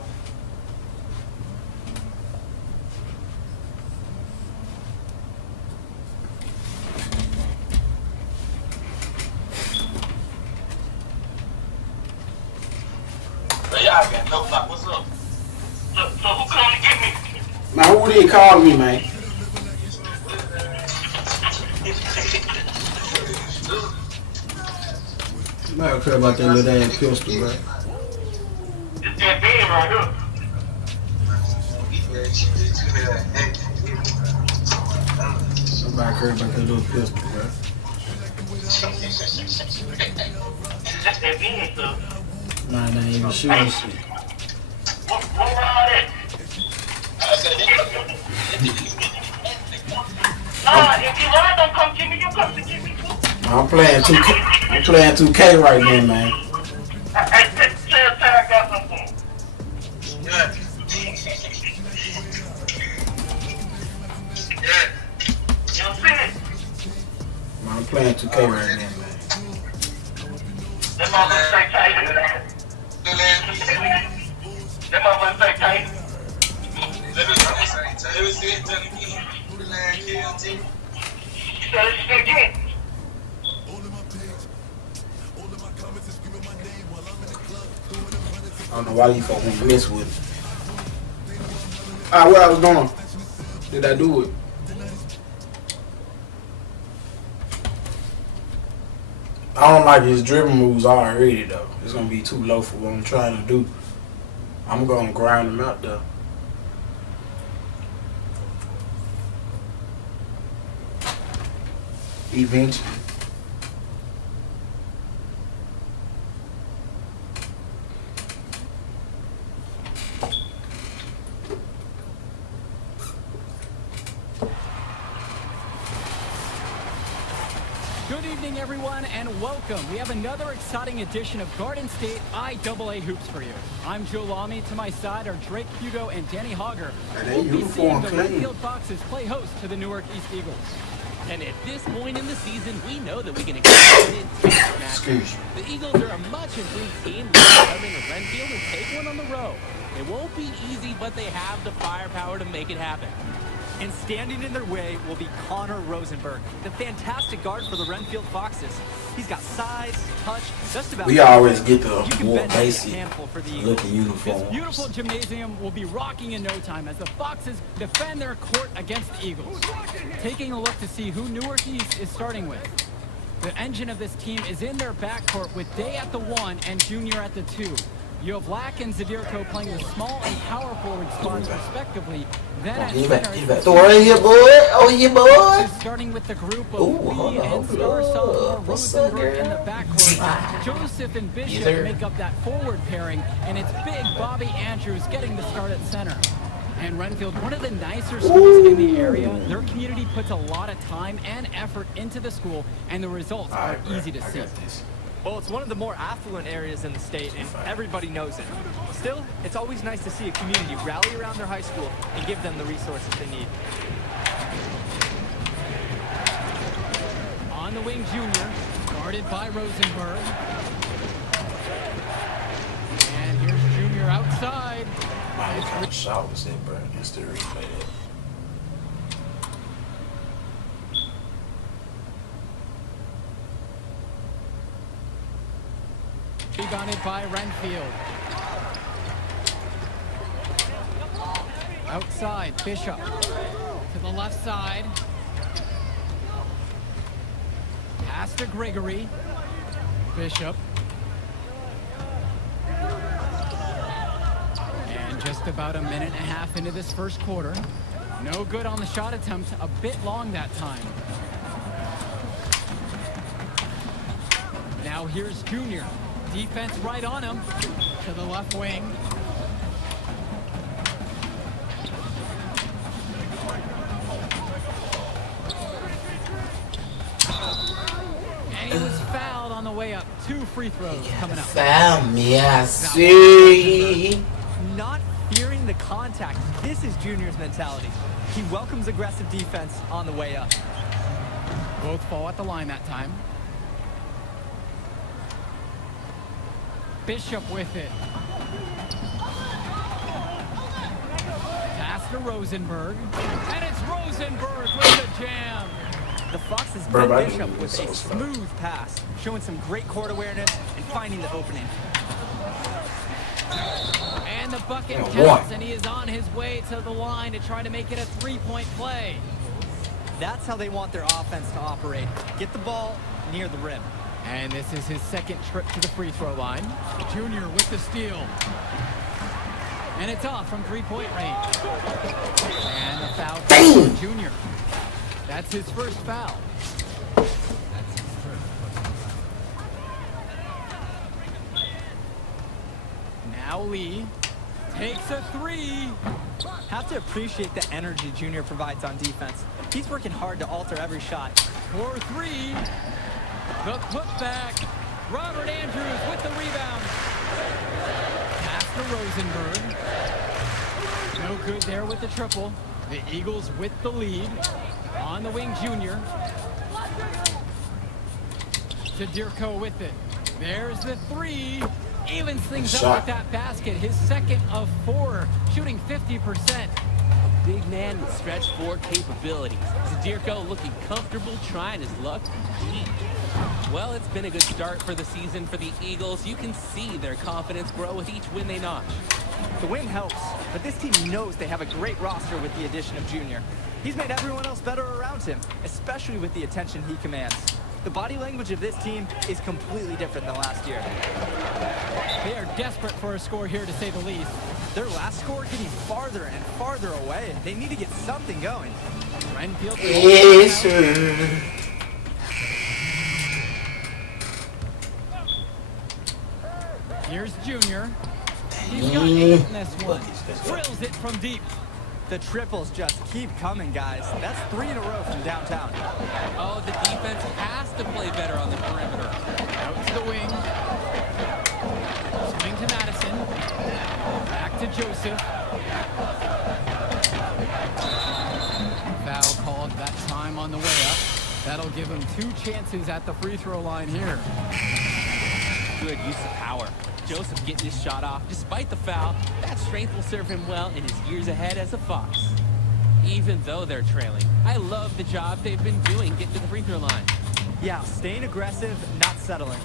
Y'all got no fuck. What's up? So who come to get me? Man, who did call me, man? I don't care about that little ass pistol, bro. It's that band right here. Nobody care about that little pistol, bro. That's that band stuff. Nah, they ain't even shooting shit. What about that? Nah, if you want to come get me, you come to get me too. I'm playing 2K. I'm playing 2K right now, man. I got something. Yeah. You see it? Man, I'm playing 2K right now, man. That motherfucker say tight. That motherfucker say tight. Let me see it. Tell me again. The land kill team. Tell it shit again. I don't know why you folks want to mess with it. What I was doing? Did I do it? I don't like his dribble moves already, though. It's going to be too low for what I'm trying to do. I'm going to grind him out, though. Eventually. Good evening, everyone, and welcome. We have another exciting edition of Garden State IAA Hoops for you. I'm Joe Lamy. To my side are Drake Hugo and Danny Hogger. We'll be seeing the Redfield Foxes play host to the Newark East Eagles. And at this point in the season, we know that we can expect an intense match. The Eagles are a much improved team. They'll come into Renfield and take one on the road. It won't be easy, but they have the firepower to make it happen. And standing in their way will be Connor Rosenberg, the fantastic guard for the Renfield Foxes. He's got size, touch, just about. We always get the more bet basic looking This uniforms. beautiful gymnasium will be rocking in no time as the Foxes defend their court against the Eagles. Taking a look to see who Newark East is starting with. The engine of this team is in their backcourt with Day at the 1 and Junior at the 2. You have Lack and Zadirko playing the small and power forward spots respectively. Then at center, Throw it here, boy. Oh, yeah, boy. starting with the group of Lee and star sophomore Rosenberg in the backcourt. Joseph and Bishop make up that forward pairing, and it's big Bobby Andrews getting the start at center. And Renfield, one of the nicer schools in the area, their community puts a lot of time and effort into the school, and the results are easy to see. Well, it's one of the more affluent areas in the state, and everybody knows it. Still, it's always nice to see a community rally around their high school and give them the resources they need. On the wing, Junior, guarded by Rosenberg. And here's Junior outside. Wow, what kind of shot was that, bro? Let's do replay that. Rebounded by Renfield. Outside, Bishop. To the left side. Pass to Gregory. Bishop. And just about a minute and a half into this first quarter. No good on the shot attempt, a bit long that time. Now here's Junior. Defense right on him. To the left wing. And he was fouled on the way up. 2 free throws coming up. Foul me, I see. Not fearing the contact. This is Junior's mentality. He welcomes aggressive defense on the way up. Both fall at the line that time. Bishop with it. Pass to Rosenberg. And it's Rosenberg with the jam. The Foxes beat Bishop with a smooth pass, showing some great court awareness and finding the opening. And the bucket counts, and he is on his way to the line to try to make it a 3-point play. That's how they want their offense to operate. Get the ball near the rim. And this is his second trip to the free throw line. Junior with the steal. And it's off from 3-point range. And the foul for Junior. That's his first foul. Now Lee takes a 3. Have to appreciate the energy Junior provides on defense. He's working hard to alter every shot. For 3. The putback. Robert Andrews with the rebound. Pass to Rosenberg. No good there with the triple. The Eagles with the lead. On the wing, Junior. Sadirko with it. There's the 3. Evens things up with that basket. His second of 4. Shooting 50%. Big man with stretch 4 capabilities. Sadirko looking comfortable, trying his luck deep. Well, it's been a good start for the season for the Eagles. You can see their confidence grow with each win they notch. The win helps, but this team knows they have a great roster with the addition of Junior. He's made everyone else better around him, especially with the attention he commands. The body language of this team is completely different than last year. They are desperate for a score here, to say the least. Their last score getting farther and farther away. They need to get something going. Renfield. Yes, sir. Here's Junior. He's got 8 in this one. Drills it from deep. The triples just keep coming, guys. That's 3 in a row from downtown. Oh, the defense has to play better on the perimeter. Out to the wing. Swing to Madison. Back to Joseph. Foul called that time on the way up. That'll give him 2 chances at the free throw line here. Good use of power. Joseph getting his shot off despite the foul. That strength will serve him well in his years ahead as a Fox. Even though they're trailing, I love the job they've been doing getting to the free throw line. Yeah, staying aggressive, not settling.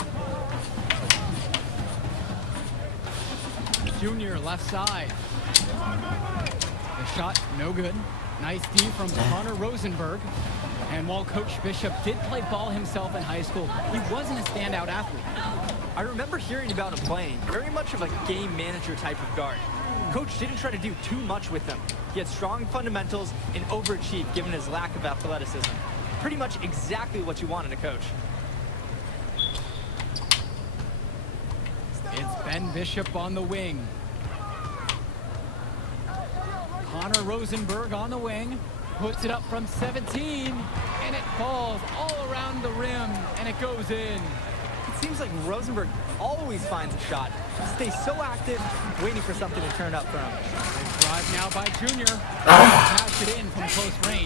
Junior left side. The shot no good. Nice D from Connor Rosenberg. And while Coach Bishop did play ball himself in high school, he wasn't a standout athlete. I remember hearing about him playing, very much of a game manager type of guard. Coach didn't try to do too much with him. He had strong fundamentals and overachieved given his lack of athleticism. Pretty much exactly what you want in a coach. It's Ben Bishop on the wing. Connor Rosenberg on the wing. Puts it up from 17. And it falls all around the rim. And it goes in. It seems like Rosenberg always finds a shot. Stays so active, waiting for something to turn up for him. Big drive now by Junior. Pass it in from close range.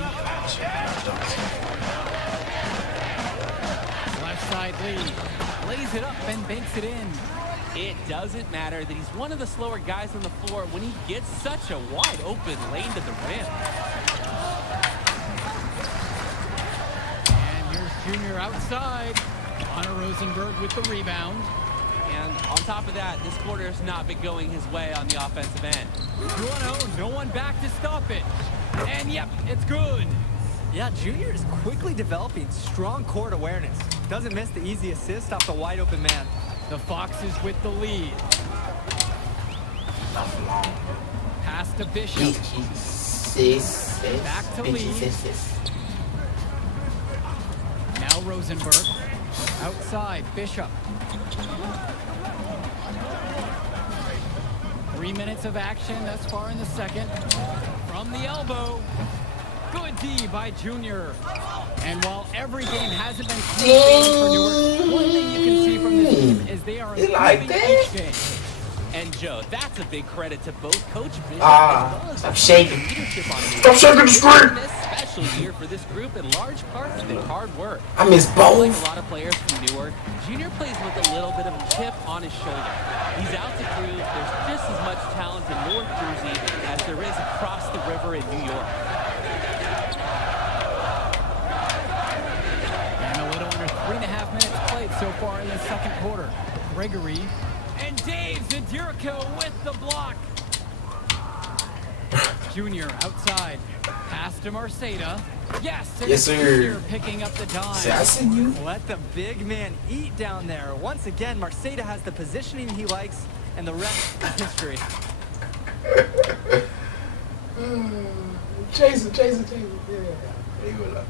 Left side lead. Lays it up and banks it in. It doesn't matter that he's one of the slower guys on the floor when he gets such a wide open lane to the rim. And here's Junior outside. Connor Rosenberg with the rebound. And on top of that, this quarter has not been going his way on the offensive end. 2-0, no one back to stop it. And yep, it's good. Yeah, Junior is quickly developing strong court awareness. Doesn't miss the easy assist off the wide open man. The Foxes with the lead. Pass to Bishop. Back to Lee. Now Rosenberg. Outside, Bishop. 3 minutes of action thus far in the second. From the elbow. Good D by Junior. And while every game hasn't been clean for Newark, one thing you can see from this team is they are improving each game. And Joe, that's a big credit to both Coach Bishop stop shaking. Stop shaking the screen. Special year for this group in large part to their hard work. I miss both. Like a lot of players from Newark, Junior plays with a little bit of a chip on his shoulder. He's out to prove there's just as much talent in Newark, Jersey as there is across the river in New York. And a little under 3.5 minutes played so far in the second quarter. Gregory and Dave Zadirko with the block. Junior outside. Pass to Marceda. Yes, yes, sir. Junior picking up the dime. See, I see you. Let the big man eat down there. Once again, Marceda has the positioning he likes, and the rest is history. Jason. Yeah. There you go.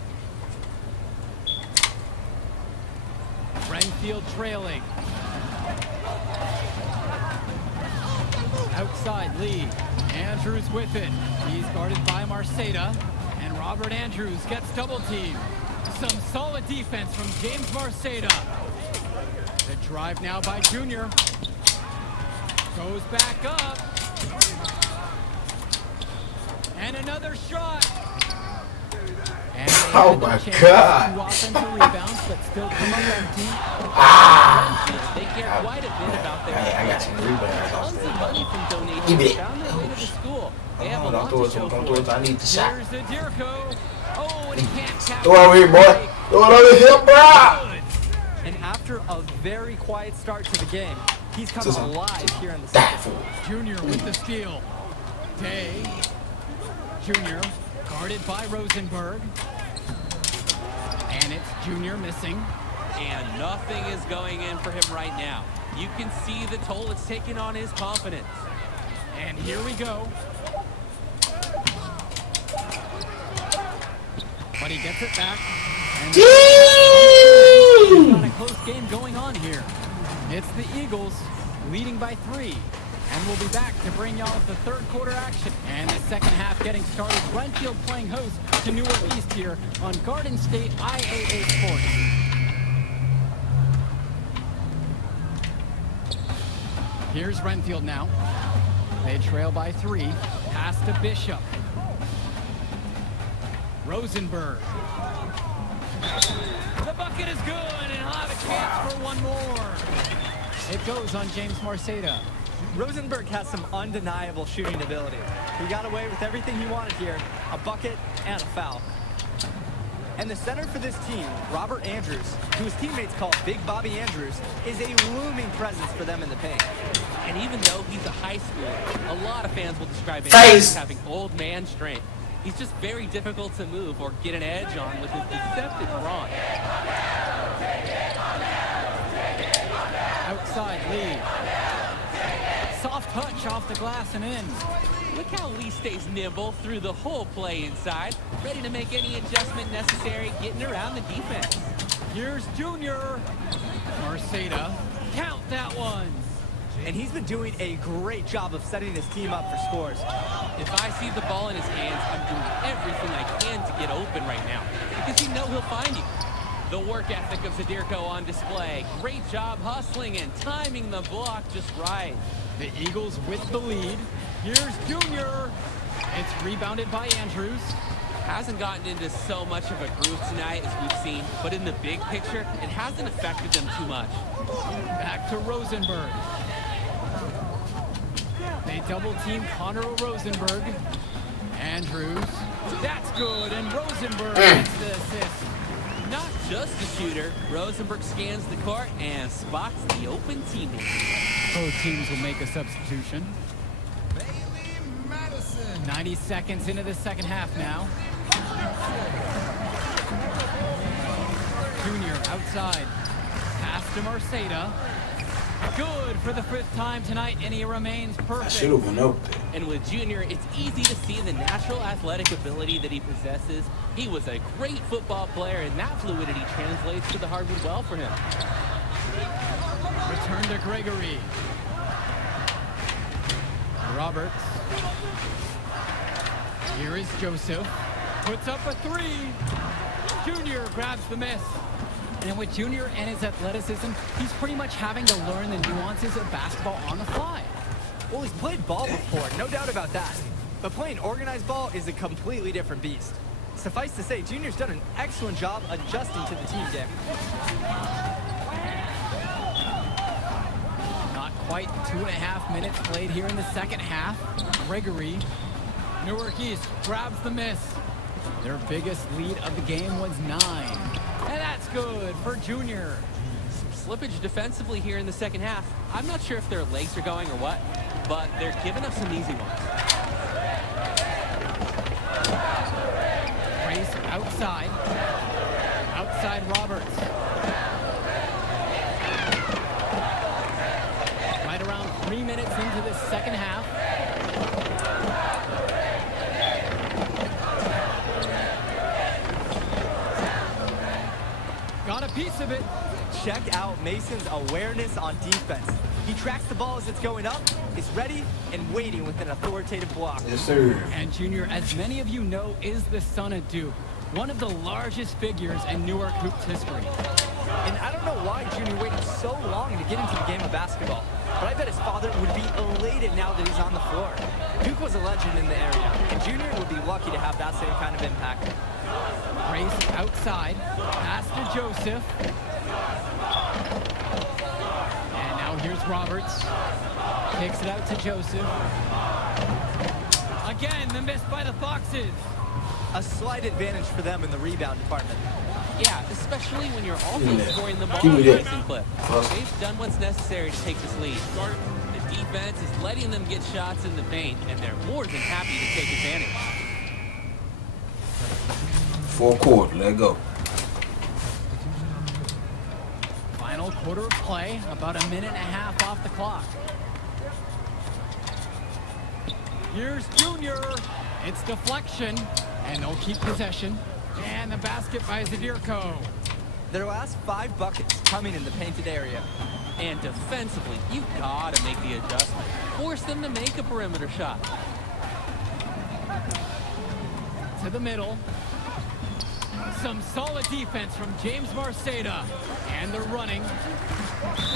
Renfield trailing. Outside Lee. Andrews with it. He's guarded by Marceda. And Robert Andrews gets double teamed. Some solid defense from James Marceda. The drive now by Junior. Goes back up. And another shot. And oh my God. Offensive rebounds, but still come up empty. They care quite a bit about their I got some rebounds. tons of money from donations found their way to the school. They have a lot to show for it. I need the shot. There's Zadirko. Oh, and he can't catch. Go over here, boy. Go over here, bro. And after a very quiet start to the game, he's come alive here in the second. Junior with the steal. Day. Junior guarded by Rosenberg. And it's Junior missing. And nothing is going in for him right now. You can see the toll it's taken on his confidence. And here we go. But he gets it back. And got a close game going on here. It's the Eagles leading by 3. And we'll be back to bring y'all the third quarter action. And the second half getting started. Renfield playing host to Newark East here on Garden State IAA Sports. Here's Renfield now. They trail by 3. Pass to Bishop. Rosenberg. The bucket is good, and he'll have a chance for one more. It goes on James Marceda. Rosenberg has some undeniable shooting ability. He got away with everything he wanted here, a bucket and a foul. And the center for this team, Robert Andrews, who his teammates call Big Bobby Andrews, is a looming presence for them in the paint. And even though he's a high schooler, a lot of fans will describe him as having old man strength. He's just very difficult to move or get an edge on with his deceptive brawn. Outside Lee. Soft touch off the glass and in. Look how Lee stays nimble through the whole play inside, ready to make any adjustment necessary, getting around the defense. Here's Junior. Marceda. Count that one. And he's been doing a great job of setting his team up for scores. If I see the ball in his hands, I'm doing everything I can to get open right now, because you know he'll find you. The work ethic of Zadirko on display. Great job hustling and timing the block just right. The Eagles with the lead. Here's Junior. It's rebounded by Andrews. Hasn't gotten into so much of a groove tonight as we've seen, but in the big picture, it hasn't affected them too much. Back to Rosenberg. They double team Connor Rosenberg. Andrews. That's good, and Rosenberg gets the assist. Not just a shooter, Rosenberg scans the court and spots the open teammate. Both teams will make a substitution. 90 seconds into the second half now. Junior outside. Pass to Marceda. Good for the 5th time tonight, and he remains perfect. I should have went up there. And with Junior, it's easy to see the natural athletic ability that he possesses. He was a great football player, and that fluidity translates to the hardwood well for him. Return to Gregory. Roberts. Here is Joseph. Puts up a 3. Junior grabs the miss. And with Junior and his athleticism, he's pretty much having to learn the nuances of basketball on the fly. Well, he's played ball before, no doubt about that. But playing organized ball is a completely different beast. Suffice to say, Junior's done an excellent job adjusting to the team game. Not quite 2.5 minutes played here in the second half. Gregory. Newark East grabs the miss. Their biggest lead of the game was 9. And that's good for Junior. Some slippage defensively here in the second half. I'm not sure if their legs are going or what, but they're giving up some easy ones. Race outside. Outside Roberts. Right around 3 minutes into the second half. Got a piece of it. Check out Mason's awareness on defense. He tracks the ball as it's going up, is ready, and waiting with an authoritative block. Yes, sir. And Junior, as many of you know, is the son of Duke, one of the largest figures in Newark hoops history. And I don't know why Junior waited so long to get into the game of basketball, but I bet his father would be elated now that he's on the floor. Duke was a legend in the area, and Junior would be lucky to have that same kind of impact. Race outside, pass to Joseph. And now here's Roberts. Kicks it out to Joseph. Again, the miss by the Foxes. A slight advantage for them in the rebound department. Yeah, especially when you're also scoring the ball Give at me a that. decent clip. They've done what's necessary to take this lead. The defense is letting them get shots in the paint, and they're more than happy to take advantage. 4 quarter, let go. Final quarter of play, about 1.5 minutes off the clock. Here's Junior. It's deflection, and they'll keep possession. And the basket by Zadirko. Their last 5 buckets coming in the painted area. And defensively, you've got to make the adjustment. Force them to make a perimeter shot. To the middle. Some solid defense from James Marceda. And they're running.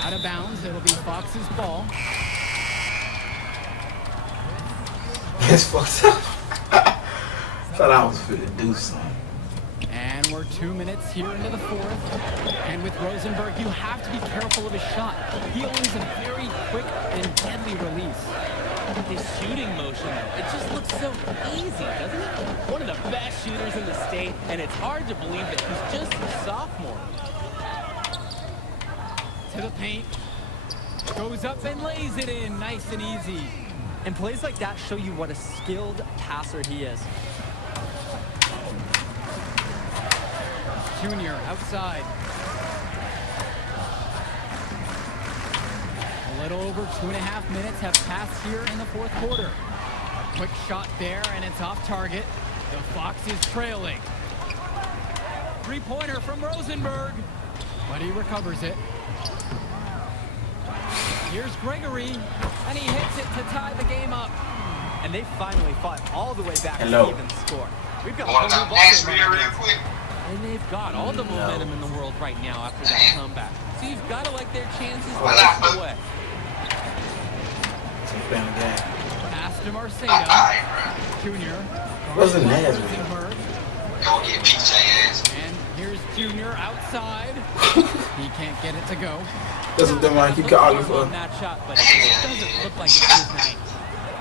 Out of bounds, it'll be Fox's ball. It's fucked up. Thought I was finna do something. And we're 2 minutes here into the 4th. And with Rosenberg, you have to be careful of his shot. He owns a very quick and deadly release. His shooting motion, it just looks so easy, doesn't it? One of the best shooters in the state, and it's hard to believe that he's just a sophomore. To the paint. Goes up and lays it in, nice and easy. And plays like that show you what a skilled passer he is. Junior outside. A little over 2.5 minutes have passed here in the 4th quarter. Quick shot there, and it's off target. The Foxes trailing. 3-pointer from Rosenberg, but he recovers it. Here's Gregory, and he hits it to tie the game up. And they finally fought all the way back Hello. to even score. We've got a Want whole to new ball pass game me on our real hands. quick? And they've got all the momentum in the world right now after that comeback. So you've got to like their chances the rest of the way. Pass to Marceda. Junior. Wasn't nasty. Rosenberg. Go get PJ ass. And here's Junior outside. He can't get it to go. Doesn't look like he called for. On that shot, but it just doesn't look like it's his night.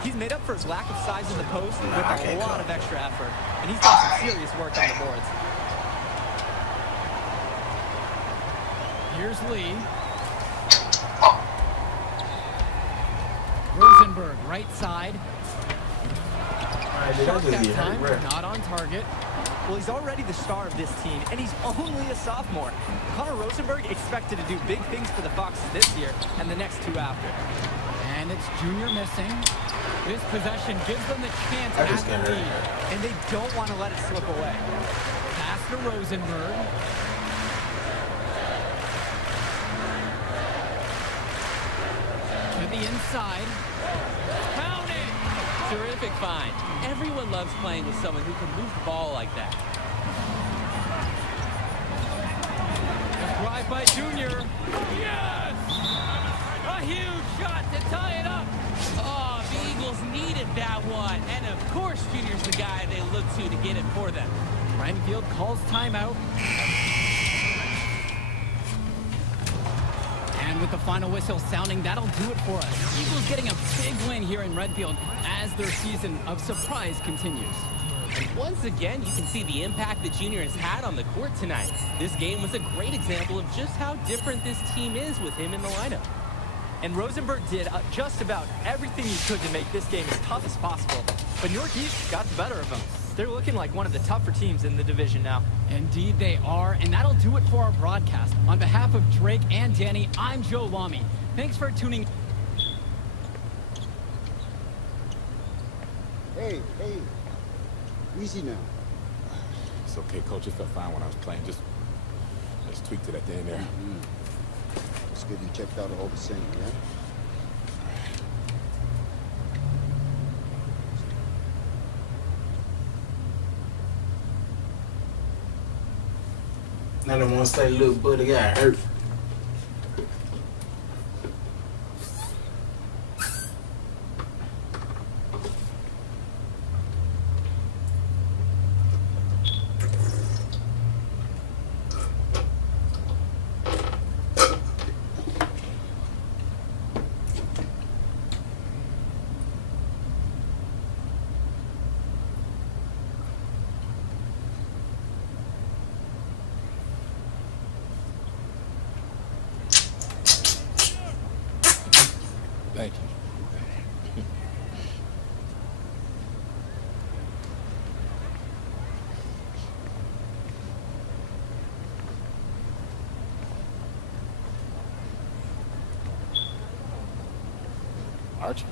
He's made up for his lack of size in the post with a lot of extra effort. And he's done some serious work on the boards. Here's Lee. Rosenberg, right side. Shot that time, not on target. Well, he's already the star of this team, and he's only a sophomore. Connor Rosenberg expected to do big things for the Foxes this year and the next two after. And it's Junior missing. This possession gives them the chance at the lead. And they don't want to let it slip away. Pass to Rosenberg. To the inside. Count it! Terrific find. Everyone loves playing with someone who can move the ball like that. A drive by Junior. Yes! A huge shot to tie it up. Oh, the Eagles needed that one. And of course, Junior's the guy they look to get it for them. Renfield calls timeout. And with the final whistle sounding, that'll do it for us. Eagles getting a big win here in Redfield as their season of surprise continues. And once again, you can see the impact that Junior has had on the court tonight. This game was a great example of just how different this team is with him in the lineup. And Rosenberg did just about everything he could to make this game as tough as possible. But York East got the better of them. They're looking like one of the tougher teams in the division now. Indeed they are, and that'll do it for our broadcast. On behalf of Drake and Danny, I'm Joe Lamy. Thanks for tuning. Hey, easy now. It's okay, Coach. It felt fine when I was playing. Just tweaked it at the end there. It's good you checked out all the same, yeah? None of them want to say little buddy got hurt. Thank you. Archie?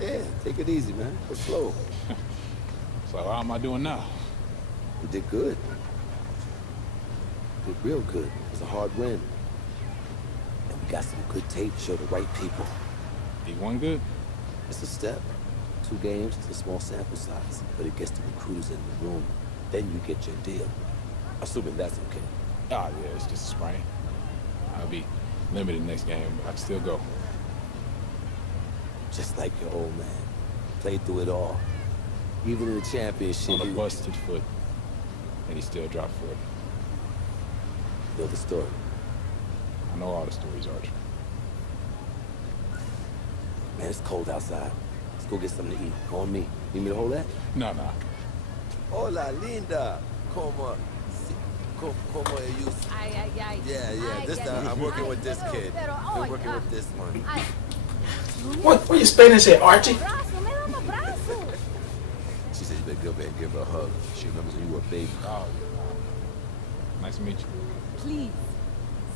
Yeah, take it easy, man. Go slow. So how am I doing now? You did good. Did real good. It was a hard win. And we got some good tape to show the right people. D1 good? It's a step. 2 games, it's a small sample size, but it gets the recruiters in the room. Then you get your deal. Assuming that's okay. Ah, yeah, it's just a sprain. I'll be limited next game, but I can still go. Just like your old man. Played through it all. Even in the championship. On a busted foot, and he still dropped 40. Know the story. I know all the stories, Archie. Man, it's cold outside. Let's go get something to eat. Go on me. Need me to hold that? No. Hola, linda. Como you... Yeah. This time I'm working with this kid. Been working with this one. What you Spanish at, Archie? She said you better go back and give her a hug. She remembers when you were a baby. Oh, nice to meet you. Please,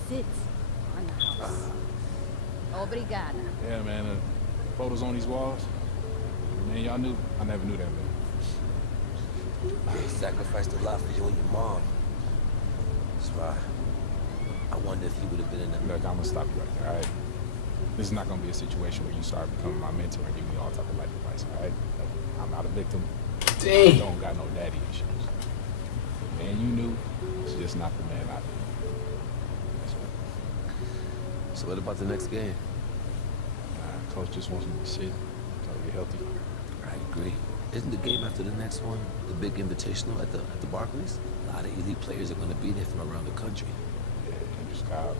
sit on the house. Obrigada. Yeah, man. Photos on these walls. Man, y'all knew. I never knew that, man. He sacrificed a lot for you and your mom. That's why I wonder if he would have been in that. Look, I'm gonna stop you right there, all right? This is not gonna be a situation where you start becoming my mentor and give me all type of life advice, all right? I'm not a victim. Dang. I don't got no daddy issues. The man you knew is just not the man I knew. So what about the next game? Coach just wants me to sit until I get healthy. I agree. Isn't the game after the next one the big invitational at the Barclays? A lot of elite players are going to be there from around the country. Yeah, Andrew Scott.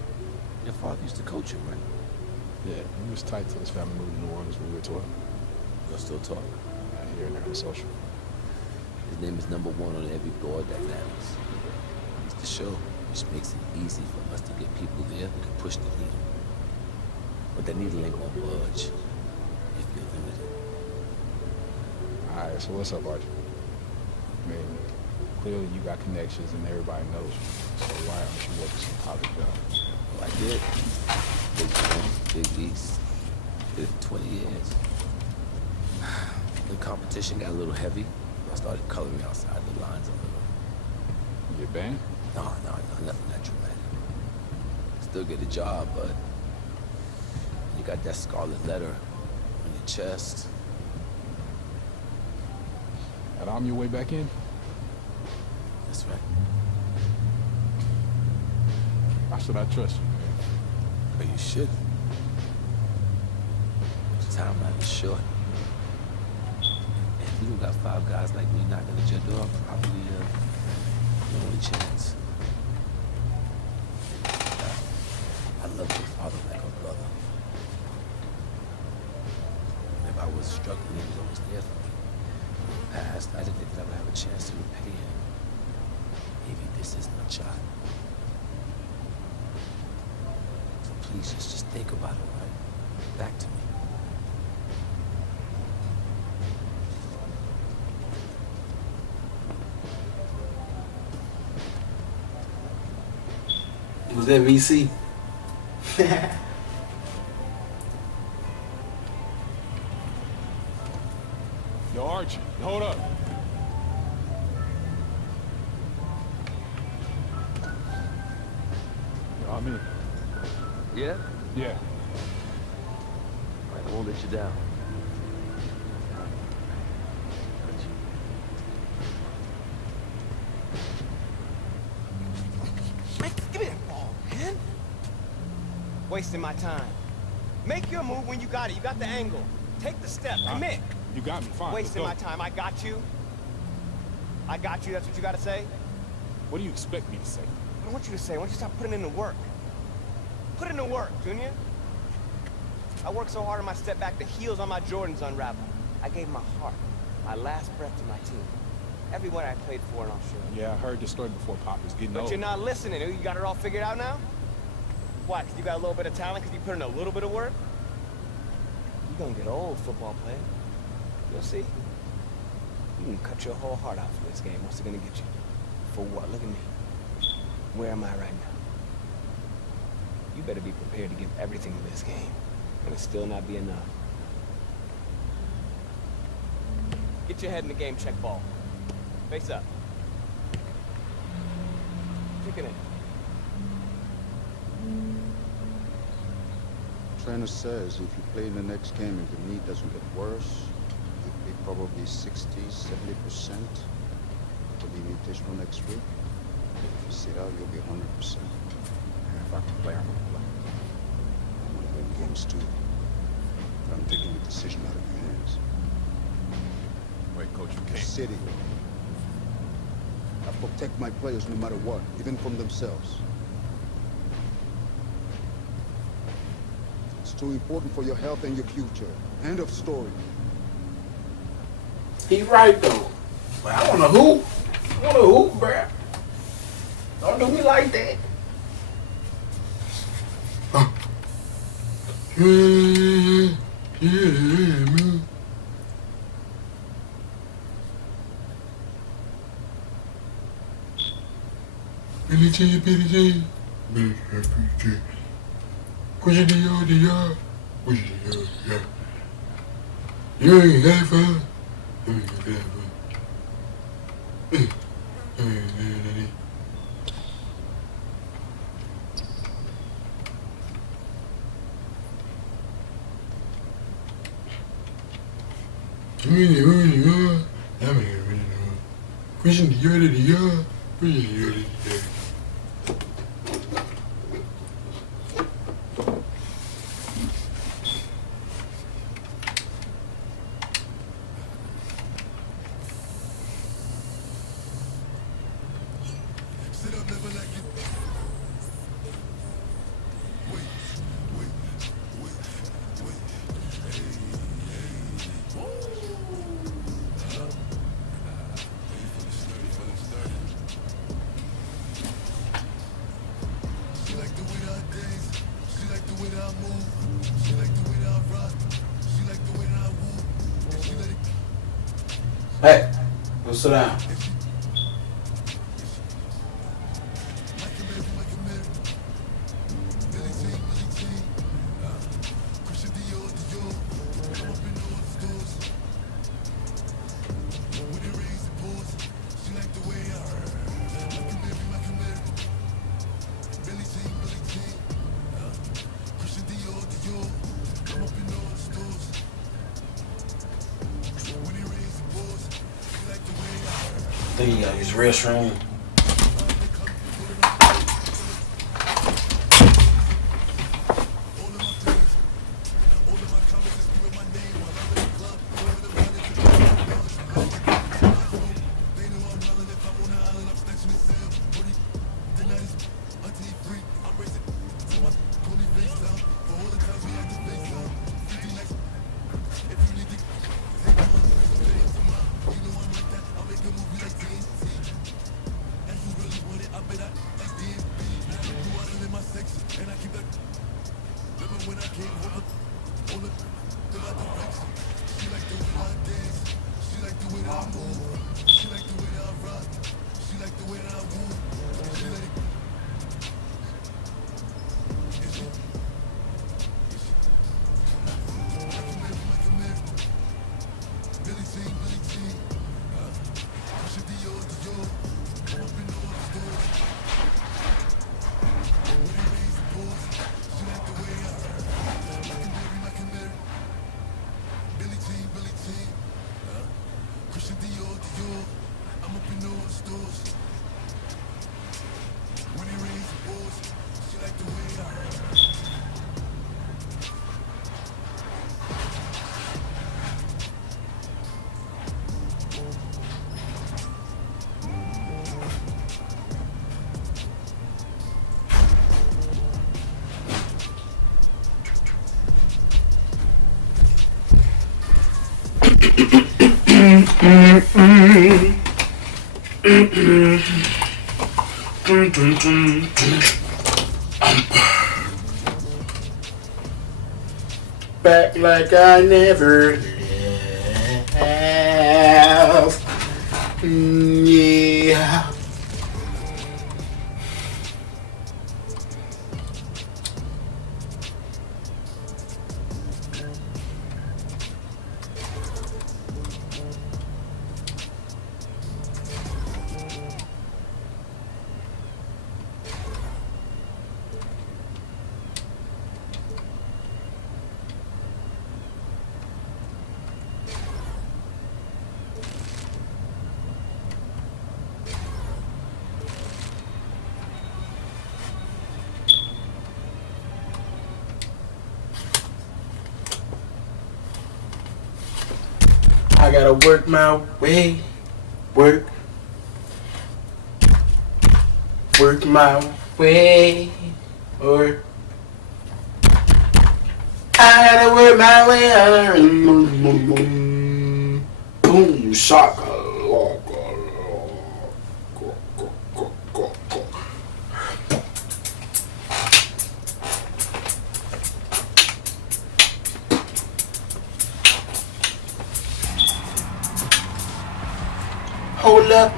Your father used to coach him, right? Yeah, he was tight till his family moved to New Orleans when we were 12. Y'all still talk? Here and there on the social. His name is #1 on every board that matters. He's the show. which makes it easy for us to get people there who can push the needle. But the needle ain't gonna budge if you're limited. Alright, so what's up, Archie? I mean, clearly you got connections and everybody knows you. So why aren't you working some college jobs? Well, I did. Big Home, Big East. Did it for 20 years. The competition got a little heavy. I started coloring outside the lines a little. You get banned? No, nothing that dramatic. Still get a job, but you got that scarlet letter on your chest. And I'm your way back in? That's right. Why should I trust you, man? But you should. The timeline is short. If you don't got 5 guys like me knocking at your door, probably your only chance. I love your father like a brother. If I was struggling, he was always there for me. In the past, I didn't think that I would have a chance to repay him. Maybe this is my shot. So please just think about it, right? Back to me. Was that VC? Yo, Archie, hold up. Yo, I'm in. Yeah? Yeah. I won't let you down. Give me that ball, man. Wasting my time. Make your move when you got it. You got the angle. Take the step. Commit. You got me. Fine. Wasting my time. I got you. I got you. That's what you got to say? What do you expect me to say? I want you to say, I want you to stop putting in the work. Put in the work, Junior. I worked so hard on my step back, the heels on my Jordans unraveled. I gave my heart, my last breath to my team. Everyone I played for in Australia. Yeah, I heard the story before Pop was getting But old. you're not listening. You got it all figured out now? Why? Because you got a little bit of talent? Because you put in a little bit of work? You're going to get old, football player. You'll see. You can cut your whole heart out for this game. What's it going to get you? For what? Look at me. Where am I right now? You better be prepared to give everything to this game. And it'll still not be enough. Get your head in the game, check ball. Face up. Kicking it. Trainer says if you play in the next game, if the knee doesn't get worse, you'll be probably 60, 70%. We'll leave you additional next week. If you sit out, you'll be 100%. If I can play, I'm gonna play. I want to win games too. But I'm taking the decision out of your hands. Wait, Coach, you can't. City. I protect my players no matter what, even from themselves. It's too important for your health and your future. End of story. He right though. But I wanna hoop. I wanna hoop, bruh. Don't do me like that. Yeah, man. Billy J, Billy J. Billy J. Push it to your. Push it to your. You ain't that fun. You ain't that fun. Pushing the yard. Hey, go sit down. I think you gotta use the restroom. Back like I never have. Yeah. I gotta work my way, work my way, or I gotta work my way, boom, shaka. Hold up.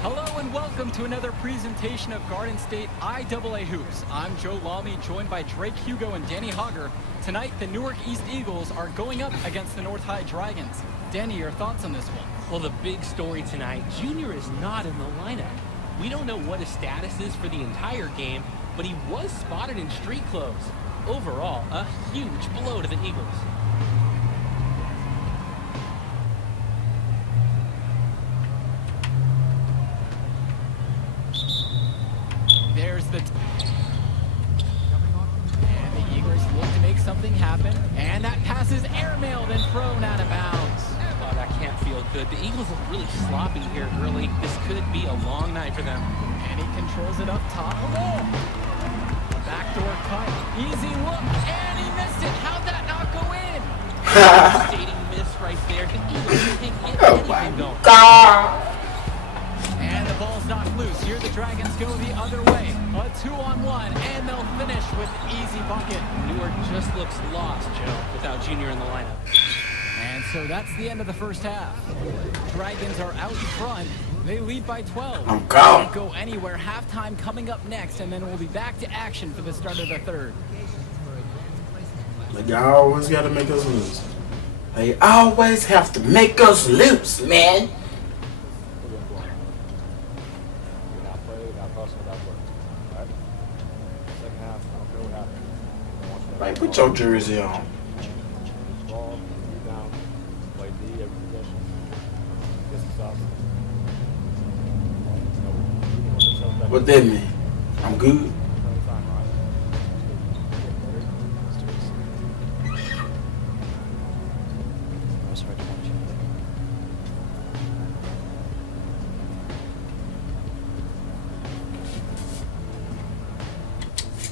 Hello and welcome to another presentation of Garden State IAA Hoops. I'm Joe Lamy, joined by Drake Hugo and Danny Hogger. Tonight, the Newark East Eagles are going up against the North High Dragons. Danny, your thoughts on this one? Well, the big story tonight, Junior is not in the lineup. We don't know what his status is for the entire game, but he was spotted in street clothes. Overall, a huge blow to the Eagles. There's the... And the Eagles look to make something happen. And that pass is airmailed and thrown out of bounds. Oh, that can't feel good. The Eagles look really sloppy here early. This could be a long night for them. And he controls it up top. Oh! Backdoor cut. Easy look. And he missed it. How'd that not go in? Devastating miss right there. The Eagles can't get anything going. And the ball's knocked loose. Here the Dragons go the other way. A A 2-on-1, and they'll finish with an easy bucket. Newark just looks lost, Joe, without Junior in the lineup. And so that's the end of the first half. Dragons are out in front. They lead by 12. I'm gone. Don't go anywhere. Halftime coming up next, and then we'll be back to action for the start of the third. Like, y'all always gotta make us lose. They always have to make us lose, man. Like, put your jersey on. What that mean? I'm good.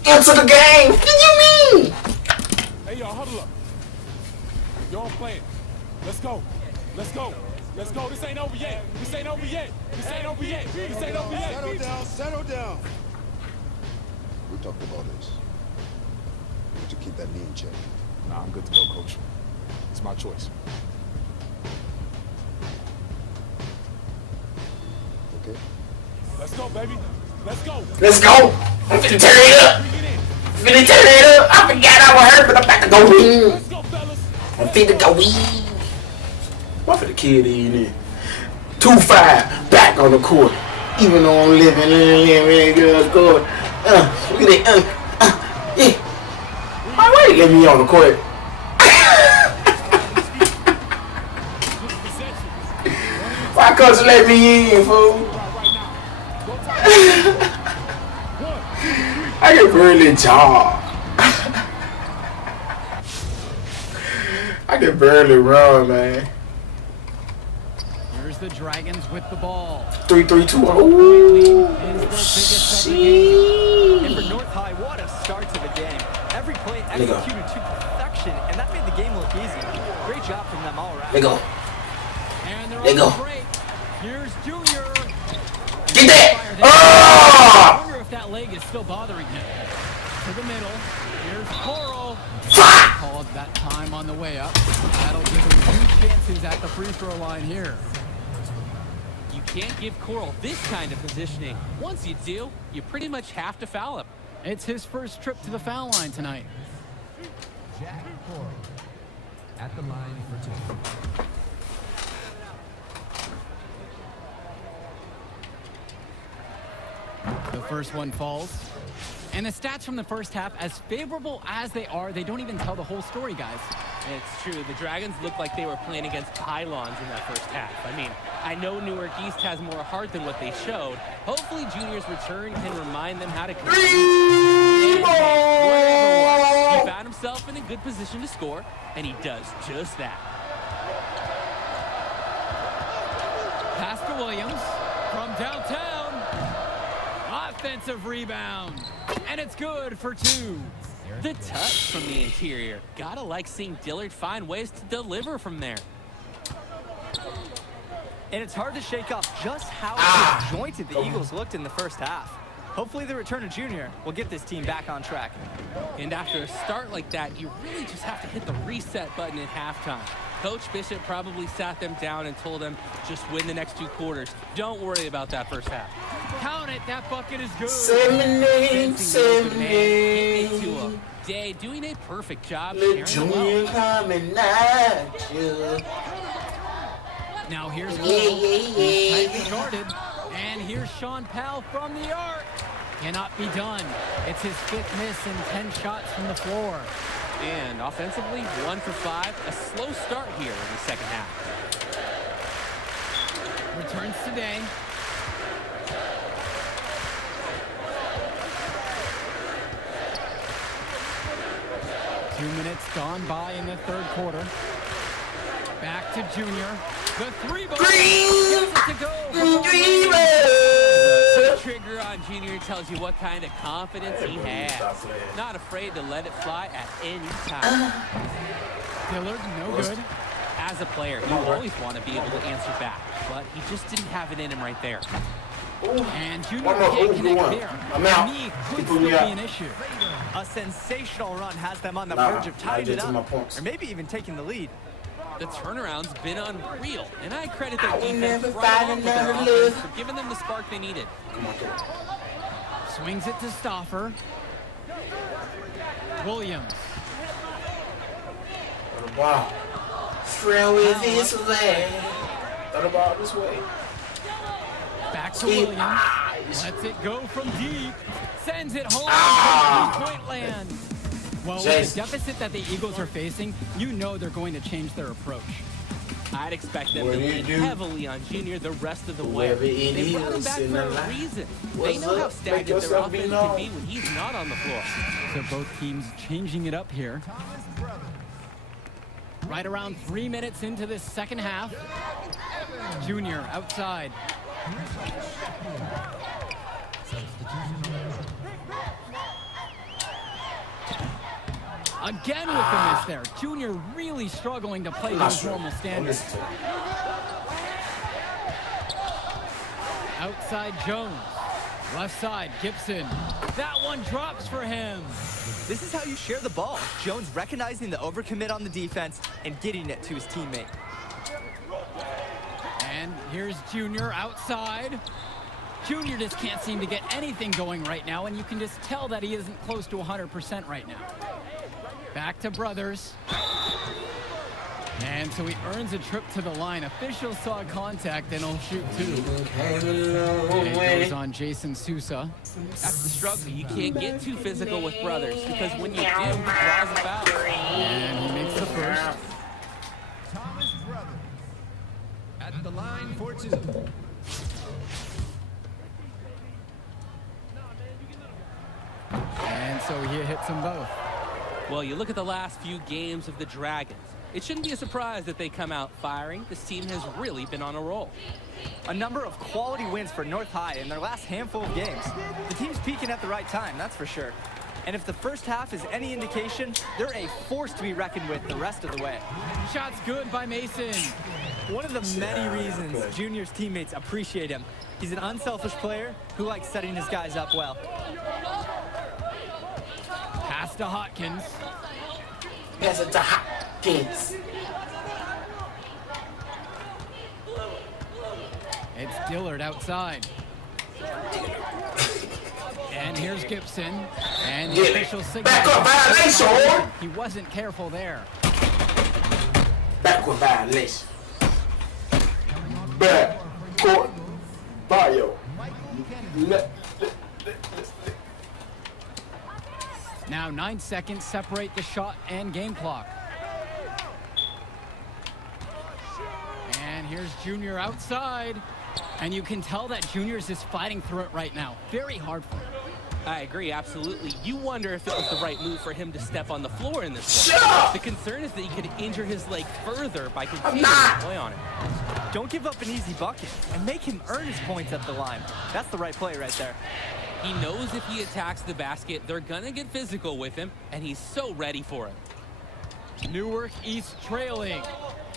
Into the game. What do you mean? Hey, y'all, huddle up. Y'all playing. Let's go. Let's go. Let's go. This ain't over yet. This ain't over yet. This ain't over yet. This ain't over yet. Settle down. Settle down. We talked about this. We need to keep that knee in check. Nah, I'm good to go, Coach. It's my choice. Okay? Let's go, baby. Let's go. Let's go. I'm finna turn it up. Finna turn it up. I forgot I was hurt, but I'm about to go in. I'm finna go in. What for the kid in there? 2-5 back on the court. Even though I'm living girls score. Look at that. Yeah. Why they let me on the court? Why coach let me in, fool? I can barely jog. I can barely run, man. Here's the Dragons with the ball. 3-3-2. Ooh. And for North High, what a start to the game. Every play executed to perfection, and that made the game look easy. Great job from them all around. Let go. And they're Let go. on the break. Here's Junior. Get that! Oh! I wonder if that leg is still bothering him. To the middle. Here's Coral. Called that time on the way up. That'll give him 2 chances at the free throw line here. You can't give Coral this kind of positioning. Once you do, you pretty much have to foul him. It's his first trip to the foul line tonight. Jack Coral at the line for 2. The first one falls. And the stats from the first half, as favorable as they are, they don't even tell the whole story, guys. It's true. The Dragons looked like they were playing against pylons in that first half. I mean, I know Newark East has more heart than what they showed. Hopefully Junior's return can remind them how to compete. And whatever was, he found himself in a good position to score, and he does just that. Pass to Williams from downtown. Offensive rebound. And it's good for 2. The touch from the interior. Gotta like seeing Dillard find ways to deliver from there. And it's hard to shake off just how disjointed the Eagles looked in the first half. Hopefully the return of Junior will get this team back on track. And after a start like that, you really just have to hit the reset button at halftime. Coach Bishop probably sat them down and told them, just win the next 2 quarters. Don't worry about that first half. Count it, that bucket is good. 7-8. Day doing a perfect job. Little Junior coming at you. Now here's tightly guarded. And here's Sean Powell from the arc. Cannot be done. It's his 5th miss and 10 shots from the floor. And offensively, 1 for 5. A slow start here in the second half. Returns today. Two minutes gone by in the third quarter. Back to Junior. The 3-ball. Gets it to go. The trigger on Junior tells you what kind of confidence he has. Not afraid to let it fly at any time. Dillard, no good. As a player, you always want to be able to answer back, but he just didn't have it in him right there. And Junior One more. can't Ooh, connect good one. there. I'm out. Knee could Keep still me be out. an issue. A sensational run has them on the Nah, verge of tying I it get to my up, points. or maybe even taking the lead. The turnaround's been unreal, and I credit their I will defense never right find along with their another offense love. for giving them the spark they needed. Come on, kid. Swings it to Stauffer. Williams. Wow. Trail with his way. Thought about this way. Back to Deep. Williams. Lets it go from deep. Sends it home. Three-point land. Well, with Jason. the deficit that the Eagles are facing, you know they're going to change their approach. I'd expect them What to do you lean do? heavily on Junior the rest of the way. Whoever it They brought him is back in for the a line. reason. They What's know how up? stagnant Make their yourself offense be can known. be when he's not on the floor. So both teams changing it up here. Right around 3 minutes into this second half. Junior outside. Again with the miss there. Junior really struggling to play those normal standards. Outside Jones. Left side, Gibson. That one drops for him. This is how you share the ball. Jones recognizing the overcommit on the defense and getting it to his teammate. And here's Junior outside. Junior just can't seem to get anything going right now, and you can just tell that he isn't close to 100% right now. Back to Brothers. And so he earns a trip to the line. Officials saw contact and he'll shoot two. And it goes on Jason Sousa. That's the struggle. You can't get too physical with Brothers because when you do, he draws a foul. And he makes the first. Thomas Brothers at the line for two. And so he hits them both. Well, you look at the last few games of the Dragons. It shouldn't be a surprise that they come out firing. This team has really been on a roll. A number of quality wins for North High in their last handful of games. The team's peaking at the right time, that's for sure. And if the first half is any indication, they're a force to be reckoned with the rest of the way. Shot's good by Mason. One of the many reasons Junior's teammates appreciate him. He's an unselfish player who likes setting his guys up well. Pass to Hopkins. Pass it to Hopkins. It's Dillard outside. And here's Gibson. And the Get it. official signal. Back up, violation! He wasn't careful there. Backward violation. Back court bio. Now 9 seconds separate the shot and game clock. And here's Junior outside. And you can tell that Junior's just fighting through it right now. Very hard for him. I agree, absolutely. You wonder if it was the right move for him to step on the floor in this one. The concern is that he could injure his leg further by continuing to play on it. Don't give up an easy bucket and make him earn his points at the line. That's the right play right there. He knows if he attacks the basket, they're gonna get physical with him, and he's so ready for it. Newark East trailing.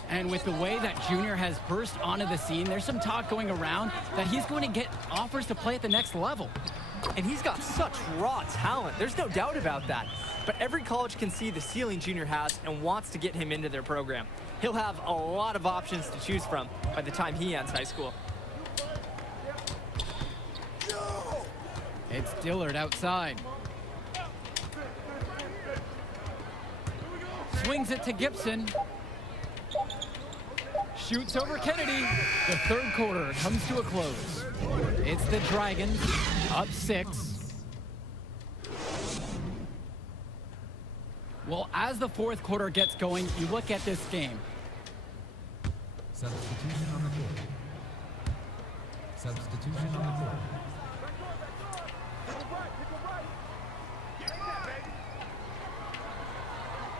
And with the way that Junior has burst onto the scene, there's some talk going around that he's going to get offers to play at the next level. And he's got such raw talent. There's no doubt about that. But every college can see the ceiling Junior has and wants to get him into their program. He'll have a lot of options to choose from by the time he ends high school. It's Dillard outside. Swings it to Gibson. Shoots over Kennedy. The third quarter comes to a close. It's the Dragons up 6. Well, as the fourth quarter gets going, you look at this game. Substitution on the court. Substitution on the court.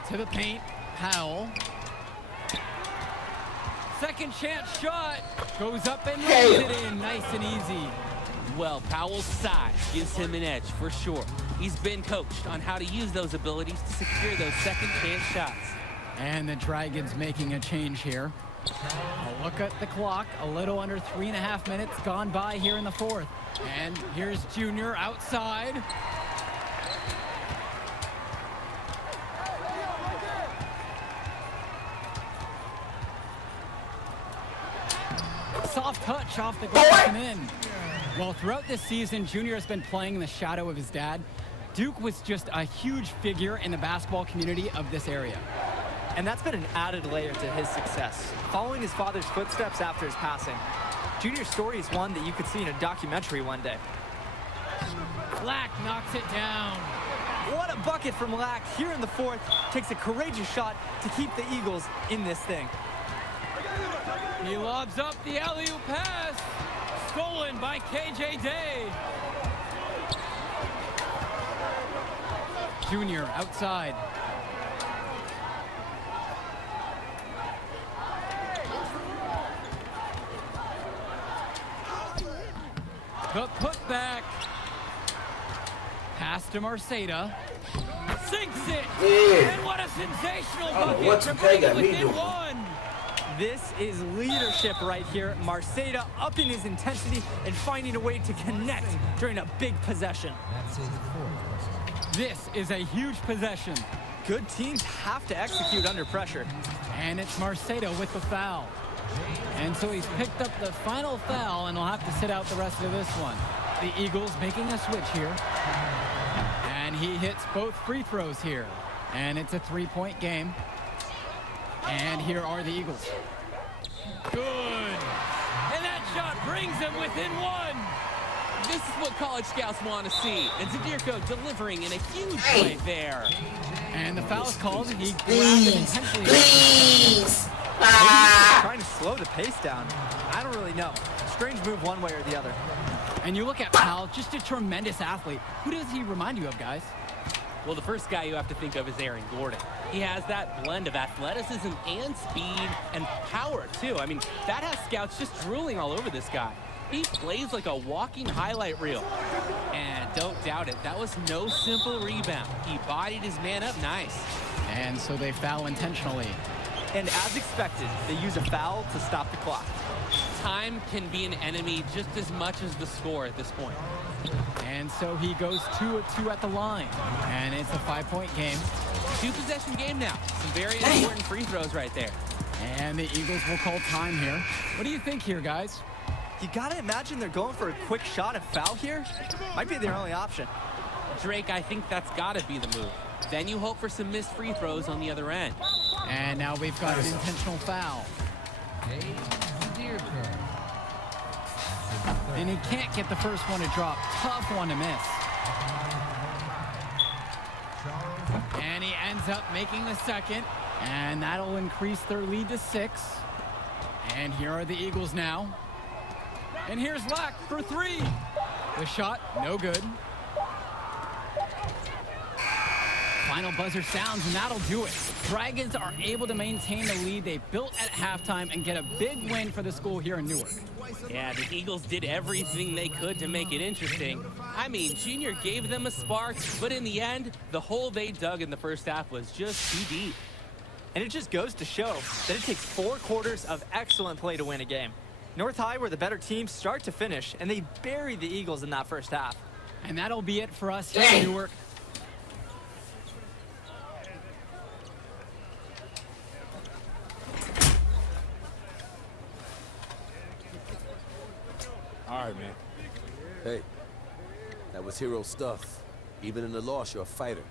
To the paint, Powell. Second chance shot. Goes up and lays it in, nice and easy. Well, Powell's size gives him an edge for sure. He's been coached on how to use those abilities to secure those second chance shots. And the Dragons making a change here. A look at the clock, a little under 3.5 minutes gone by here in the fourth. And here's Junior outside. Soft touch off the glass and in. Well, throughout this season, Junior has been playing in the shadow of his dad. Duke was just a huge figure in the basketball community of this area. And that's been an added layer to his success, following his father's footsteps after his passing. Junior's story is one that you could see in a documentary one day. Lack knocks it down. What a bucket from Lack here in the fourth. Takes a courageous shot to keep the Eagles in this thing. He lobs up the alley-oop pass. Stolen by KJ Day. Junior outside. The putback. Pass to Marceda. Sinks it. Yeah. And what a sensational Oh, bucket what to 2K bring got it me within doing? one. This is leadership right here. Marceda upping his intensity and finding a way to connect during a big possession. This is a huge possession. Good teams have to execute under pressure. And it's Marceda with the foul. And so he's picked up the final foul and will have to sit out the rest of this one. The Eagles making a switch here. And he hits both free throws here. And it's a 3-point game. And here are the Eagles. Good. And that shot brings them within one. This is what college scouts want to see. And Zadirko delivering in a huge way there. And the foul is called. He grabbed it intentionally. Please. Trying to slow the pace down. I don't really know. Strange move one way or the other. And you look at Powell, just a tremendous athlete. Who does he remind you of, guys? Well, the first guy you have to think of is Aaron Gordon. He has that blend of athleticism and speed and power, too. I mean, that has scouts just drooling all over this guy. He plays like a walking highlight reel. And don't doubt it, that was no simple rebound. He bodied his man up nice. And so they foul intentionally. And as expected, they use a foul to stop the clock. Time can be an enemy just as much as the score at this point. And so he goes 2 of 2 at the line. And it's a 5-point game. 2-possession game now. Some very important free throws right there. And the Eagles will call time here. What do you think here, guys? You gotta imagine they're going for a quick shot and foul here. Might be their only option. Drake, I think that's gotta be the move. Then you hope for some missed free throws on the other end. And now we've got an intentional foul. And he can't get the first one to drop. Tough one to miss. And he ends up making the second. And that'll increase their lead to 6. And here are the Eagles now. And here's Lack for 3. The shot, no good. Final buzzer sounds, and that'll do it. Dragons are able to maintain the lead they built at halftime and get a big win for the school here in Newark. Yeah, the Eagles did everything they could to make it interesting. I mean, Junior gave them a spark, but in the end, the hole they dug in the first half was just too deep. And it just goes to show that it takes 4 quarters of excellent play to win a game. North High were the better team start to finish, and they buried the Eagles in that first half. And that'll be it for us here in Newark. All right, man. Hey, that was hero stuff. Even in the loss, you're a fighter.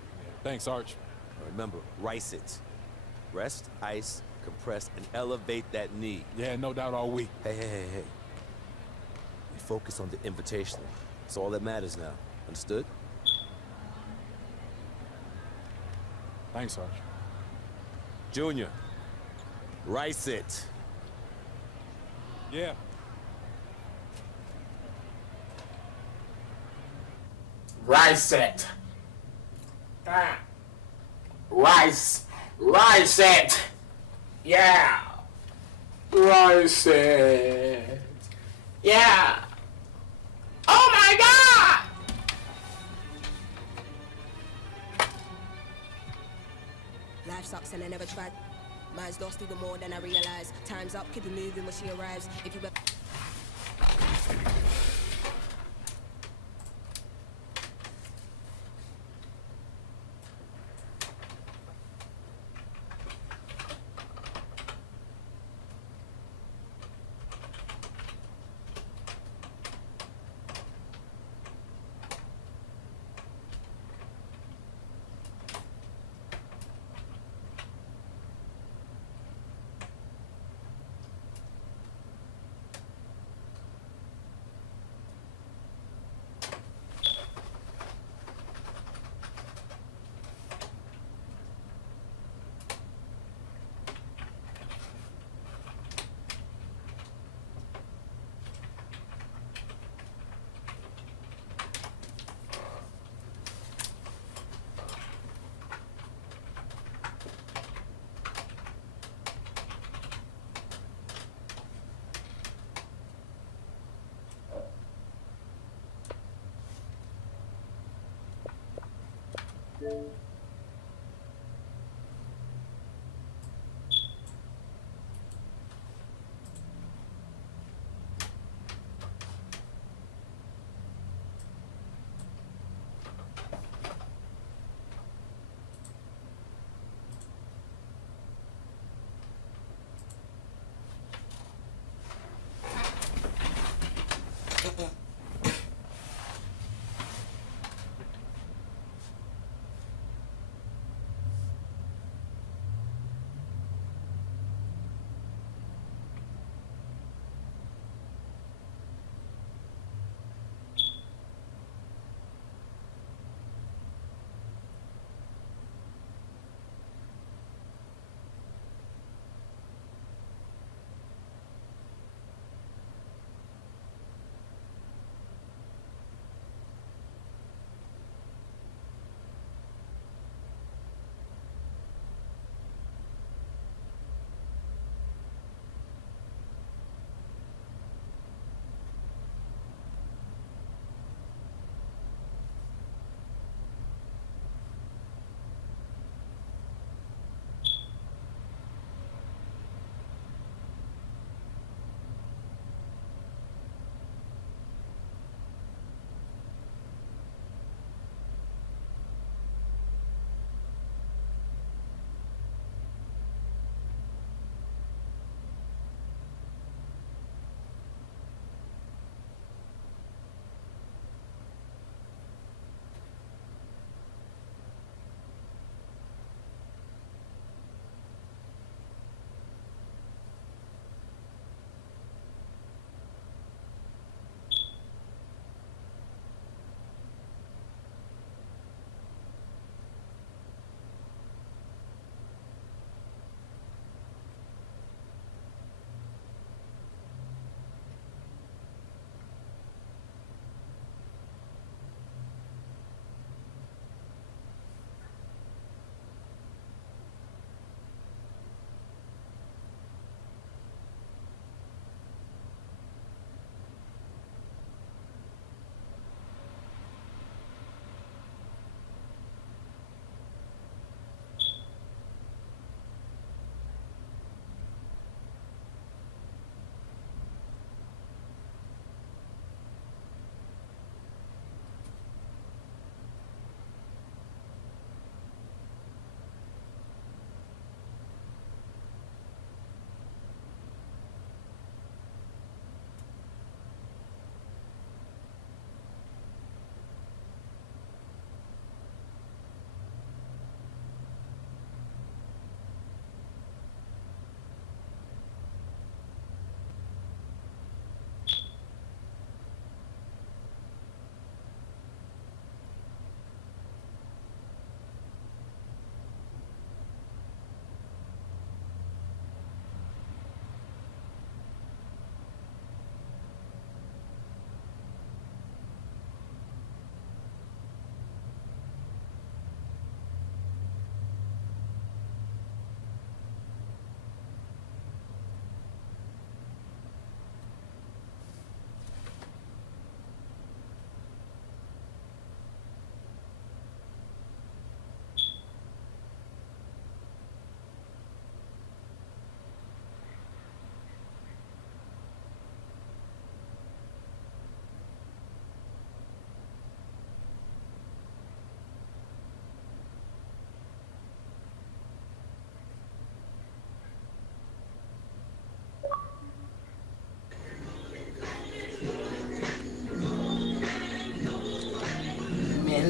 Thanks, Arch. Now remember, rice it. Rest, ice, compress, and elevate that knee. Yeah, no doubt all week. Hey. You focus on the invitational. That's all that matters now. Understood? Thanks, Arch. Junior, rice it. Yeah. Rice it. Rice it. Yeah. Rice it. Yeah. Oh my God! Life sucks and I never tried. Mine's lost even more than I realize. Time's up, keep it moving when she arrives. If you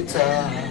every time.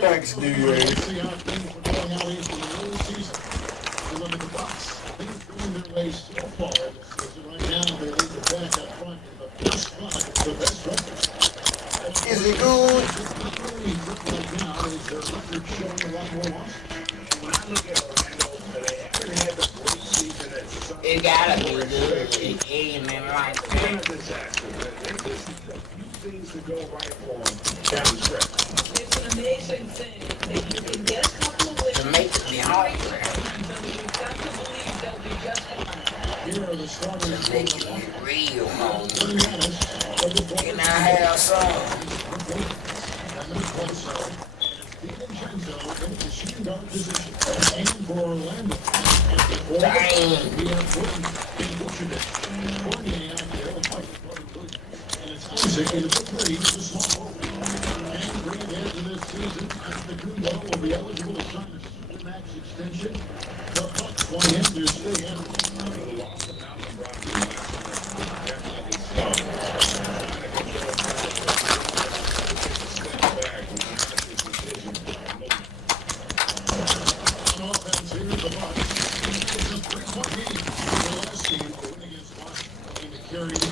Thanks, D.A. See how things were going out into the early season. You look at the Bucks. Things going their way so far in the season. Right now, they lead the back up front in the best five, the best record. Is it good? Right now, is their record showing a lot more losses. When I look at Orlando today, after they had the great season at Sun, It gotta be good. Amen, like been a that. disaster. There's a few things to go right for them down the stretch. It's an amazing thing that you can get a couple of wins. To make the hard. You've got to believe they'll be just fine. Here are the starters. To make it real, home. Can I have some?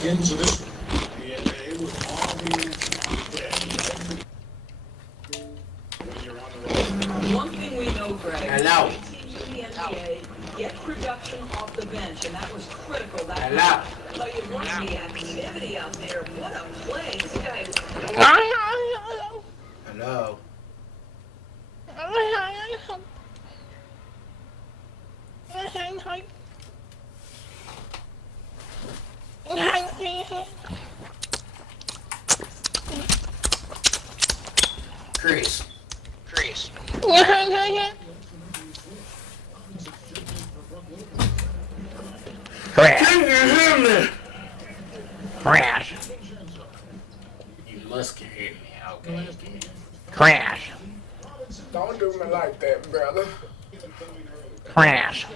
Into this DNA with all the One thing we know, Greg, Hello. teams in the NBA get production off the bench, and that was critical. That Hello. I'll tell you what, the activity out there, what a play. This guy. Hello. Chris. Can you hear me? Crash. You must can hear me, okay? Crash. Don't do me like that, brother. Crash.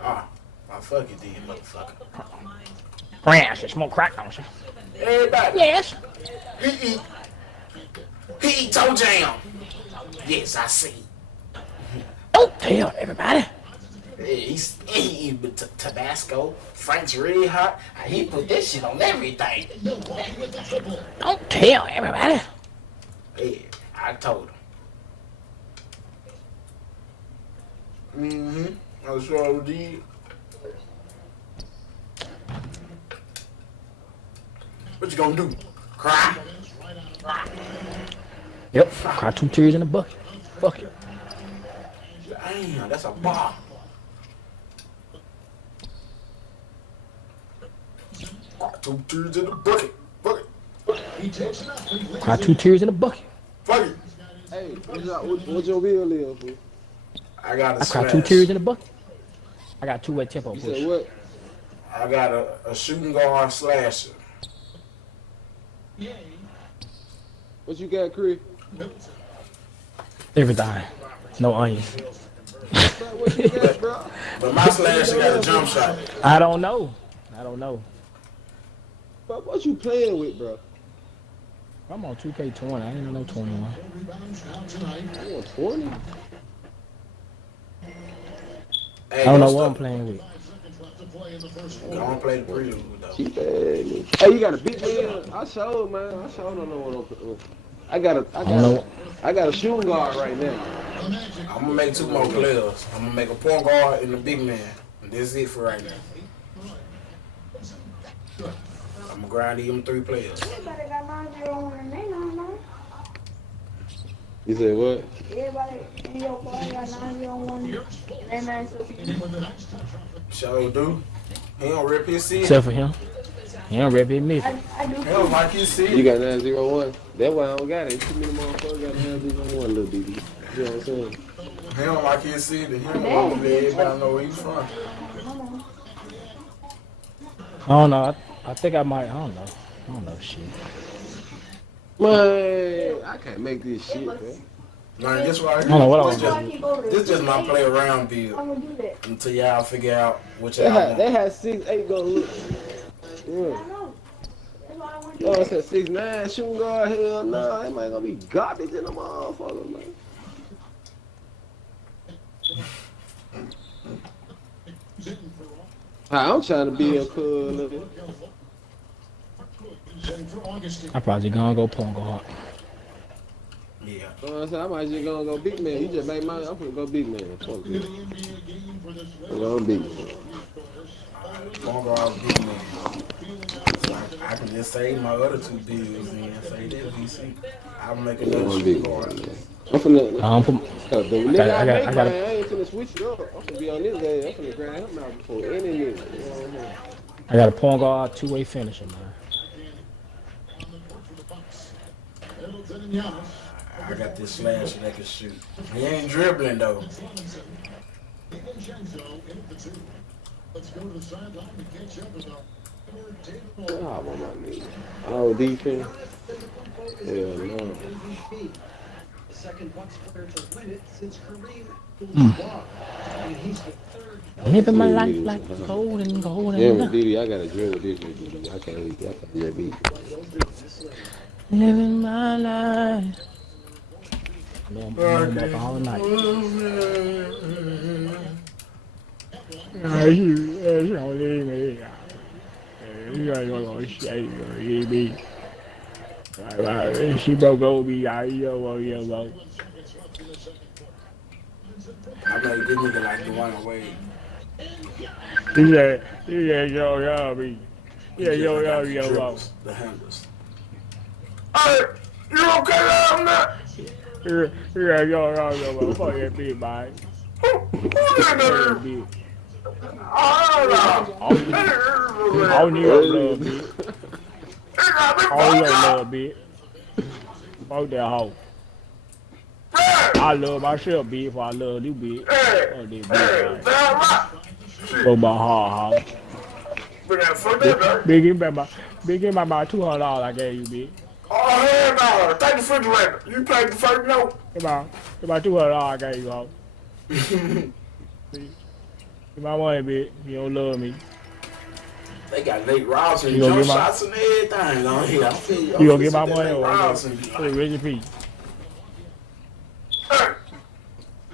Ah, I fuck you, then, motherfucker. Crash. You smoke crack, don't you? Everybody. Yes. He eat toe jam. Yes, I see. Don't tell everybody. He eat Tabasco, Frank's really hot. He put that shit on everything. Don't tell everybody. Yeah, I told him. I sure did. What you gonna do? Cry? Yep, cry 2 tears in a bucket. Fuck it. Damn, that's a bar. Cry 2 tears in a bucket. Fuck it. Cry 2 tears in a bucket. Fuck it. Hey, what's your bill is, fool? I got a cry 2 tears in a bucket. I got 2 wet tempo You push. said what? I got a shooting guard slasher. What you got, Chris? Everything. No onions. What you got, bro? But my slasher got a jump shot. I don't know. But what you playing with, bro? I'm on 2K20. I ain't no 21. You on 20? I don't know what I'm playing with. Go on play the prelude, though. Hey, you got a big man? I showed, man. I showed don't know what I'm. I got a shooting guard right now. I'm gonna make 2 more players. I'm gonna make a point guard and a big man. And that's it for right now. I'm gonna grind them 3 players. Everybody got 901 and they don't know. You said what? Everybody in your party got 901 and they man. Sure do. He don't rip his seed. Except for him. He don't rep his mission. He don't like his seed. You got 901. That's why I don't got it. Too many motherfuckers got 901, little BB. You know what I'm saying? He don't like his seed. He don't want to let everybody know where he's from. I don't know. I think I might. I don't know. I don't know shit. Man, I can't make this shit, man. Man, this right I don't know what I here. want This just my play around deal. Until y'all figure out what y'all want. They had 6'8" go look. Yeah. Oh, I said 6'9" shooting guard. Hell no, that might gonna be garbage in the motherfucker, man. I'm trying to be a cool little. I probably gonna go point guard. Yeah. I said I might just gonna go big man. You just made my. I'm gonna go big man. Fuck it. I'm going big man. Point guard, big man. I can just say my other two deals and say that VC. I'll make another shooting guard. I'm finna. I got I ain't finna switch it up. I'm finna be on this day. I'm finna grab him out before any nigga. I got a point guard, two-way finisher, man. I got this slasher that can shoot. He ain't dribbling though. Oh, defense. Hell no. Living my life like golden. Yeah, with Didi, I gotta drill with this with Didi. I can't leave. I can't just beat. Living my life. I'm up all night. It's only me. You gonna say me. She broke over me. I know this nigga like the one away. He said, yo, me. Yeah, yo. The handlers. Hey, you okay down there? Yeah, yo. Fuck that bitch, man. Who that is? I don't need your love, bitch. I don't need your love, bitch. Fuck that hoe. I love myself, bitch, before I love you, bitch. Fuck that bitch, man. Fuck my heart, Big, give me my $200 I gave you, bitch. Oh, hell no. Take the refrigerator. You paid the first note. Give my $200 I gave you, hoe. Give my money, bitch. You don't love me. They got Nate Robinson jump shots and everything on here. You gonna get my money or Reggie P? Hey,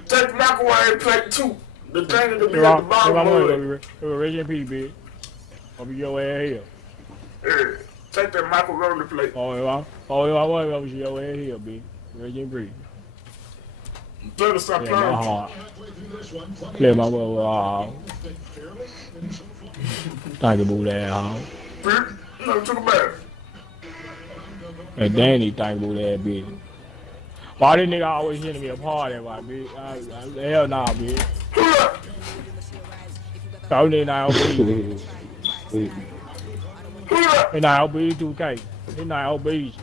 take the microwave plate too. The thing that be at the bottom of it. Reggie P, bitch. I'll be your ass here. Yeah, take that macaroni plate. Oh, if I want to be your ass here, bitch. Reggie P. Better stop playing. My heart. Play my heart. Thank you, boo, that hoe. No, took a bath. And Danny, thank you, boo, that bitch. Why this nigga always sending me a party, my bitch? Hell nah, bitch. So nigga not obese. He not obese 2K. He not obese.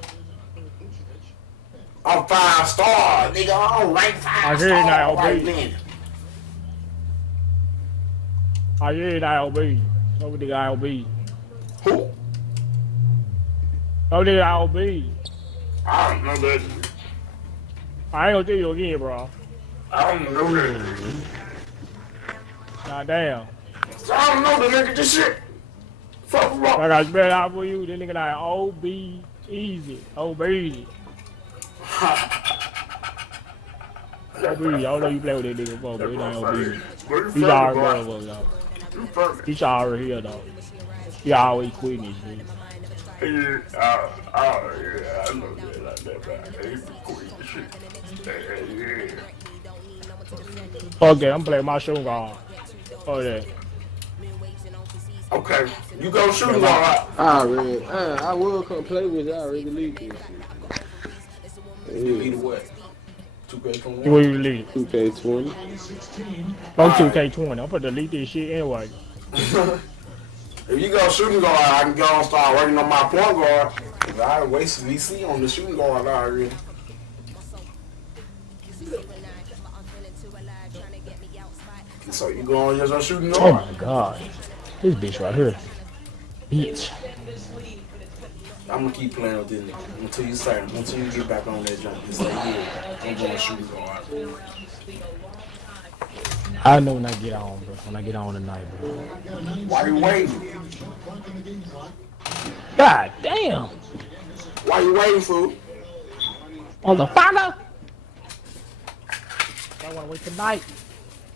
I'm 5-star, nigga. I'm rank 5-star right then. I hear he not obese. No nigga not obese. Who? No nigga not obese. I don't know that. I ain't gonna tell you again, bro. I don't know that. Nah, damn. I don't know the nigga this shit. Fuck him up. I got spell out for you. This nigga like OB easy. Obese. I don't know you play with that nigga before, but it ain't obese. He's already going though. He's already here though. He always quitting his shit. Yeah, I know that like that, man. He quit the shit. Yeah. Okay, I'm playing my shooting guard. Oh yeah. Okay, you go shooting guard. I will come play with you. I already leave this shit. You lead what? 2K21? What you lead? 2K20. I'm 2K20. I'm gonna delete this shit anyway. If you go shooting guard, I can go and start working on my point guard. Cause I wasted VC on the shooting guard already. So you go on your shooting guard? Oh my god. This bitch right here. Bitch. I'm gonna keep playing with this nigga until you say, until you get back on that jump and say, yeah, I'm going shooting guard. I know when I get on, bro. When I get on tonight, bro. Why you waiting? God damn. Why you waiting, fool? Motherfucker. I wanna wait tonight.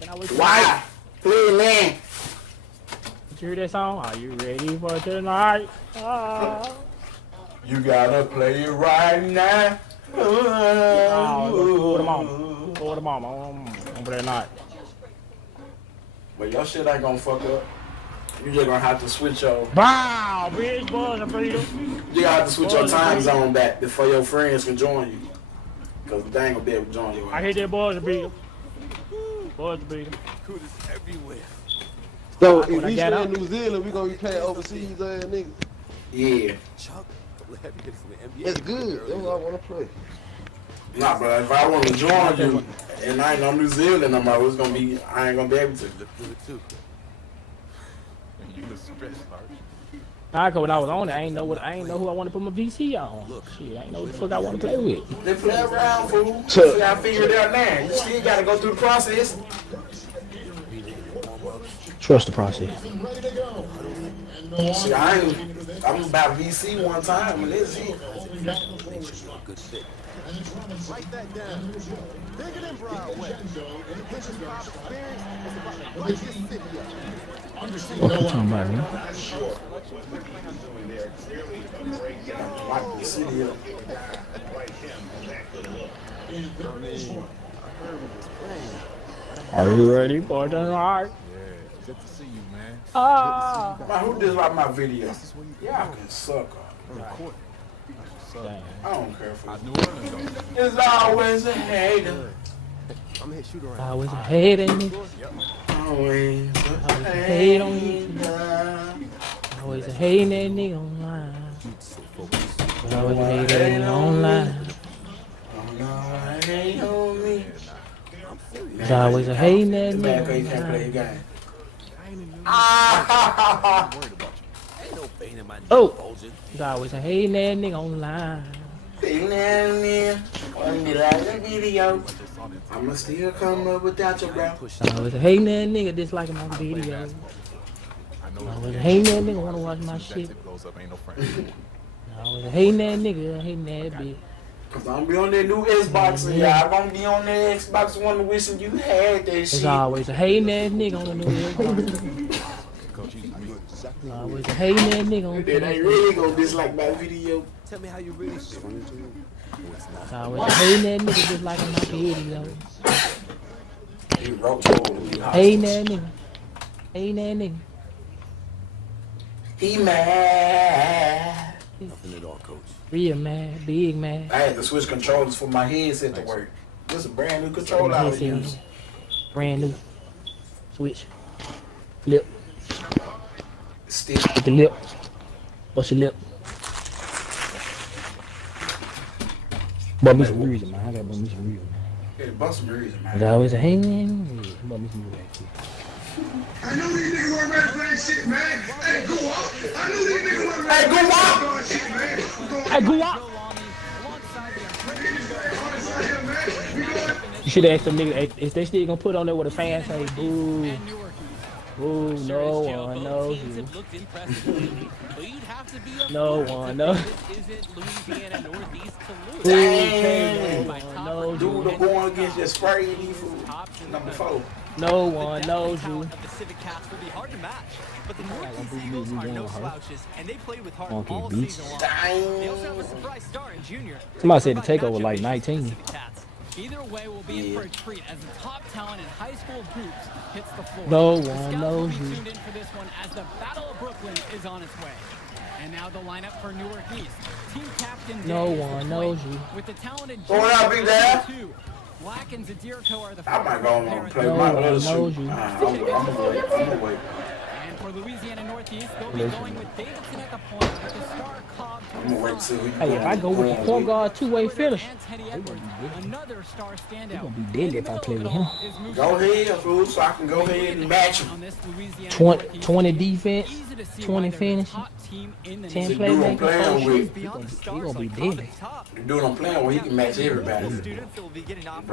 Can I wait tonight? Why? Please, man. Did you hear that song? Are you ready for tonight? You gotta play it right now. For the mama. For the mama. On that night. But your shit ain't gonna fuck up. You just gonna have to switch your. Wow, bitch, boys, I'm pretty. You gotta have to switch your time zone back before your friends can join you. Cause they ain't gonna be able to join you. I hate that boys, beat Boys, beat Recruiters everywhere. So if we stay in New Zealand, we gonna be playing overseas niggas. Yeah. Chuck, heavy hitters from the NBA. That's good. That's what I wanna play. Nah, but if I want to join you and I ain't no New Zealand no more, it's gonna be I ain't gonna be able to. Look good too. You look stressed, aren't you? Nah, cause when I was on it, I ain't know who I want to put my VC on. Look, shit, I ain't know what the fuck I want to play with. They play around, fool. See, I figured it out now. You still gotta go through the process. Trust the process. See, I'm about VC one time and this is Good fit. Write that down. Bigger than Broadway. His experience is about to light this city up. What you talking about, man? like the city up. Are you ready for tonight? Yeah, good to see you, man. Man, who disliked my video? Y'all can suck up. I don't care for it. It's always a hater. I'm gonna hit shoot around. Always a hater, nigga. Always a hate on you. Always a hating that nigga online. Always a hating that nigga online. There's always a hating that nigga. You can't play your game. Oh, there's always a hating that nigga online. I'ma still come up without you, bro. Always a hating that nigga disliking my video. Always a hating that nigga wanna watch my shit. Always a hating that nigga, hating that bitch. Cause I'm be on that new Xbox and y'all gonna be on that Xbox One wishing you had that There's shit. always a hating that nigga on the new Xbox. Always a hating that nigga on the They ain't really gonna dislike my video. Tell me how you really feel. Always a hating that nigga disliking my video. He wrote over. Hating that nigga. Hating that nigga. He mad. Nothing at all, coach. Real mad, big mad. I had to switch controllers for my headset to work. This is a brand new controller I was using. Brand new. Switch. Lip. Stick. With the lip. What's your lip? Bought me some music, man. I gotta buy me some music, man. Yeah, bust some reason, man. There's always a hating. Yeah, bought me some music. I knew these niggas weren't ready for that shit, man. Hey, go up. I knew these niggas weren't ready for that shit, man. Hey, go up. You should ask them niggas if they still gonna put on there what the fans say. Boo. Boo, no one knows you. No one knows. Dude, I'm going against your spray and number 4. No one knows you. The Civic Cats will be hard to match, but the Northeast Eagles are no slouches, and they played with heart all season long. They also have a surprise star in Junior. Somebody said the takeover like 19. Either way, we'll be in for a treat as the top talent in high school hoops hits the floor. No The one Scouts knows will be you. tuned in for this one as the Battle of Brooklyn is on its way. And now the lineup for Newark East. Team captain No Dave is one the knows point. you. With the talented What up, big dad? Black and Zadirko are the I might go on and play No my one other knows shoot. you. I'm gonna wait. And for For Louisiana Northeast, they'll be going with Davidson at the point with the star Cobb to I'm gonna wait till you Hey, if I go with the point guard two-way finish, another star they standout. gonna be deadly if I play with him. go ahead, fool, so I can go ahead and match him. 20 defense, 20 finish, 10 playmaking, 4 shoot. He gonna be deadly. The dude I'm playing with, he can match everybody.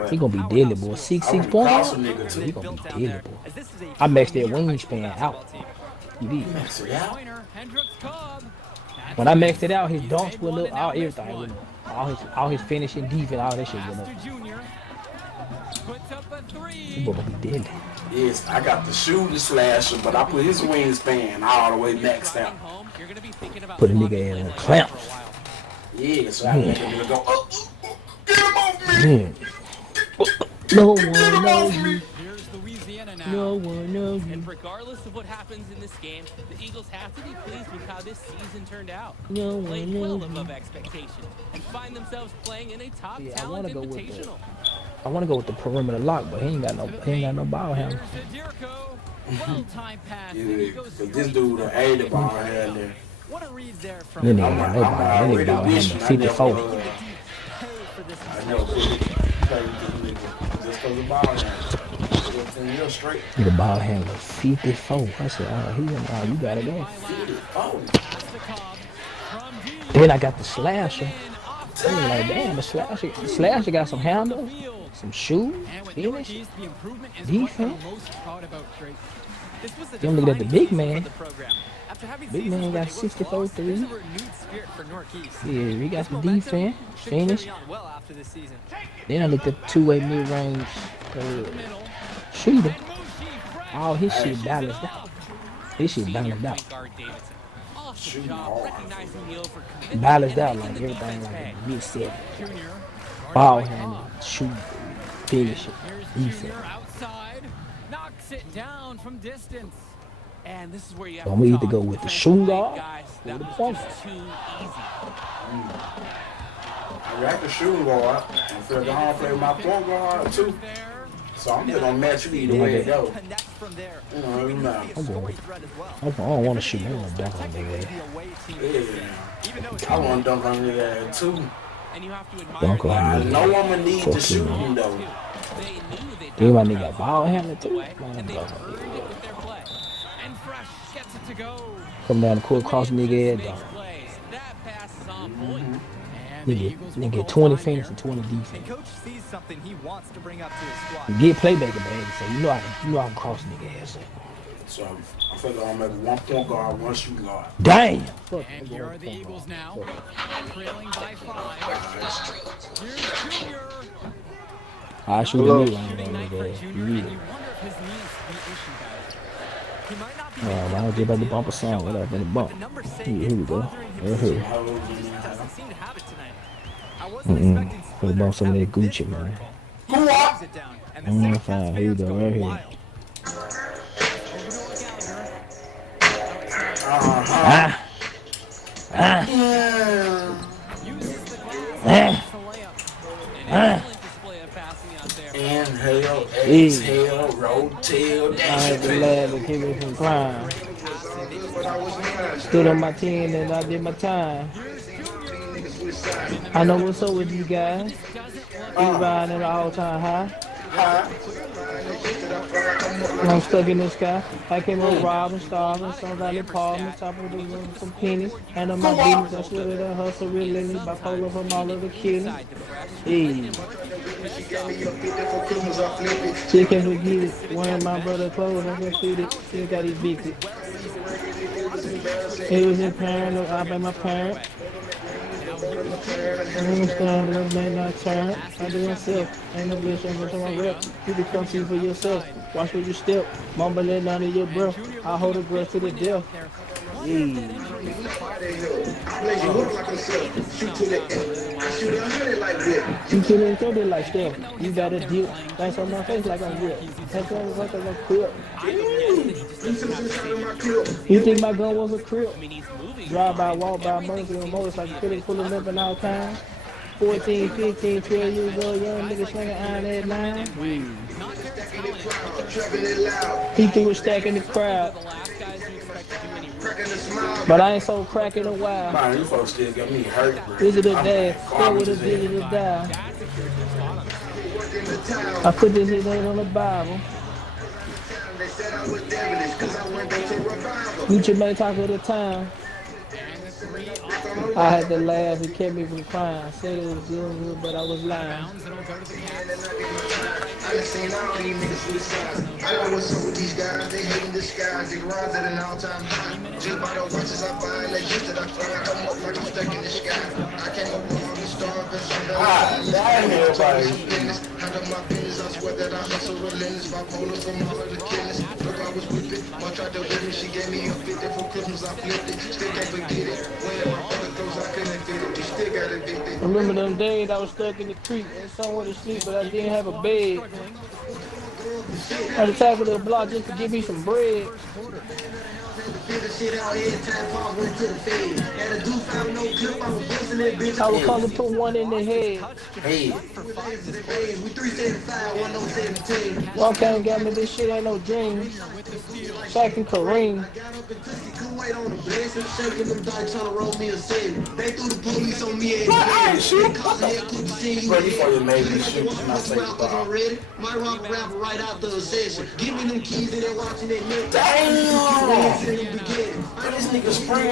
He gonna be deadly, boy. 6'6" point guard. He gonna be deadly, boy. I maxed that wingspan out. You did. When I maxed it out, his dunks went up, all everything went up. All his finishing, defense, all that shit went up. He gonna be deadly. Yes, I got the shooting slasher, but I put his wingspan all the way maxed out. Put a nigga in clamps. Yeah, so I can make a nigga go, get him off me! No one knows me. No one knows me. And regardless of what happens in this game, the Eagles have to be pleased with how this season turned out. No They played one well knows above me. expectations and find themselves playing in a top Yeah, talent invitational. I want to go with the perimeter lock, but he ain't got no ball handle. Yeah, cause this dude done ate the ball handler. That nigga got no ball. That nigga ball handle 54. I know, play with this nigga just cause the ball handler. You're straight. The ball handler 54. I said, oh, you gotta go. Then I got the slasher. I was like, damn, the slasher got some handle, some shoe, finish, defense. Then look at the big man. Big man got 64 3. Yeah, he got some defense, finish. Then I looked at the two-way mid-range shooter. All his shit balanced out. His shit balanced out. Balanced out like everything like a mid-7. Ball handle, shoot, finish, defense. Knocks it down from distance. And this is where you have So I'm gonna either go with the shooting guard that or the was point just too easy. I got the shooting guard and feel the hard play with my point guard too. So I'm just gonna match you either way it go. You know, it matter. I don't want to shoot. I want to dunk on big ass. Yeah. I want to dunk on his ass too. Dunk on I his know ass. I'm gonna need Fuck the you, shooting man. though. Then my nigga got ball handler too. Man, I'm dunk on his ass. Come down the court, cross the nigga head, dunk. Nigga 20 finish and 20 defense. Coach sees something he wants to bring up to his squad. You get playmaker, baby, so you know I can cross nigga ass. So I feel like I'm making one point guard, one shooting guard. Damn! And here are the Eagles now, trailing by 5. Here's Junior. I shoot the knee line on nigga ass. Yeah. I was just about to bump a song without any bump. Here we go. Right here. Gonna bump some of that Gucci, man. Fine. Here we go, right here. Inhale, exhale, rotate, I had to laugh and keep me from crying. Stood on my 10 and I did my time. I know what's up with you guys. We riding at an all-time high. I'm stuck in the sky. I came up robbing, starving, some valley palm, top of the room, some pennies. And on my business, I swear that I hustle relentless, bipolar from all of the killing. Hey. She can't forget it. Wearing my brother's clothes, I can fit it. Still got evicted. It was his parent, I by my parent. I'm starting to make my turn. I do myself. Ain't no bitch over to my rep. You can come see for yourself. Watch where you step. Mumbling under your breath. I hold a breath to the death. You couldn't throw it like Steph. You got a dip. That's on my face like I'm real. That's on my face like I'm crip. You think my gun was a crip? Drive by, walk by, mercy on motorcycle, killing, pulling up in all times. 14, 15, 12 years old, young nigga slinging iron at 9. He threw a stack in the crowd. But I ain't so crack in a while. Man, you folks still got me hurt, bro. Digital I'm dash, like start with garbage a as hell. digital dial. I put this shit on the Bible. Gucci Mane talk of the time. I had to laugh. It kept me from crying. I said it was good, but I was lying. I done seen all these niggas suicides. I know what's up with these guys. They hate in disguise. They rise at an all-time high. Just by the watches I buy, like just that I fly. I come up like I'm stuck in the sky. I came up with all the stars, but some of handle my business. I swear that I hustle relentless. Bipolar from all of the killings. Look, I was with it. Mom tried to whip me. She gave me a 50 for Christmas. I flipped it. Still can't forget it. When my other clothes, I couldn't fit it. We still got addicted. Remember them days I was stuck in the creek and somewhere to sleep, but I didn't have a bed. I had to tackle the block just to give me some bread. I would come to put one in the head. One can't get me, this shit ain't no dream. Back in Kareem. My rock rapper right after a session. Give me them keys and they're watching that milk. Damn! This nigga spraying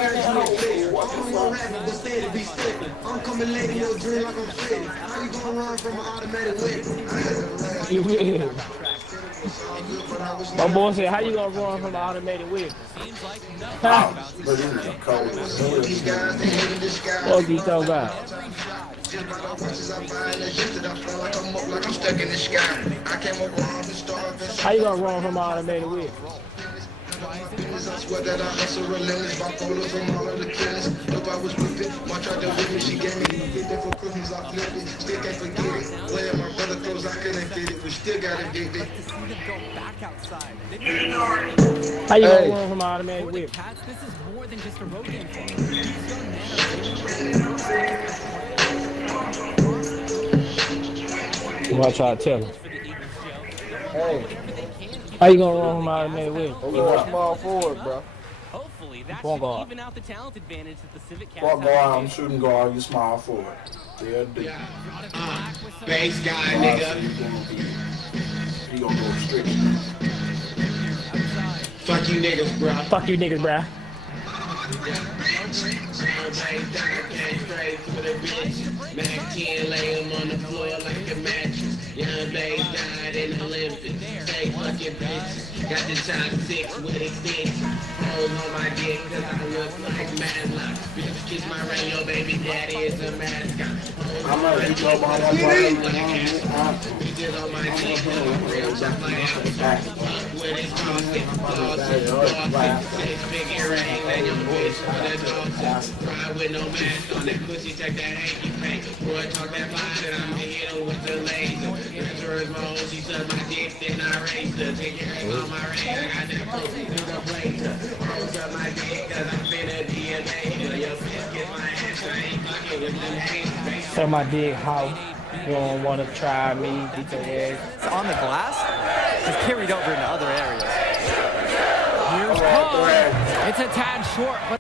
I'm coming late in your dream like I'm Freddy. How you gonna run from an automatic weapon? My boy said, how you gonna run from an automated whip? Fuck you talking about? How you gonna run from an automated whip? I swear that I hustle relentless. Bipolar from all of the killings. Look, I was with it. Mom tried to whip me. She gave me a 50 for Christmas. I flipped it. Still can't forget it. Wearing my brother clothes, I couldn't fit it. We still got addicted. How you gonna run from an automatic whip? This is more than just a road game for What I try to tell him? Hey. How you gonna run from an automated whip? I'm going small forward, bro. Hopefully that Point should guard. even out the talent advantage that the Civic Cats Point have. guard, I'm shooting guard, you small forward. Yeah, dude. Base guy, nigga. He gonna go straight. Fuck you niggas, bro. Fuck you niggas, bruh. Mac 10 lay him on the floor like a mattress. Young babe died in the Olympics. Say fucking bitches. Got the top 6 with extensions. Hoes on my dick cause I look like Matlock. Bitch, kiss my ring, your baby daddy is a mascot. I'm gonna eat your ball. I'm Bitches on my dick cause I'm real just like Apple. When it's tossing, flossing, 6-figure ring, and your bitch on the dog. Ride with no mask on that pussy, take that hanky pank. Boy, talk that line and I'ma hit her with the laser. Transfers my own, she sucked my dick, then I raised her. Take your ass on my ring, I got that pussy, nigga blazer. Rose up my dick, cause I'm finna be a danger. Your bitch get my ass, I ain't fucking with them hands. So my big house. You don't wanna try me, get your ass. It's on the glass. It's carried over into other areas. Here's Paul. It's a tad short, but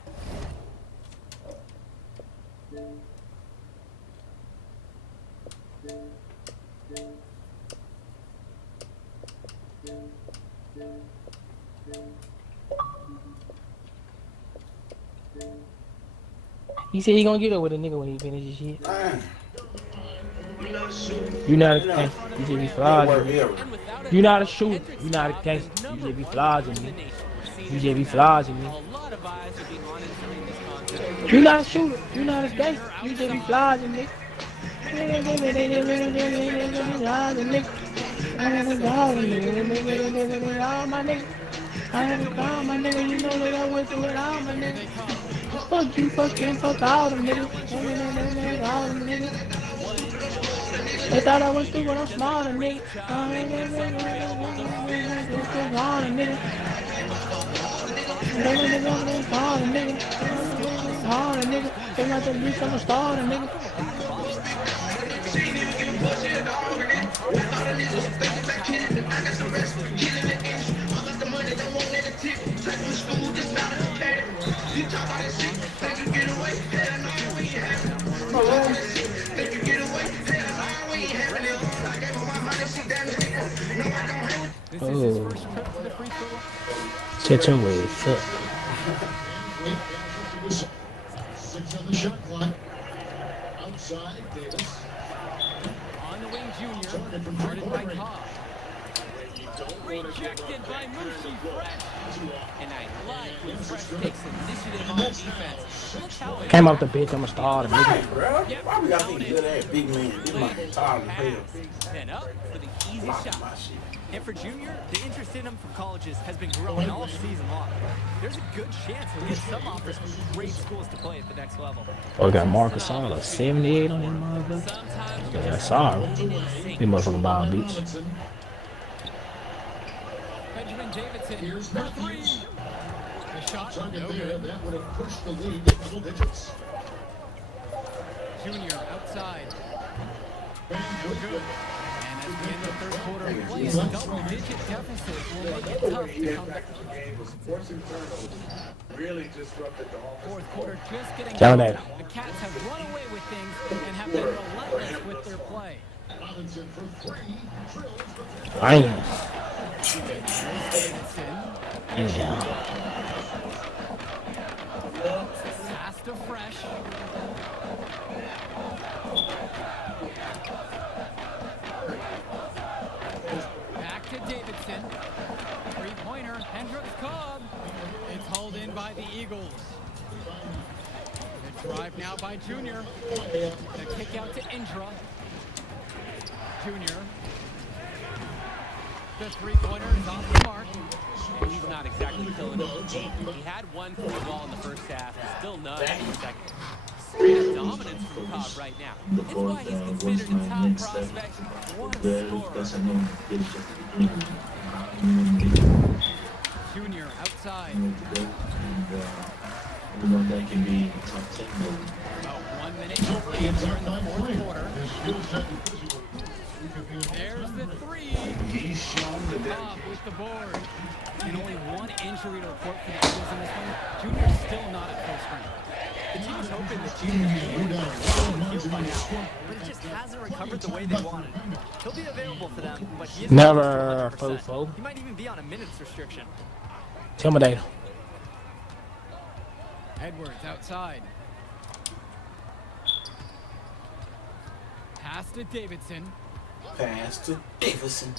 he said he gonna get up with a nigga when he finishes shit. You not a gangster, you just be flogging me. You not a shooter, you not a gangster, you just be flogging me. You just be flogging me. You not a shooter, you not a gangster, you just be flogging me. All my niggas, I had to call my nigga, you know that I went through it all, my nigga. Fuck you, fuck all them niggas. All them niggas. They thought I was stupid, I'm smarter, nigga. All them niggas. All them niggas. All them niggas. They got that bitch, I'm a starter, nigga. free throw. Shut your ass up. 6 on the shot clock. Outside, Davis. On the wing, Junior. Guarded by Cobb. Rejected by Mushi Fresh. And I like when Fresh takes initiative on defense. Look how it Came off the bench, I'm a starter, nigga. Bro, why we got these good ass big men? This my tired of hell. And up for the easy shot. And for Junior, the interest in him from colleges has been growing all season long. There's a good chance he'll get some offers from great schools to play at the next level. Oh, we got Marcus All, 78 on that motherfucker. Yeah, sorry. These motherfucking ball beats. Benjamin Davidson for three. The shot, no good. That would have pushed the lead to double digits. Junior outside. No good. And as we end the third quarter of play, a double-digit deficit will make it tough to come back. Really disrupted the whole Fourth quarter just getting Down going. there. The Cats have run away with things and have been relentless with their play. Robinson for 3. Drills the Damn. Yeah. Pass to Fresh. Back to Davidson. Three-pointer. Hendricks Cobb. It's hauled in by the Eagles. The drive now by Junior. The kick out to Indra. Junior. The three-pointer is off the mark. And he's not exactly killing it. He had one free ball in the first half, still none in the second. Straight dominance from Cobb right now. It's why he's considered a top prospect. What a scorer. Junior outside. That can be top 10 move. About 1 minute to play here in the fourth quarter. There's the three. He's shown the Cobb with the board. And only one injury to report for the Eagles in this one. Junior's still not at full strength. The team is hoping that Junior's healed by now, but it just hasn't recovered the way they wanted. He'll be available for them, but he isn't Never 100%. He might even be on a minutes restriction. Intimidator. Edwards outside. Pass to Davidson. Pass to Davidson.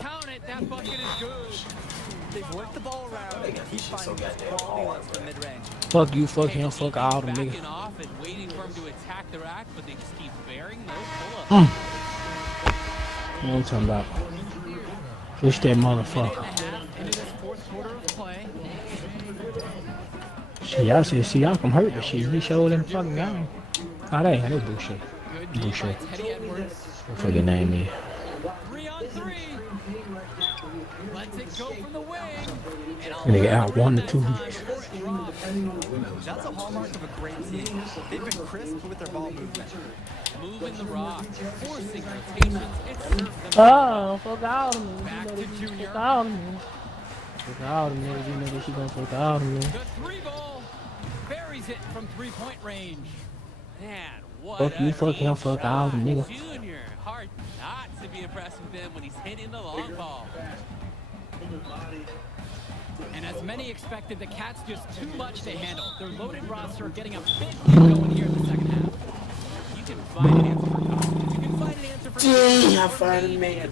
Count it, that bucket is good. They've worked the ball around and keep finding quality ones from mid-range. Fuck you, fuck him, fuck all them niggas. Backing off and waiting for him to attack the rack, but they just keep bearing those pull-ups. What I'm talking about? Push that motherfucker. Into this fourth quarter of play. Shit, y'all see y'all come hurt the shit. We showed them fucking game. Oh, they ain't no bullshit. Bullshit. What fucking name is? 3 on 3. Lets it go from the wing. And they get out 1 to 2 weeks. That's a hallmark of a great team. They've been crisp with their ball movement. Moving the rock, forcing rotations, it serves them. Oh, fuck all them niggas. Back to Junior. Fuck all them niggas. Fuck all them niggas. You know that she gonna fuck all them niggas. The three ball buries it from three-point range. Man, what Fuck you, a fuck him, deep fuck all them shot. niggas. Junior, hard not to be impressed with him when he's hitting the long ball. And as many expected, the Cats just too much to handle. Their loaded roster getting a bit going here in the second half. You can find an answer for Cobb. You can find an answer for I find a man.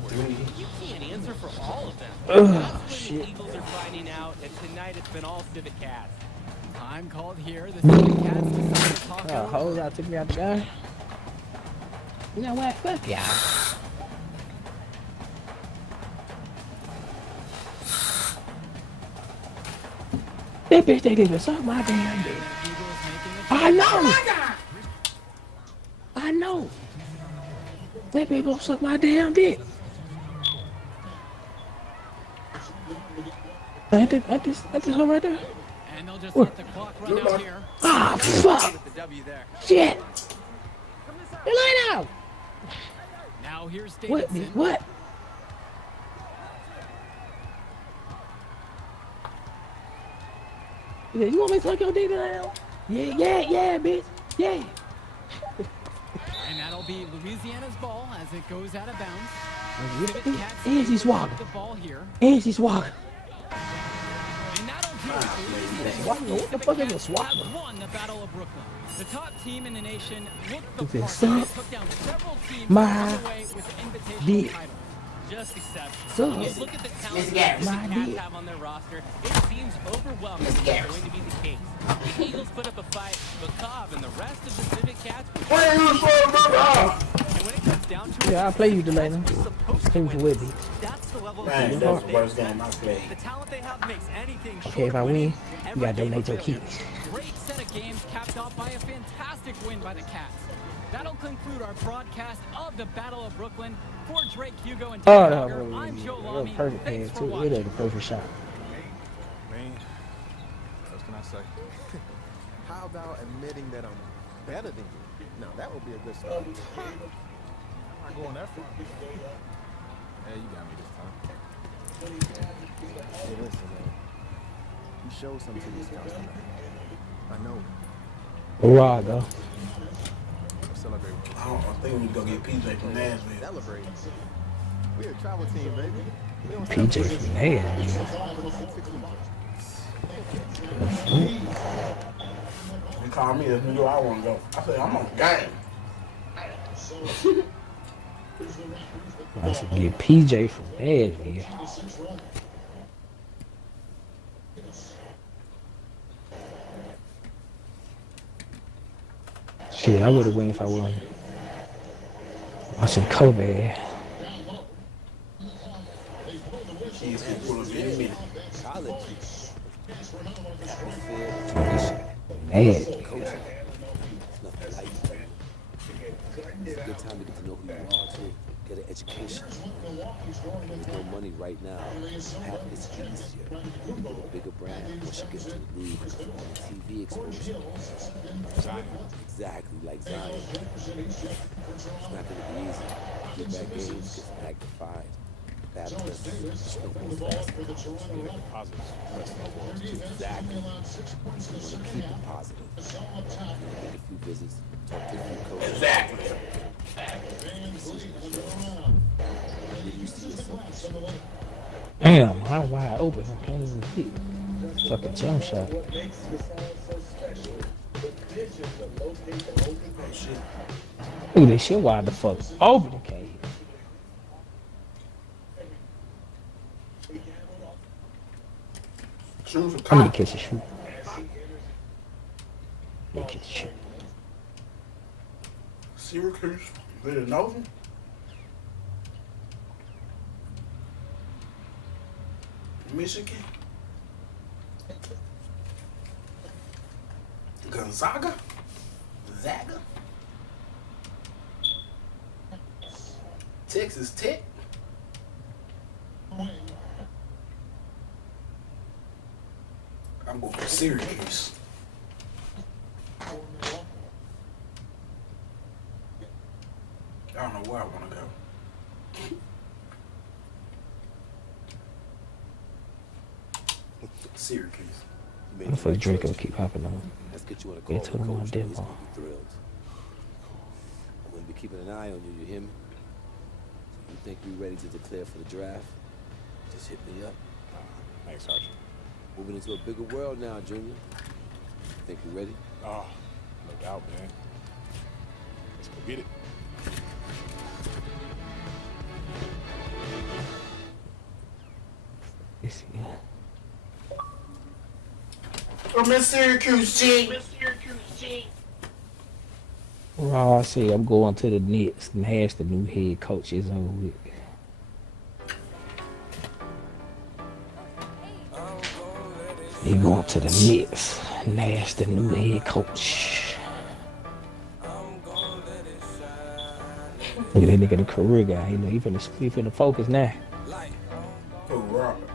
You can't answer for all of them. Ugh, That's when shit. the Eagles are finding out that tonight it's been all Civic Cats. Time called here. The Civic Cats decide to talk over. Hoes out took me out the game. You know what? Fuck y'all. That bitch, they didn't suck my damn dick. I know. I know. That bitch gonna suck my damn dick. Ain't this her right there? And they'll just let the clock run out here. Ah, fuck. With the W there. Shit. You line out. Now here's What? Davidson. What? You want me to suck your dick now? Yeah, bitch. Yeah. And that'll be Louisiana's ball as it goes out of bounds. And she's walking. The ball here. And she's walking. And that'll do it. Swagger? What the fuck is a swagger? Has won the Battle of Brooklyn. The top team in the nation looked the Is it part suck? and took down several teams My on the way with the invitational dick. title. Just exceptional. Suck. When you look at the talent Mr. the Garrett. Cats My dick. have on their roster, it seems overwhelming is going to be the case. The Eagles put up a fight, but Cobb and the rest of the Civic Cats. And when it comes down to it, Yeah, I'll play you today, man. Play with me. that's the level Man, of that's the worst game I played. The talent they have makes anything Okay, short if I of winning. win, you gotta donate your keys. Great set of games capped off by a fantastic win by the Cats. That'll conclude our broadcast of the Battle of Brooklyn. For Drake, Hugo, and Oh, David no, Hogger, I'm Joe that was Lamy. perfect Thanks pass, for too. It watching. was the perfect shot. Man, what can I say? How about admitting that I'm better than you? Now, that would be a good start. I'm not going that far. Yeah, you got me this time. Hey, listen, man. You showed something to these scouts tonight. I know. Hurrah, though. Celebrate with I think we go get PJ from Nashville. Celebrate. We're a travel team, baby. We don't PJ from Nashville. They call me if you know I want to go. I said, I'm on game. I should get PJ from Nashville. Shit, I would have won if I won. I should Kobe. College. Man. Coaching. Nothing like it. It's a good time to get to know who you are, too. Get an education. There's no money right now. Half is easier. A bigger brand once you get to the league. TV exposure. Exactly like Zion. It's not going to be easy. Get back games, get magnified. Bad press, snowball basketball. positive. Exactly. You want to keep it positive. Make a few visits, talk to a few coaches. Exactly. Damn, I'm wide open. I can't even hit. Fucking jump shot. Look at this shit wide the fuck open. Okay. I'm gonna catch a shoot. Let me catch a shoot. Syracuse, Villanova. Michigan. Gonzaga. Zaga. Texas Tech. I'm going to Syracuse. I don't know where I want to go. Syracuse. What the fuck Draco keep hopping on? Let's get you on a They call told with him on Coach. demo. He's gonna be thrilled. I'm gonna be keeping an eye on you. You hear me? So you think you're ready to declare for the draft? Just hit me up. Thanks, Sergeant. Moving into a bigger world now, Junior. Think you ready? Oh, no doubt, man. Let's go get it. Let's see. I'm in Syracuse, G. Well, I say I'm going to the Knicks and Hash, the new head coach, is over with. He going to the Knicks. Nash, the new head coach. Look at that nigga, the career guy. You know, he finna focus now. Oh, Robert.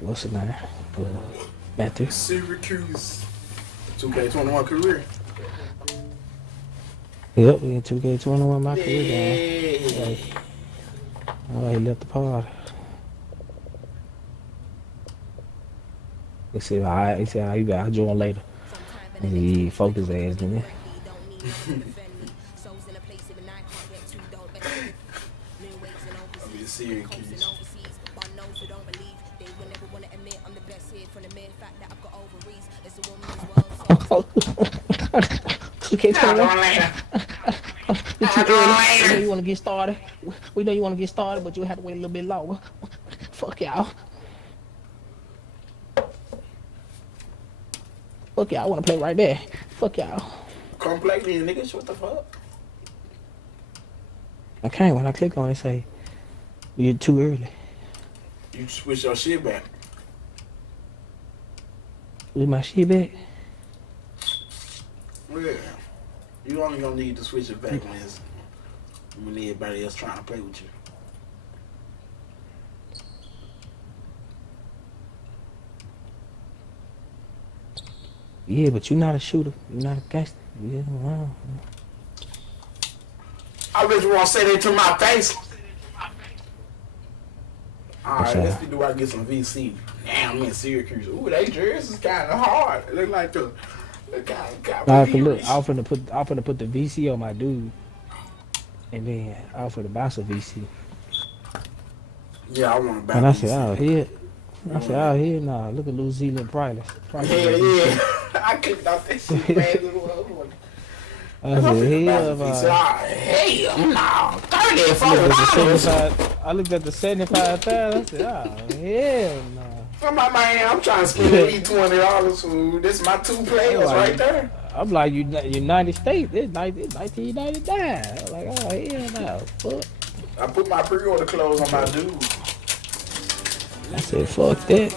What's his name? Matthew. Syracuse. 2K21 career. Yep, we in 2K21, my career guy. Oh, he left the party. He said, all right, you got, I'll join later. And he focused his ass, didn't he? Syracuse. Okay, Not Atlanta. it's too early. We know you want to get started. We know you want to get started, but you have to wait a little bit longer. Fuck y'all. Fuck y'all. I want to play right there. Fuck y'all. Come play these niggas. What the fuck? I can't. When I click on it, say you're too early. You switch your shit back. Leave my shit back. Yeah. You only gonna need to switch it back when everybody else trying to play with you. Yeah, but you're not a shooter. You're not a gangster. Yeah, wow. I really want to say that to my face. Alright, let's see, do I get some VC? Damn, I'm in Syracuse. Ooh, they jerseys kind of hard. It look like the I'm finna put the VC on my dude, and then I'm finna buy some VC. Yeah, I want to buy. And I said, oh here, nah. Look at New Zealand Priceless. Hell yeah, I clicked off that shit, man. I said, hell no, $30, I looked at the 75,000. I said, oh hell no. I'm trying to spend at least $20 for this. My two players right there. I'm like, United States. It's 1999. I'm like, oh hell no. Fuck. I put my pre-order clothes on my dude. I said, fuck that.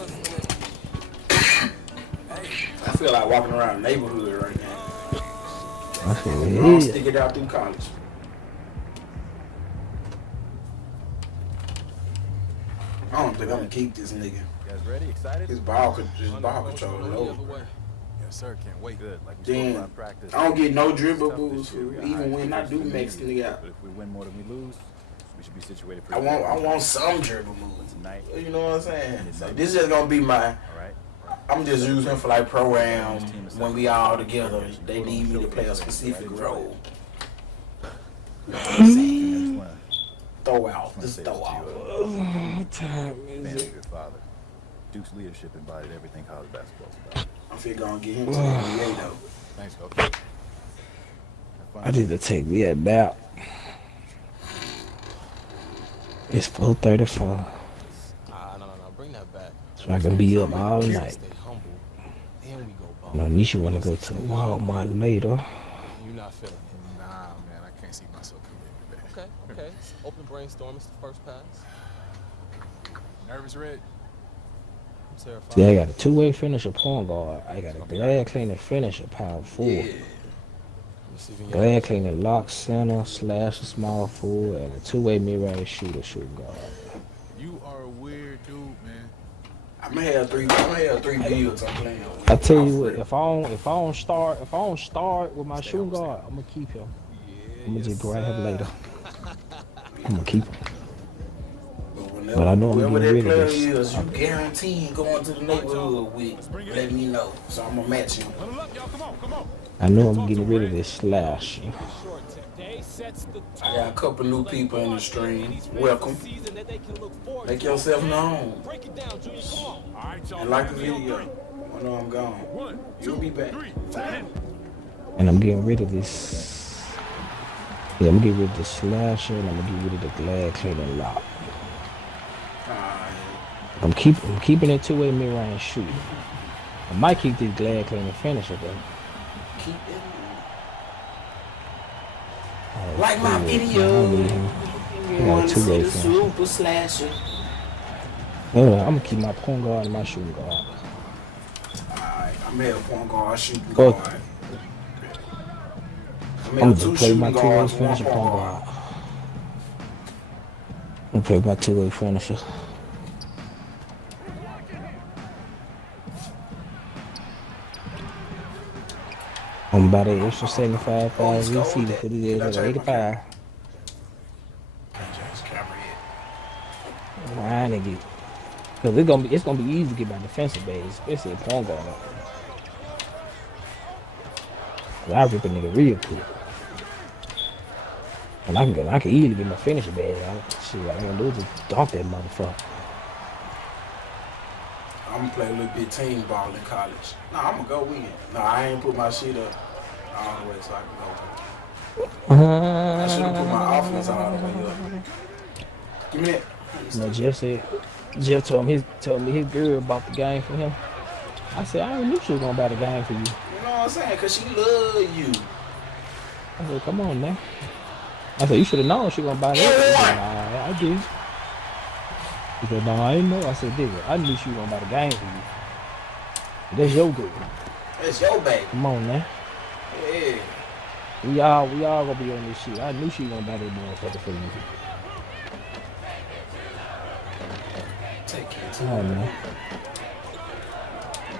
I feel like walking around the neighborhood right now. I said, I'm gonna stick it out through college. I don't think I'm gonna keep this nigga. You guys ready? Excited? His ball control is over. Yes, sir. Can't wait. Good. Like we spoke Then about practice. I don't get no dribble moves even when I do max nigga out. But if we win more than we lose, we should be situated for. I want some dribble moves tonight. You know what I'm saying? So this is gonna be my. I'm just using for like pro-am when we all together. They need me to play a specific role. Throw out. Just throw out. What time is it? Good father. Duke's leadership embodied everything college basketball's about. I'm finna gonna get him to the NBA though. Thanks, coach. I need to take me a nap. It's 4:34. No, bring that back. So I can be up all night. Stay humble. Then we go ball. No, Nisha wanna go to Walmart later. You not feeling it? Nah, man, I can't see myself committing today. Okay. Open brainstorm. It's the first pass. Nervous, Red? I'm terrified. See, I got a two-way finisher point guard. I got a glad cleaner finisher power forward. Glad cleaner lock center / small forward and a two-way mid-range shooting guard. You are a weird dude, man. I'm gonna have three builds I'm playing. I tell you what, if I don't start with my shooting guard, I'm gonna keep him. I'm gonna just grab him later. I'm gonna keep him. But I know I'm getting rid of this. Is, you guarantee going to the neighborhood with, let me know. So I'm gonna match him. I know I'm getting rid of this slash. I got a couple new people in the stream. Welcome. Make yourself known. And like the video. I know I'm gone. You'll be back. And I'm getting rid of this. Yeah, I'm getting rid of the slasher and I'm gonna get rid of the glad cleaner lock. I'm keeping it two-way mid-range shooting. I might keep this glad cleaner finisher though. Keep it. Like my video. You want to see the super slasher. I'm gonna keep my point guard and my shooting guard. Alright, I'm here point guard, shooting guard. I'm gonna play my two-way finisher point guard. I'm gonna play my two-way finisher. I'm about an extra 75,000 VC to put it at 85. I ain't get, cause it's gonna be easy to get my defensive base, especially a point guard. I rip a nigga real quick. And I can easily get my finisher bag. Shit, all I gotta do is just dunk that motherfucker. I'm gonna play a little bit team ball in college. Nah, I'm gonna go win. Nah, I ain't put my shit up all the way so I can go win. I should have put my offense all the way up. Give me that. No, Jeff told me his girl bought the game for him. I said, I already knew she was gonna buy the game for you. You know what I'm saying? Cause she love you. I said, come on now. I said, you should have known she gonna buy that. I did. He said, no, I didn't know. I said, digga, I knew she was gonna buy the game for you. That's your girl. That's your baby. Come on now. Yeah. We all gonna be on this shit. I knew she was gonna buy that motherfucker for you. Take care. Come on, man.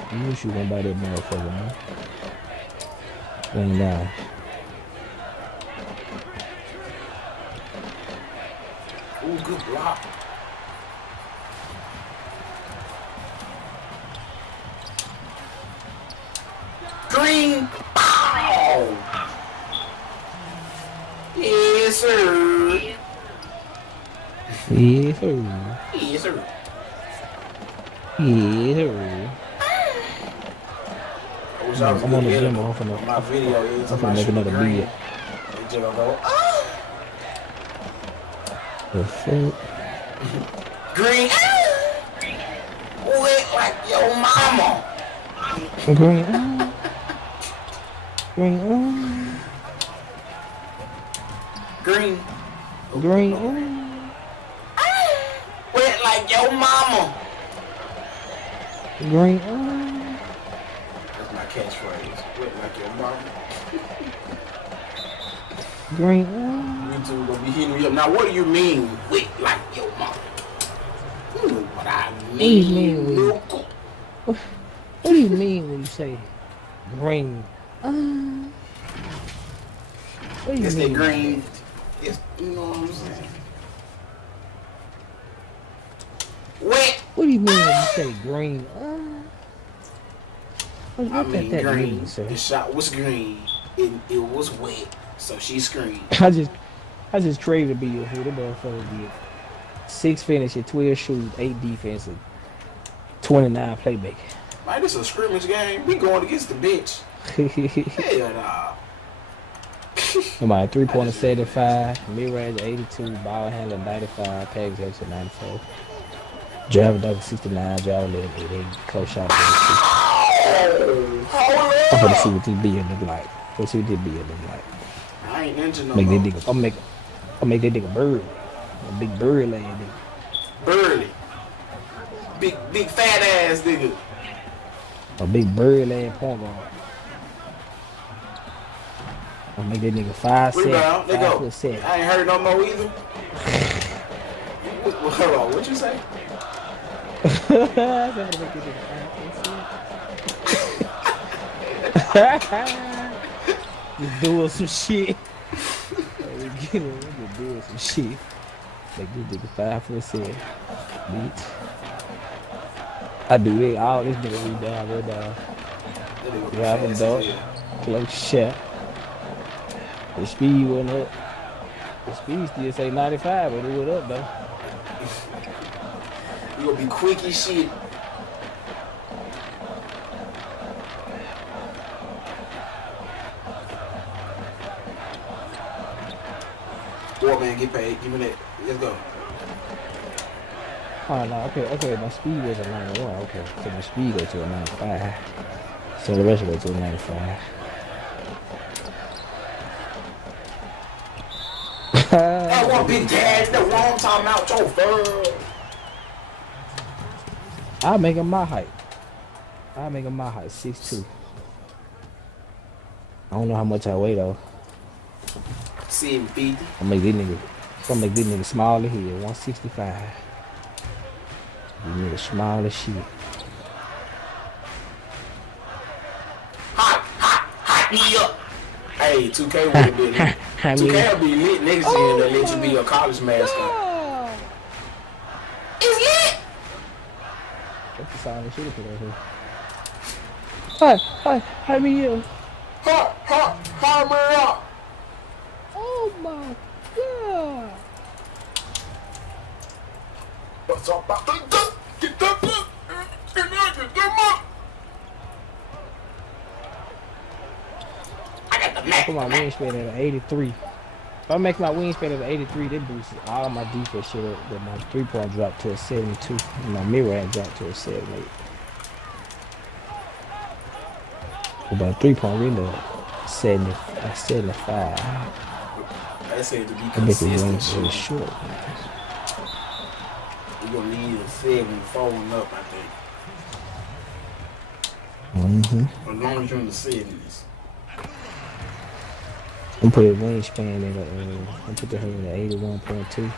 I knew she was gonna buy that motherfucker, man. Ain't nice. Ooh, good block. Green. Ow. Yes, sir. Yes, sir. Yes, sir. Yeah, I'm on the gym. I'm finna, my video is I'm finna make another beat. The fuck? Green. Wet like your mama. Green. Green. Green. Green. Wet like your mama. Green. That's my catchphrase. Wet like your mama. Green. You two gonna be hitting me up. Now, what do you mean, wet like your mama? You know what I mean. What do you mean when you say green? What do you It's mean? the green. It's, you know what I'm saying? Wet. What do you mean when you say green? What I mean that green. mean, sir? The shot was green. It was wet, so she screamed. I just craved to be your fool. That motherfucker did 6 finishing, 12 shoot, 8 defensive, 29 playmaking. Man, this is a scrimmage game. We going against the bitch. Hell nah. Come on, 3-pointer 75, mid-range 82, ball handler 95, package extra 94. Driver dunk 69, driver leg 88, close shot 86. I'm gonna see what this beer look like. Let's see what this beer look like. I ain't into no Make more. that nigga, I'll make that nigga bird. A big bird laying nigga. Burley. Big fat ass nigga. A big bird laying point guard. I'll make that nigga 5'7", Rebound. They go. 5'7". I ain't heard no more either. Hold on. What you say? Just doing some shit. Just doing some shit. Like this nigga 5'7", bitch. I do it. All this nigga rebound, go down. Grab a dunk, close shot. The speed went up. The speed still say 95, but it went up though. You gonna be quick as shit. Boy, man, get paid. Give me that. Let's go. Oh no, okay, my speed was a 91, okay. So my speed go to a 95. So the rest go to a 95. I want big dad. The wrong time out, your fur. I'll make him my height. 6'2". I don't know how much I weigh though. 750. I'll make this nigga smaller here, 165. This nigga small as shit. Hot me up. Hey, 2K would have been lit. 2K will be lit next year and let you be a college mascot. It's lit. That's the sound I should have put over here. Hi, me up. Hot me up. Oh my What's up, about to do? Get that book. Get that I got the I Mac. put my wingspan at an 83. If I make my wingspan at an 83, that boosts all my defense shit up. But my 3-point dropped to a 72. And my mirror had dropped to a 78. But my 3-point really 75. They said to be I bet the consistent range is shooting. short. You're gonna need a 7 folding up, I think. Mm-hmm. As long as you're in the 70s. I'm putting wingspan at I put the at 81.2.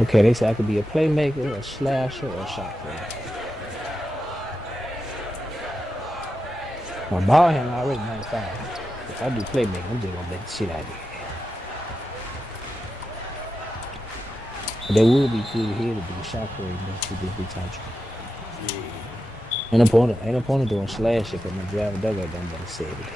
Okay, they say I could be a playmaker, a slasher, or a shot player. My ball handle already 95. If I do playmaking, I'm just gonna bet the shit out of it. But that would be cool here to do a shot player to do big time. Ain't no opponent doing slash if my driver dugout done better save it.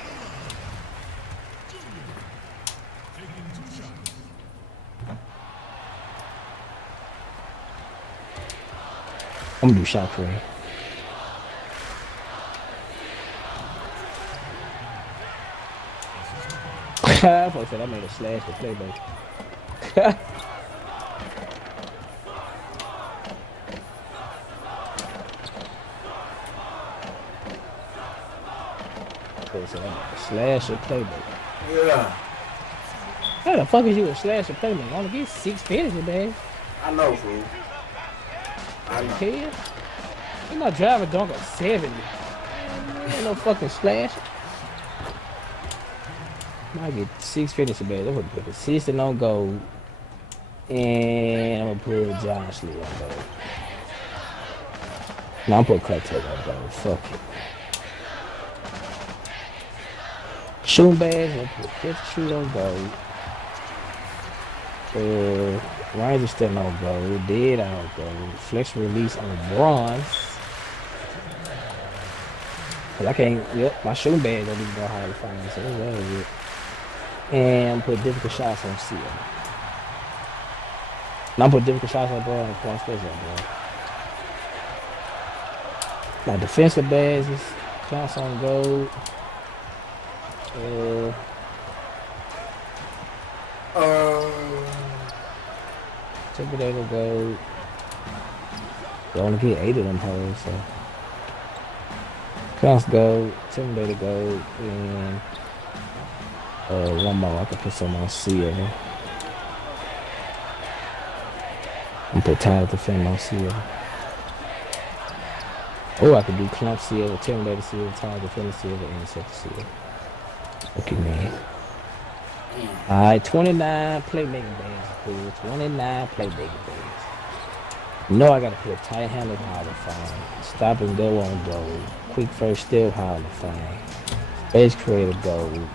I'm gonna do shot frame. I thought said I made a slash to play, baby. Slash or playmaker. Yeah. How the fuck is you a slash or playmaker? I only get 6 finishes, man. I know, fool. I know. Hell, you my driver dunk at 70. Ain't no fucking slash. I get 6 finishes, man. I'm gonna put assistant on gold. And I'm gonna put John Slew on gold. No, I'm putting Cut Tape on gold. Fuck it. Shooting bags, I'm put catch shoot on gold. Ranger still on gold. Dead on gold. Flex release on bronze. Cause I can't, yep, my shooting bag don't even go higher to find, so that's it. And put difficult shots on seal. Now I'm put difficult shots on bronze and point space on bronze. My defensive bags is counts on gold. Intimidator gold. You only get 8 of them hoes, so. Counts gold, Intimidator gold, and one more. I can put some on silver. I'm put Tide Defend on silver. Or I could do Clump silver, Intimidator silver, Tide Defender silver, and Interceptor silver. Okay, man. Alright, 29 playmaking bags, cool. 29 playmaking bags. You know I gotta put tight handle Hall of Fame. Stop and go on gold. Quick first step Hall of Fame. Space creator gold.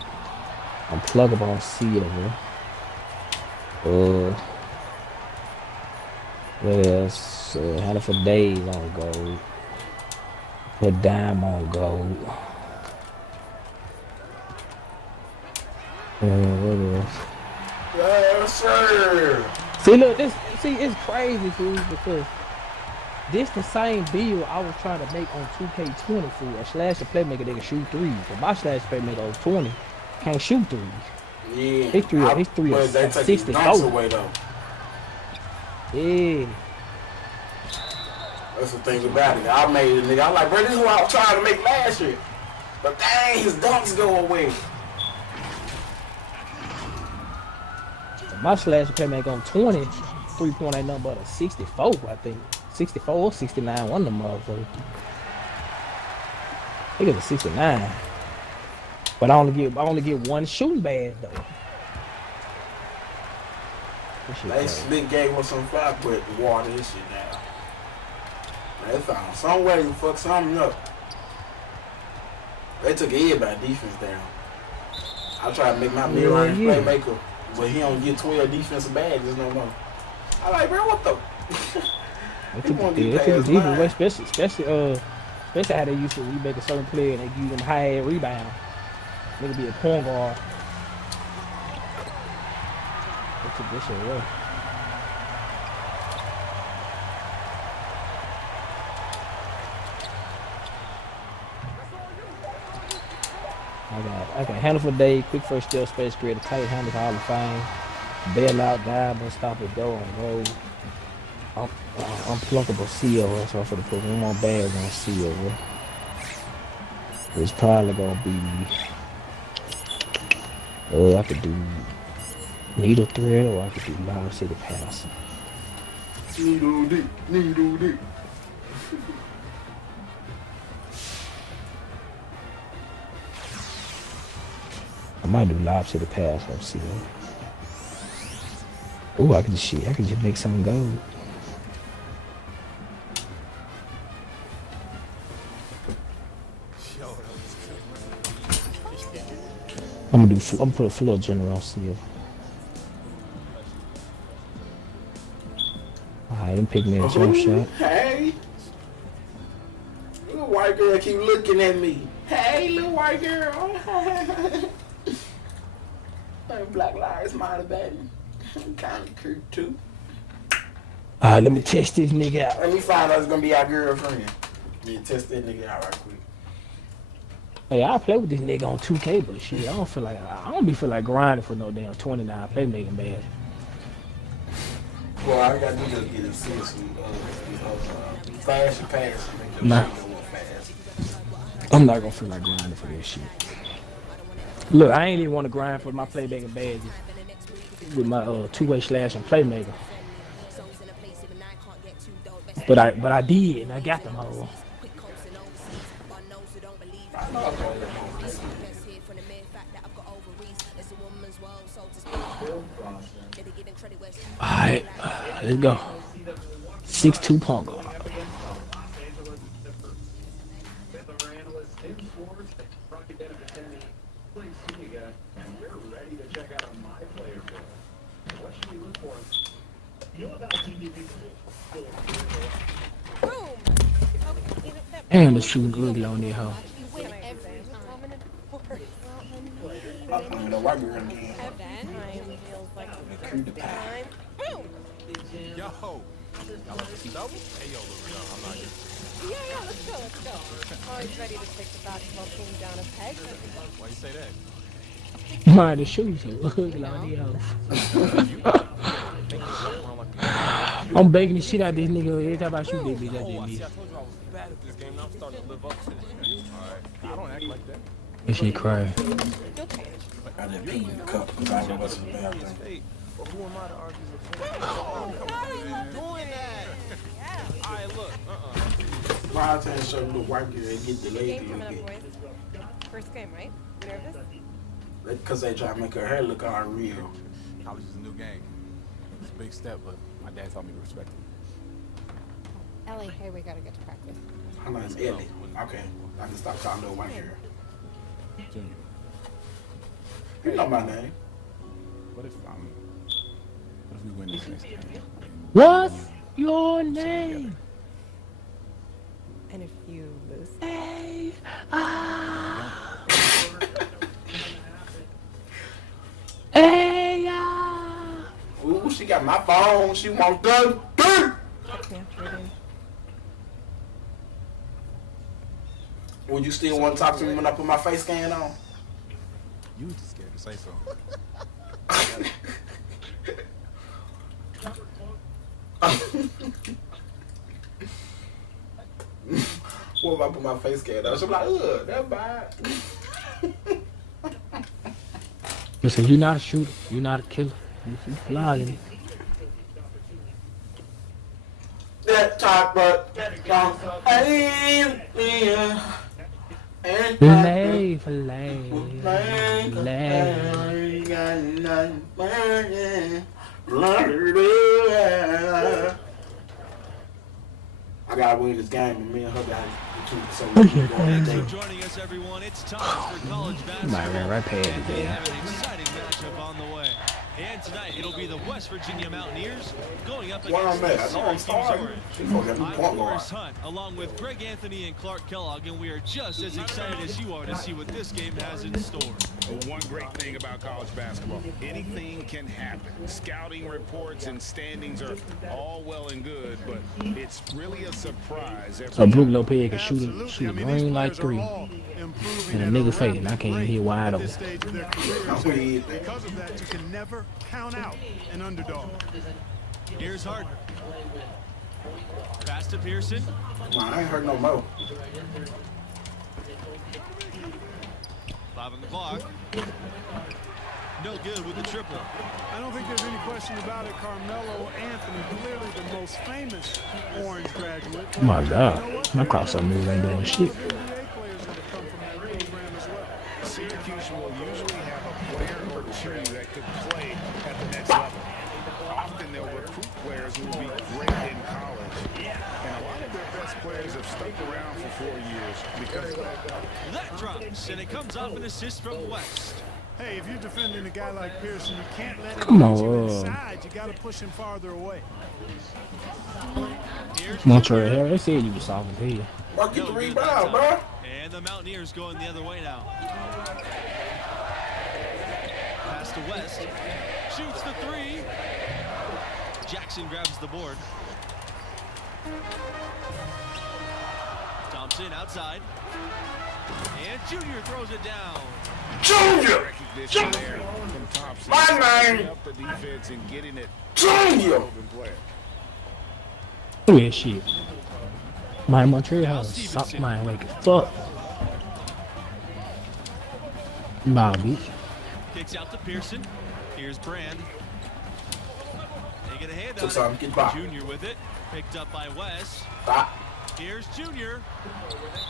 Unpluggable on silver. What else? Handle for days on gold. Put dime on gold. What else? Yes, sir. See, look, it's crazy, fool, because this the same build I was trying to make on 2K20 for a slasher playmaker that can shoot threes. But my slasher playmaker on 20 can't shoot threes. Yeah. His three but is they take 64. the dunks away, though. Yeah. That's the thing about it. I made a nigga. I'm like, bro, this is what I was trying to make last year. But dang, his dunks go away. My slasher playmaker on 20, 3-point ain't nothing but a 64, I think. 64 or 69, one of them motherfuckers. I think it's a 69. But I only get one shooting badge though. They slick gave us some fly, but water this shit now. They found some way to fuck something up. They took everybody defense down. I tried to make my mid-range playmaker, but he don't get 12 defensive badges no more. I like, bro, what the? They took the defense away, especially how they used to remake a certain player and they give them high rebound. Nigga be a point guard. They took this shit away. I got handle for day, quick first step, space creator, tight handles, Hall of Fame, bail out, dive, stop it, go and roll. Unpluckable seal. That's why for the put one more bag on seal. It's probably gonna be. I could do needle thread, or I could do Loud City Pass. Needle dick. I might do Loud City Pass on seal. Oh, I can just make something go. I'm gonna put a floor general on seal. Alright, then pick me a jump shot. Hey. Little white girl keep looking at me. Hey, little white girl. Black Lives Matter, baby. I'm kind of cute too. Alright, let me test this nigga out. Let me find out it's gonna be our girlfriend. Yeah, test that nigga out right quick. Hey, I play with this nigga on 2K, but shit, I don't feel like grinding for no damn 29 playmaking badge. Well, I gotta do is get it seriously. Fast and pass. Nah. I'm not gonna feel like grinding for this shit. Look, I ain't even want to grind for my playmaking badges with my two-way slash and playmaker. But I did, and I got them all. Alright, let's go. 6'2" punk. Damn, the shooting ugly on there, huh? The white girl again. Yo, y'all like to double? Hey, yo, look, I'm not here. Yeah, let's go. Always ready to take the basketball team down a peg. Why you say that? Man, the shoes are ugly on there, huh? I'm begging the shit out of this nigga every time I shoot this bitch. I told you I was bad at this game. Now I'm starting to live up to it. Alright. I don't act like that. This shit crying. I didn't pee in the cup because I know what's in the bathroom. But who am I to argue with? Oh, come on, you doing that? Alright, look. Why I tell you to show the white girl and get delayed Game to coming you up, boys. First game, right? Nervous? because they try to make her hair look all real. College is a new game. It's a big step, but my dad taught me to respect it. Ellie, hey, we gotta get to practice. Her name's Ellie. Okay, I can stop calling her white girl. Junior. You know my name. What if we win this next game? What's your name? And if you lose? Hey, Ooh, she got my phone. She wants to Would you still want to talk to me when I put my face scan on? You just scared to say so. What if I put my face scan on? She'll be like, ugh, that's bad. listen, you're not a shooter. You're not a killer. You're flying. That talk, but I gotta win this game, and me and her gotta keep so much going. Thanks for joining us, everyone. It's time for college basketball. Might run right past it, We yeah. have an exciting matchup on the way. And tonight, it'll be the West Virginia Mountaineers going up Where against I'm at, the I know I'm Syracuse starting. Orange. She's gonna get me I'm point guard. Forrest Hunt, along with Greg Anthony and Clark Kellogg, and we are just as excited as you are to see what this game has in store. One great thing about college basketball, anything can happen. Scouting reports and standings are all well and good, but it's really a surprise. So Brook Lopez can shoot a green like three in a nigga face, and I can't hit wide open. Because of that, you can never count out an underdog. Here's Harden. Pass to Pearson. I ain't heard no more. 5 on the clock. No good with the triple. I don't think there's any question about it. Carmelo Anthony, clearly the most famous Orange graduate. Oh my God, my crossover move ain't doing shit. Syracuse will usually have a player or two that could play at the next level. Often they'll recruit players who will be great in college. And a lot of their best players have stuck around for 4 years because of that. That drops, and it comes off an assist from West. Hey, if you're defending a guy like Pearson, you can't let him Come get you on. inside. You got to push him farther away. Montreal Harris, they said you was soft as hell. Mark, get the rebound, bro. And the Mountaineers going the other way now. Pass to West. Shoots the three. Jackson grabs the board. Thompson outside. And Junior throws it down. Junior! My name! Up the defense and getting it. Junior! Look at that shit. My Montreal House suck my like fuck. Nah, bitch. Kicks out to Pearson. Here's Brand. They get a hand Took on some, get it. back. Junior with it. Picked up by West. Stop. Here's Junior.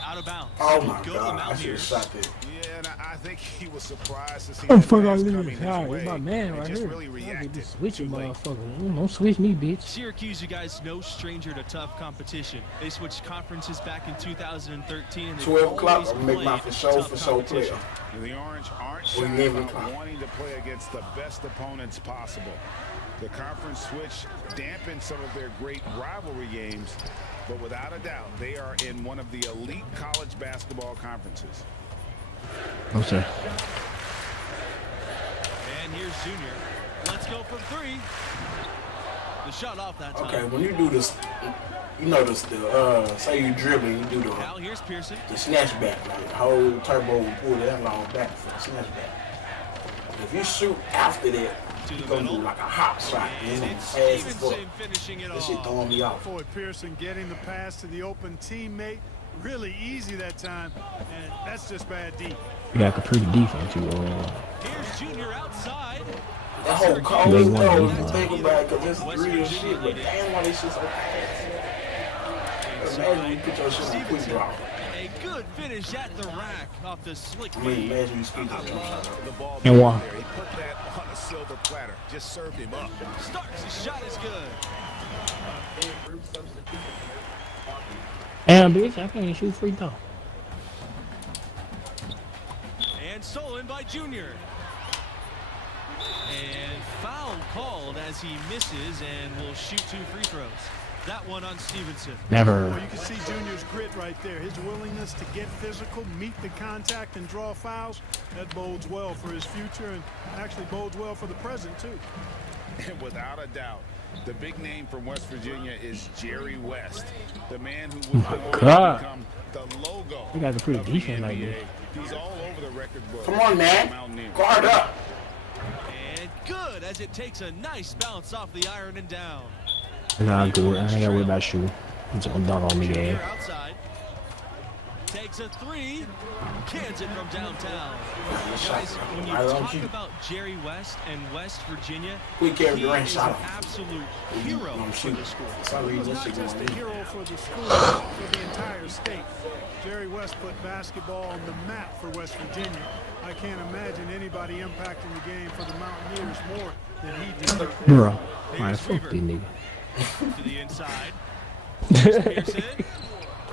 Out of bounds. Oh my Go to the God, I should have Mountaineers. shot that. Yeah, and I think he was surprised to see Oh that fuck, I pass leave coming it. his Alright, way. it's my man He right just here. really I reacted be switching, too late. motherfucker. Don't switch me, bitch. Syracuse, you guys, no stranger to tough competition. They switched conferences back in 2013. And 12 o'clock, always I'm gonna make my played for tough show player. competition. The Orange aren't Or shy 11 about o'clock. wanting to play against the best opponents possible. The conference switch dampened some of their great rivalry games, but without a doubt, they are in one of the elite college basketball conferences. I'm sorry. And here's Junior. Let's go for three. The shot off that time. Okay, when you do this, you know this. Say you dribbling, you do the Now here's Pearson. snatch back, like hold turbo and pull that long back for the snatch back. If you shoot after that, you gonna do like a hop shot. And And it's fast as Stevenson fuck. finishing it That shit off. throwing me off. Boy, Pearson getting the pass to the open teammate. Really easy that time, and that's just bad D. You got a pretty defense, you. Here's Junior outside. That whole cold They though, won, if they you won. think about it, 'cause it's West real Virginia shit, but leading. damn why this shit so fast. Imagine you put your shit in a quick draw. A good finish at the rack off the slick I mean, feed. imagine you speak of The ball And one. there, he put that on a silver platter, just served him up. Starks, his shot is good. Damn, bitch, I can't shoot free throw. And stolen by Junior. And foul called as he misses and will shoot 2 free throws. That one on Stevenson. Never. Well, you can see Junior's grit right there. His willingness to get physical, meet the contact, and draw fouls. That bodes well for his future and actually bodes well for the present, too. And without a doubt, the big name from West Virginia is Jerry West, the man who would God. become the logo. You guys are pretty of the decent like NBA. this. He's all over the record book. Come on, man. Mountaineer. Guard up. And good as it takes a nice bounce off the iron and down. Nah, good. I ain't gotta worry about shooting. He's gonna dunk on me, Junior gang. outside. Takes a three. Cans it from downtown. Guys, when you talk about Jerry West and West Virginia, We carry he Durant is shot an him. absolute hero for the school. For some reason, He's this not shit just going a in. hero for the school, for the entire state. Jerry West put basketball on the map for West Virginia. I can't imagine anybody impacting the game for the Mountaineers more than he did. Bro, man, fuck this nigga. To the inside. Here's Pearson.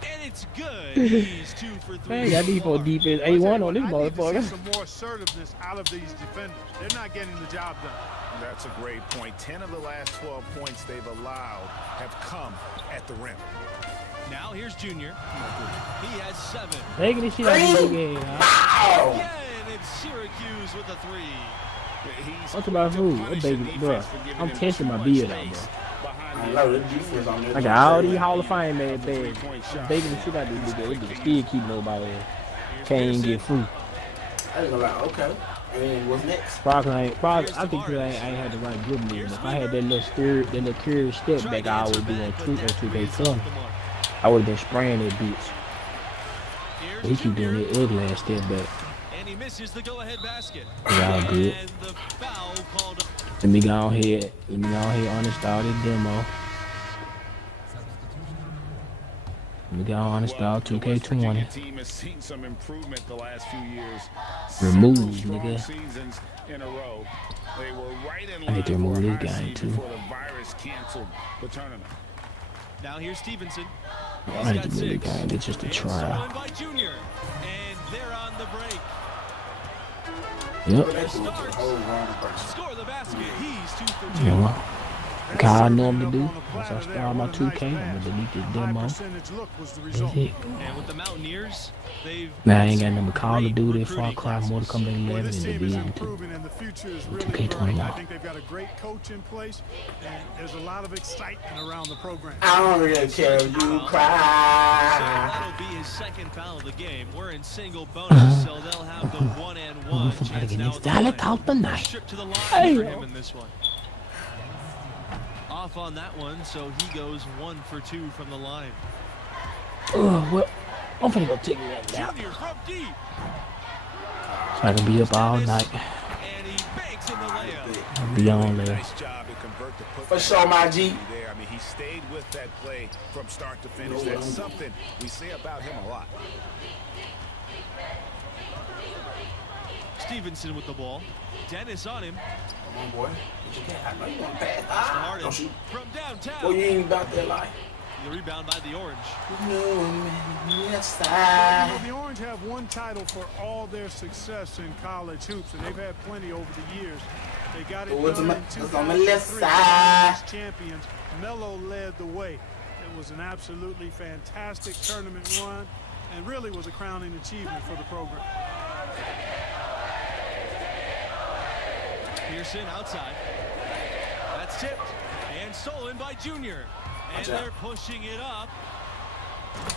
And it's It's good. He's 2 for 3. Man, got defense defense A1 on this I need to see motherfucker. some more assertiveness out of these defenders. They're not getting the job done. That's a great point. 10 of the last 12 points they've allowed have come at the rim. Now here's Junior. He has 7. Taking this shit out of the game. Again, it's Syracuse with a 3. What's about food? I'm baking, bro. I'm testing my beard out, bro. I know the defense on there. I got all these Hall of Fame man bags. I'm baking the shit out of this nigga. This nigga still keep nobody in. Can't even get free. I ain't gonna lie, okay. And what's next? Probably, I think I ain't had the right grip movement. If I had that little curious step back I always do on 2K20, I would have been spraying that bitch. But he keep doing that ugly ass step back. And he misses the go-ahead basket. Y'all good. And the foul called. Let me go ahead uninstall this demo. Let me go uninstall 2K20. Team has seen some improvement the last few years. Remove, Several nigga. strong seasons in a row. They were right in I need to line remove for a this high guy seed too. before the virus canceled the tournament. Now here's Stevenson. I need to remove this guy. It's just a trial. Stolen by Junior. And they're on the break. Yep. Score the basket. He's 2 for 2. You know what? How I normally do. Once I start my 2K, I'm gonna delete this demo. That's it. And with the Mountaineers, they've Now I ain't got nothing but Call of Duty, Far Cry, Mortal Kombat 11, and Division 2. And the future is really 2K21. I think they've got a great coach in place, and there's a lot of excitement around the program. I don't really care if you So cry. that'll be his second foul of the game. We're in single bonus, so they'll have the 1-and-1 chance now. Strip to the line for him in this one. Off on that one, so he goes 1 for 2 from the line. Well, I'm finna go take that nap. Junior from deep. So I can be up all night. And he banks in the layup. I'll be on there. Nice job to convert the put For sure, my G. there. I mean, he stayed with that play from start to finish. That's something we say about him a lot. Stevenson with the ball. Dennis on him. Come on, boy. I know you want to pass. Harden Don't shoot. from downtown. Boy, you ain't about that life. The rebound by the Orange. Yes, Well, the Orange have one title for all their success in college hoops, and they've had plenty over the years. They got it done in 2003 as champions. Melo led the way. It was an absolutely fantastic tournament run, and really was a crowning achievement for the program. Pearson outside. That's tipped and stolen by Junior. And they're pushing it up.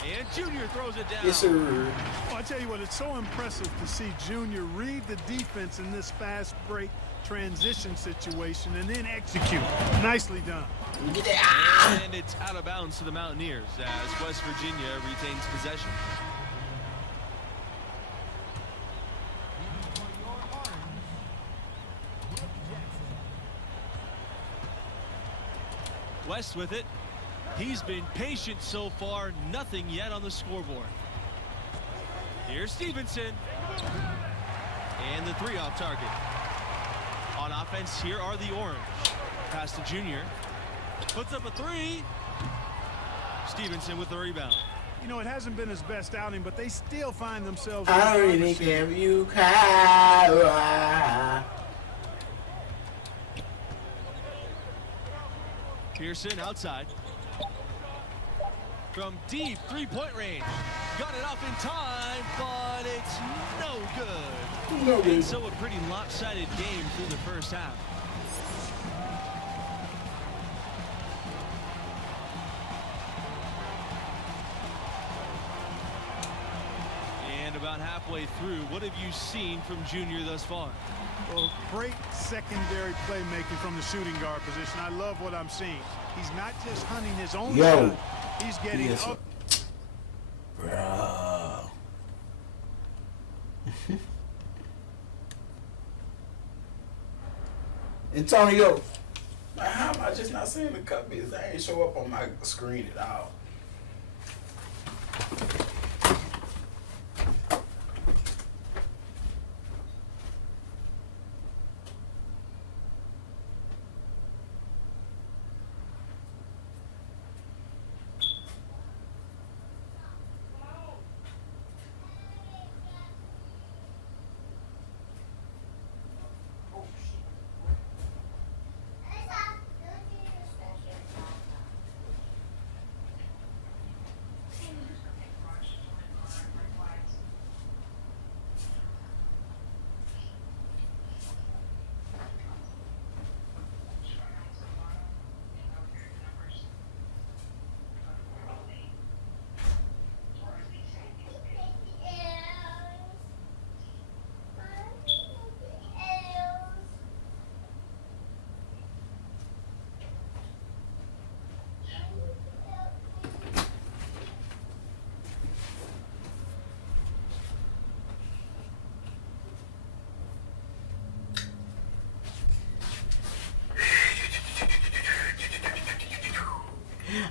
And Junior throws it down. Yes, sir. Well, I tell you what, it's so impressive to see Junior read the defense in this fast break transition situation and then execute. Nicely done. And it's out of bounds to the Mountaineers as West Virginia retains possession. West with it. He's been patient so far, nothing yet on the scoreboard. Here's Stevenson. And the 3 off target. On offense, here are the Orange. Pass to Junior. Puts up a 3. Stevenson with the rebound. You know, it hasn't been his best outing, but they still find themselves. I don't really care if you cry. Pearson outside. From deep 3-point range. Got it off in time, but it's no good. No good. And so a pretty lopsided game through the first half. And about halfway through, what have you seen from Junior thus far? Well, great secondary playmaking from the shooting guard position. I love what I'm seeing. He's not just hunting his own shot. He's getting up. Bro. Antonio, how am I just not seeing the cup bits? They ain't show up on my screen at all.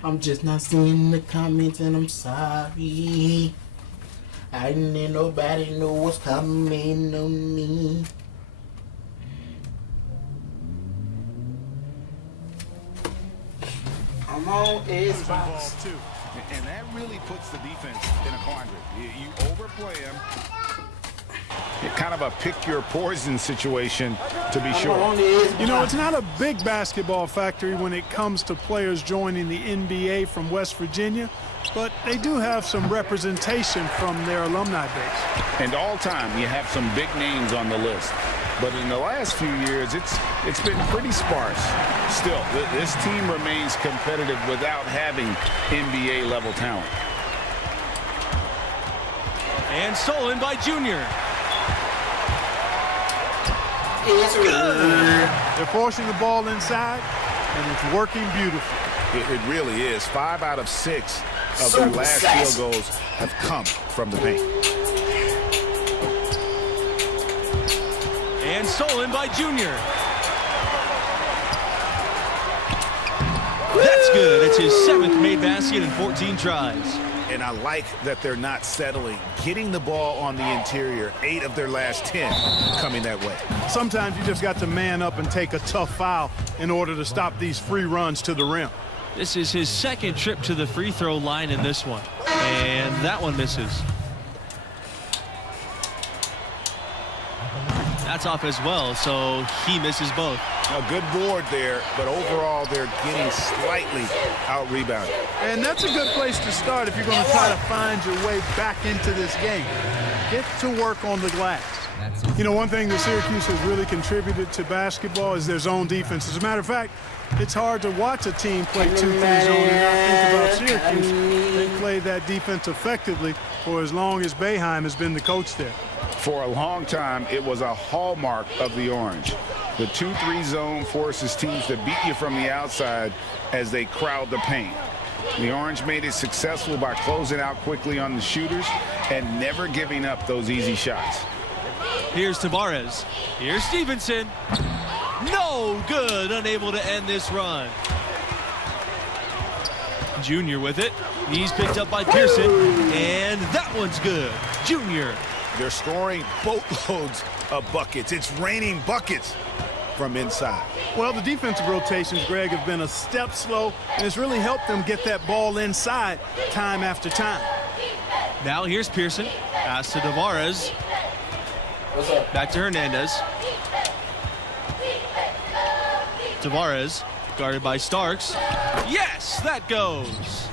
I'm just not seeing the comments and I'm sorry. I didn't nobody know what's coming on me. I'm on Xbox. Too. And that really puts the defense in a quandary. You overplay them. Kind of a pick your poison situation, to be sure. You know, it's not a big basketball factory when it comes to players joining the NBA from West Virginia, but they do have some representation from their alumni base. And all time, you have some big names on the list. But in the last few years, it's been pretty sparse. Still, this team remains competitive without having NBA-level talent. And stolen by Junior. They're forcing the ball inside, and it's working beautifully. It really is. 5 out of 6 of their last field goals have come from the paint. And stolen by Junior. That's good. It's his 7th made basket in 14 tries. And I like that they're not settling. Getting the ball on the interior, 8 of their last 10 coming that way. Sometimes you just got to man up and take a tough foul in order to stop these free runs to the rim. This is his 2nd trip to the free throw line in this one. And that one misses. That's off as well, so he misses both. A good board there, but overall they're getting slightly out-rebounded. And that's a good place to start if you're going to try to find your way back into this game. Get to work on the glass. You know, one thing that Syracuse has really contributed to basketball is their zone defense. As a matter of fact, it's hard to watch a team play 2-3 zone and not think about Syracuse. They played that defense effectively for as long as Boeheim has been the coach there. For a long time, it was a hallmark of the Orange. The 2-3 zone forces teams to beat you from the outside as they crowd the paint. The Orange made it successful by closing out quickly on the shooters and never giving up those easy shots. Here's Tavares. Here's Stevenson. No good. Unable to end this run. Junior with it. He's picked up by Pearson. And that one's good. Junior. They're scoring boatloads of buckets. It's raining buckets from inside. Well, the defensive rotations, Greg, have been a step slow, and it's really helped them get that ball inside time after time. Now here's Pearson. Pass to Tavares. Back to Hernandez. Tavares, guarded by Starks. Yes, that goes.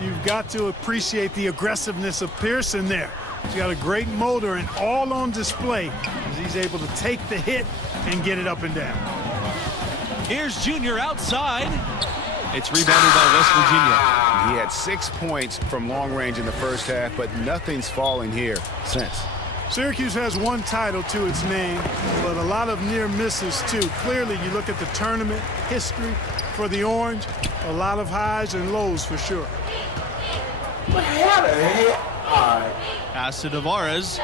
You've got to appreciate the aggressiveness of Pearson there. He's got a great motor and all on display as he's able to take the hit and get it up and down. Here's Junior outside. It's rebounded by West Virginia. He had 6 points from long range in the first half, but nothing's falling here since. Syracuse has one title to its name, but a lot of near misses too. Clearly, you look at the tournament history for the Orange, a lot of highs and lows for sure. What happened? All right. Pass to Tavares.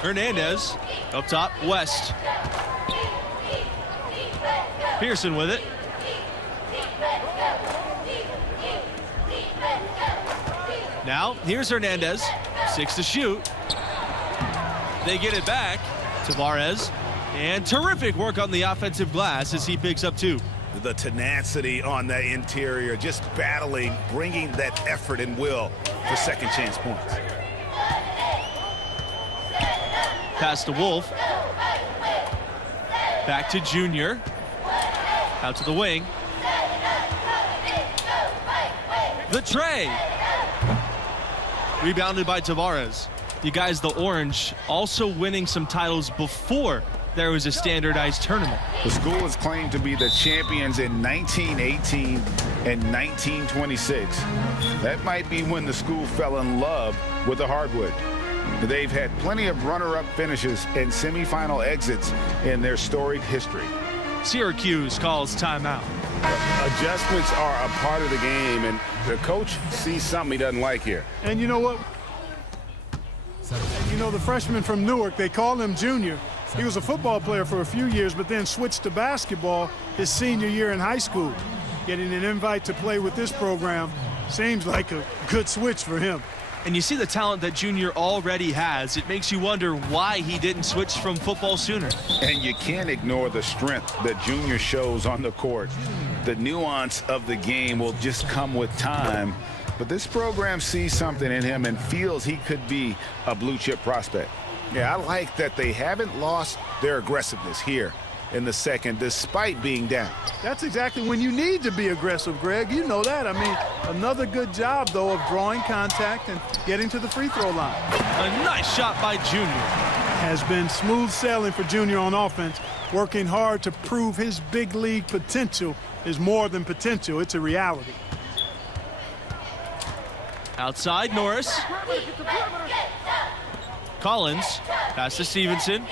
Hernandez up top, West. Pearson with it. Now, here's Hernandez. 6 to shoot. They get it back. Tavares. And terrific work on the offensive glass as he picks up 2. The tenacity on the interior, just battling, bringing that effort and will for second chance points. Pass to Wolf. Back to Junior. Out to the wing. The tray. Rebounded by Tavares. You guys, the Orange also winning some titles before there was a standardized tournament. The school is claimed to be the champions in 1918 and 1926. That might be when the school fell in love with the hardwood. They've had plenty of runner-up finishes and semifinal exits in their storied history. Syracuse calls timeout. Adjustments are a part of the game, and the coach sees something he doesn't like here. And you know what? You know, the freshman from Newark, they call him Junior. He was a football player for a few years, but then switched to basketball his senior year in high school. Getting an invite to play with this program seems like a good switch for him. And you see the talent that Junior already has. It makes you wonder why he didn't switch from football sooner. And you can't ignore the strength that Junior shows on the court. The nuance of the game will just come with time. But this program sees something in him and feels he could be a blue-chip prospect. Yeah, I like that they haven't lost their aggressiveness here in the second, despite being down. That's exactly when you need to be aggressive, Greg. You know that. I mean, another good job, though, of drawing contact and getting to the free throw line. A nice shot by Junior. Has been smooth sailing for Junior on offense, working hard to prove his big league potential is more than potential. It's a reality. Outside, Norris. Collins, pass to Stevenson.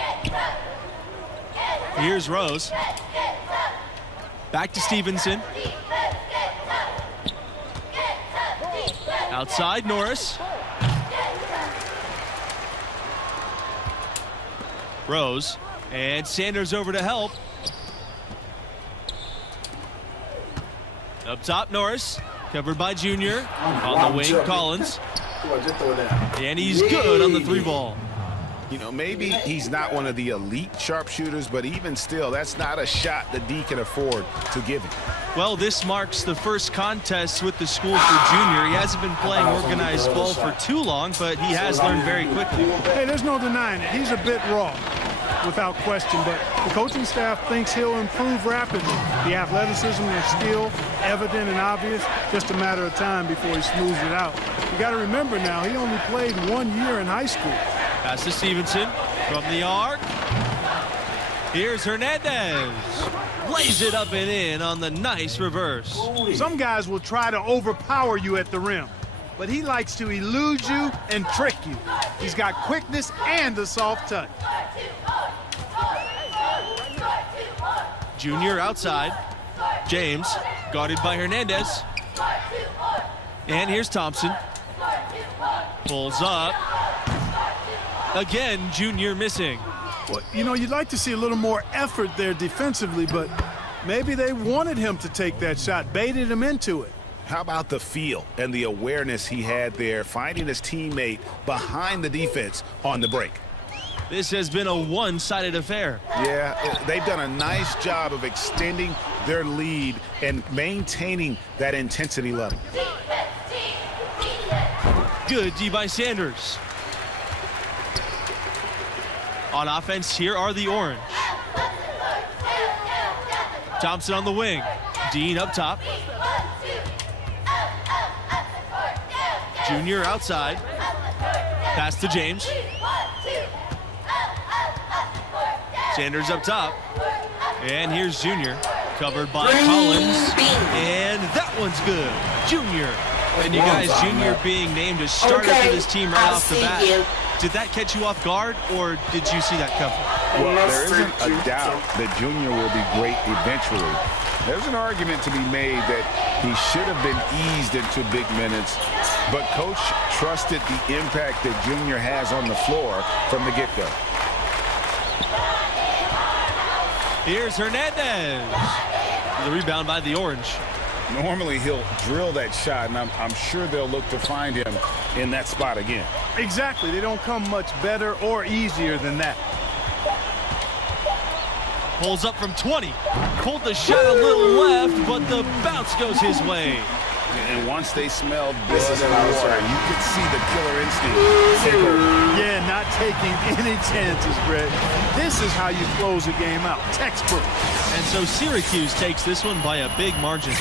Here's Rose. Back to Stevenson. Outside, Norris. Rose. And Sanders over to help. Up top, Norris. Covered by Junior. On the wing, Collins. And he's good on the three ball. You know, maybe he's not one of the elite sharpshooters, but even still, that's not a shot that D can afford to give him. Well, this marks the first contest with the school for Junior. He hasn't been playing organized ball for too long, but he has learned very quickly. Hey, there's no denying it. He's a bit raw, without question, but the coaching staff thinks he'll improve rapidly. The athleticism and skill, evident and obvious, just a matter of time before he smooths it out. You got to remember now, he only played 1 year in high school. Pass to Stevenson from the arc. Here's Hernandez. Lays it up and in on the nice reverse. Some guys will try to overpower you at the rim, but he likes to elude you and trick you. He's got quickness and a soft touch. Junior outside. James guarded by Hernandez. And here's Thompson. Pulls up. Again, Junior missing. Well, you know, you'd like to see a little more effort there defensively, but maybe they wanted him to take that shot, baited him into it. How about the feel and the awareness he had there, finding his teammate behind the defense on the break? This has been a one-sided affair. Yeah, they've done a nice job of extending their lead and maintaining that intensity level. Good D by Sanders. On offense, here are the Orange. Thompson on the wing. Dean up top. Junior outside. Pass to James. Sanders up top. And here's Junior. Covered by Collins. And that one's good. Junior. And you guys, Junior being named as starter for this team right off the bat. Did that catch you off guard, or did you see that coming? Well, there isn't a doubt that Junior will be great eventually. There's an argument to be made that he should have been eased into big minutes, but Coach trusted the impact that Junior has on the floor from the get-go. Here's Hernandez. The rebound by the Orange. Normally he'll drill that shot, and I'm sure they'll look to find him in that spot again. Exactly. They don't come much better or easier than that. Pulls up from 20. Pulled the shot a little left, but the bounce goes his way. And once they smelled this is water, you could see the killer instinct. Yeah, not taking any chances, Greg. This is how you close a game out. Textbook. And so Syracuse takes this one by a big margin.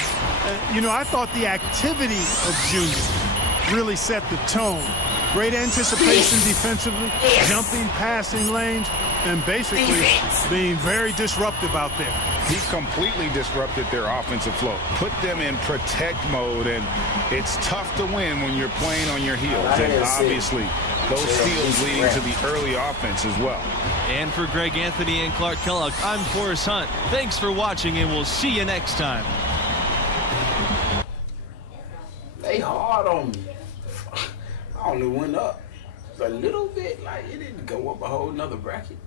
You know, I thought the activity of Junior really set the tone. Great anticipation defensively, jumping, passing lanes, and basically being very disruptive out there. He completely disrupted their offensive flow, put them in protect mode, and it's tough to win when you're playing on your heels. And obviously, those steals leading to the early offense as well. And for Greg Anthony and Clark Kellogg, I'm Forrest Hunt. Thanks for watching, and we'll see you next time. They hard on me. I only went up a little bit. Like, it didn't go up a whole nother bracket.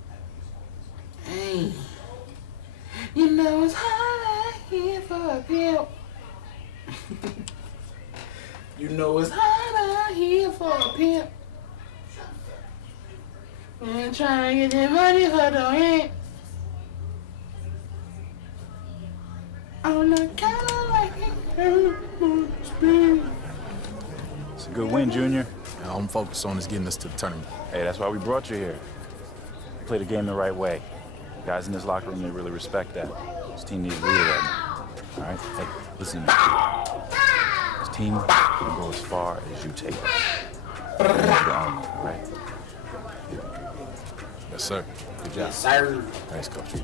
Hey, you know it's hard here for a pimp. You know it's hot out here for a pimp. And trying to get that money for the rent. On the color like It's a good win, Junior. All I'm focused on is getting us to the tournament. Hey, that's why we brought you here. Play the game the right way. Guys in this locker room, they really respect that. This team needs a leader right now. All right? Hey, listen to me. This team will go as far as you take it. You need to own it, all right? Yes, sir. Good job. Yes, sir. Thanks, Coach.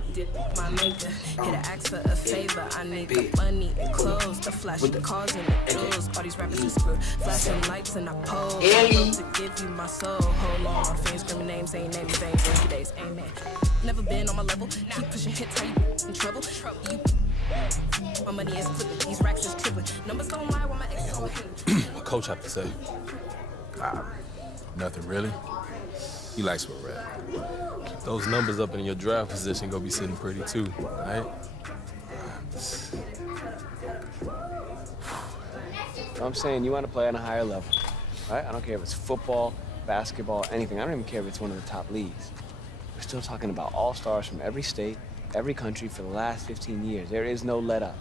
My maker, here to ask for a favor. I need the money and clothes, the flashy cars and the jewels. All these rappers are screwed. Flashing lights and I pose. I love to give you my soul. Hold on, my fans screaming names, ain't names, ain't every day's amen. Never been on my level. Keep pushing hits, how you in trouble? You. My money is flipping, these racks is tripling. Numbers don't lie while my ex is overhitting. What Coach have to say? Nothing really. He likes where we're at. Those numbers up in your draft position gonna be sitting pretty too, right? I'm saying you want to play on a higher level, right? I don't care if it's football, basketball, anything. I don't even care if it's one of the top leagues. We're still talking about all-stars from every state, every country for the last 15 years. There is no let up.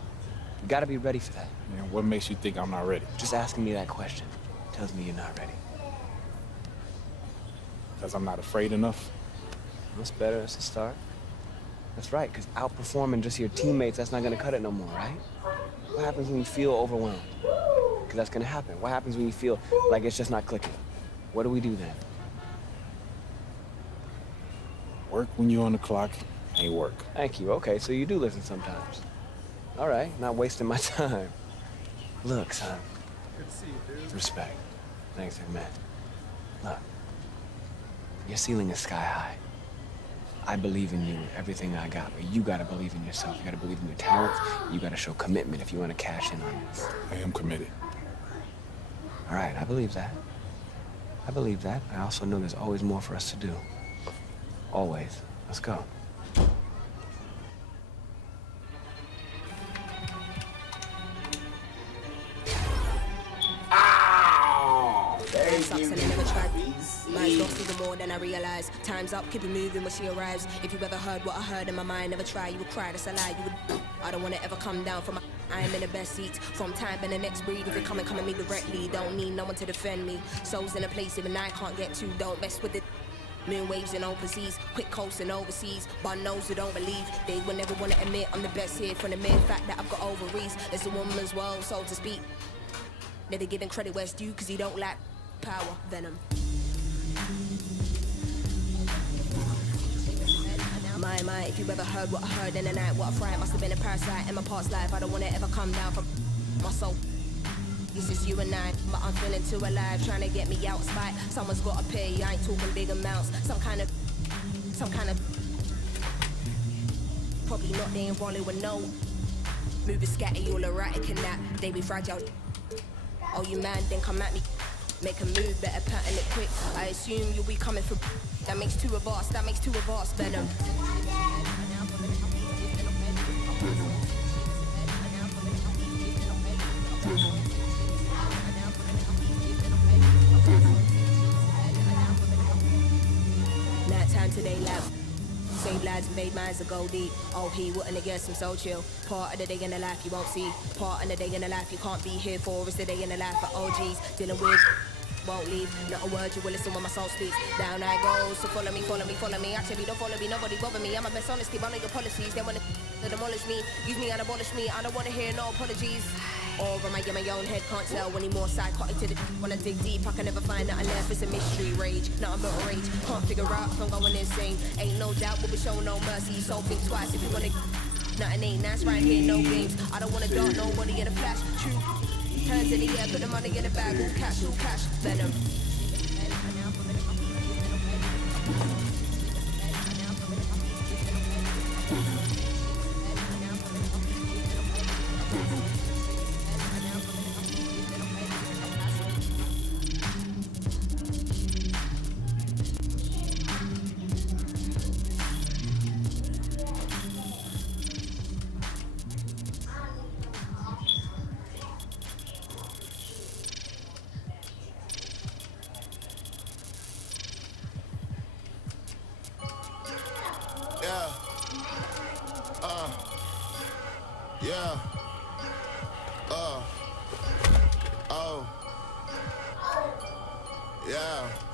You gotta be ready for that. Man, what makes you think I'm not ready? Just asking me that question tells me you're not ready. Because I'm not afraid enough? That's better as a start. That's right, because outperforming just your teammates, that's not gonna cut it no more, right? What happens when you feel overwhelmed? Because that's gonna happen. What happens when you feel like it's just not clicking? What do we do then? Work when you're on the clock ain't work. Thank you. Okay, so you do listen sometimes. All right, not wasting my time. Look, son. Good to see you, dude. Respect. Thanks, man. Look, your ceiling is sky high. I believe in you, everything I got, but you gotta believe in yourself. You gotta believe in your talents. You gotta show commitment if you wanna cash in on this. I am committed. All right, I believe that. I believe that. I also know there's always more for us to do. Always. Let's go. Sucks and I never tried. Lies lost even more than I realize. Time's up, keep it moving when she arrives. If you ever heard what I heard in my mind, never try. You would cry, that's a lie. You would. I don't wanna ever come down from my. I am in the best seat. From time and the next breed. If you come at me directly, don't need no one to defend me. Souls in a place even I can't get to. Don't mess with it. Moon waves in open seas, quick coasting overseas. Bun knows who don't believe. They will never wanna admit I'm the best here from the mere fact that I've got ovaries. It's a woman's world, so to speak. Never giving credit where it's due, cause he don't lack power, venom. My, if you ever heard what I heard in the night, what I fried, must have been a parasite in my past life. I don't wanna ever come down from my soul. This is you and I, but I'm feeling too alive, trying to get me out of spite. Someone's gotta pay, I ain't talking big amounts. Some kind of, probably not, they ain't rolling with no. Moving scatter, you all erratic and that, they be fragile. Oh, you man, then come at me. Make a move, better pattern it quick. I assume you'll be coming for. That makes two of us, venom. Night time today, lab. Same lads made minds a go deep. Oh, he wouldn't against him, so chill. Part of the day in the life you won't see. Part of the day in the life you can't be here for. It's the day in the life for OGs. Dealing with won't leave. Not a word you will listen when my soul speaks. Down I go, so follow me. Actually, don't follow me, nobody bother me. I'm a best honesty, but I know your policies. They wanna demolish me, use me and abolish me. I don't wanna hear no apologies. Or am I in my own head? Can't tell anymore. Psychotic to the when I dig deep, I can never find nothing left. It's a mystery rage, nothing but rage. Can't figure out if I'm going insane. Ain't no doubt, we'll be showing no mercy. So think twice if you wanna. Nothing ain't nice right here, no games. I don't wanna dart nobody in a flash. True. Hands in the air, put the money in the bag. All cash, venom. Yeah. Oh. Yeah.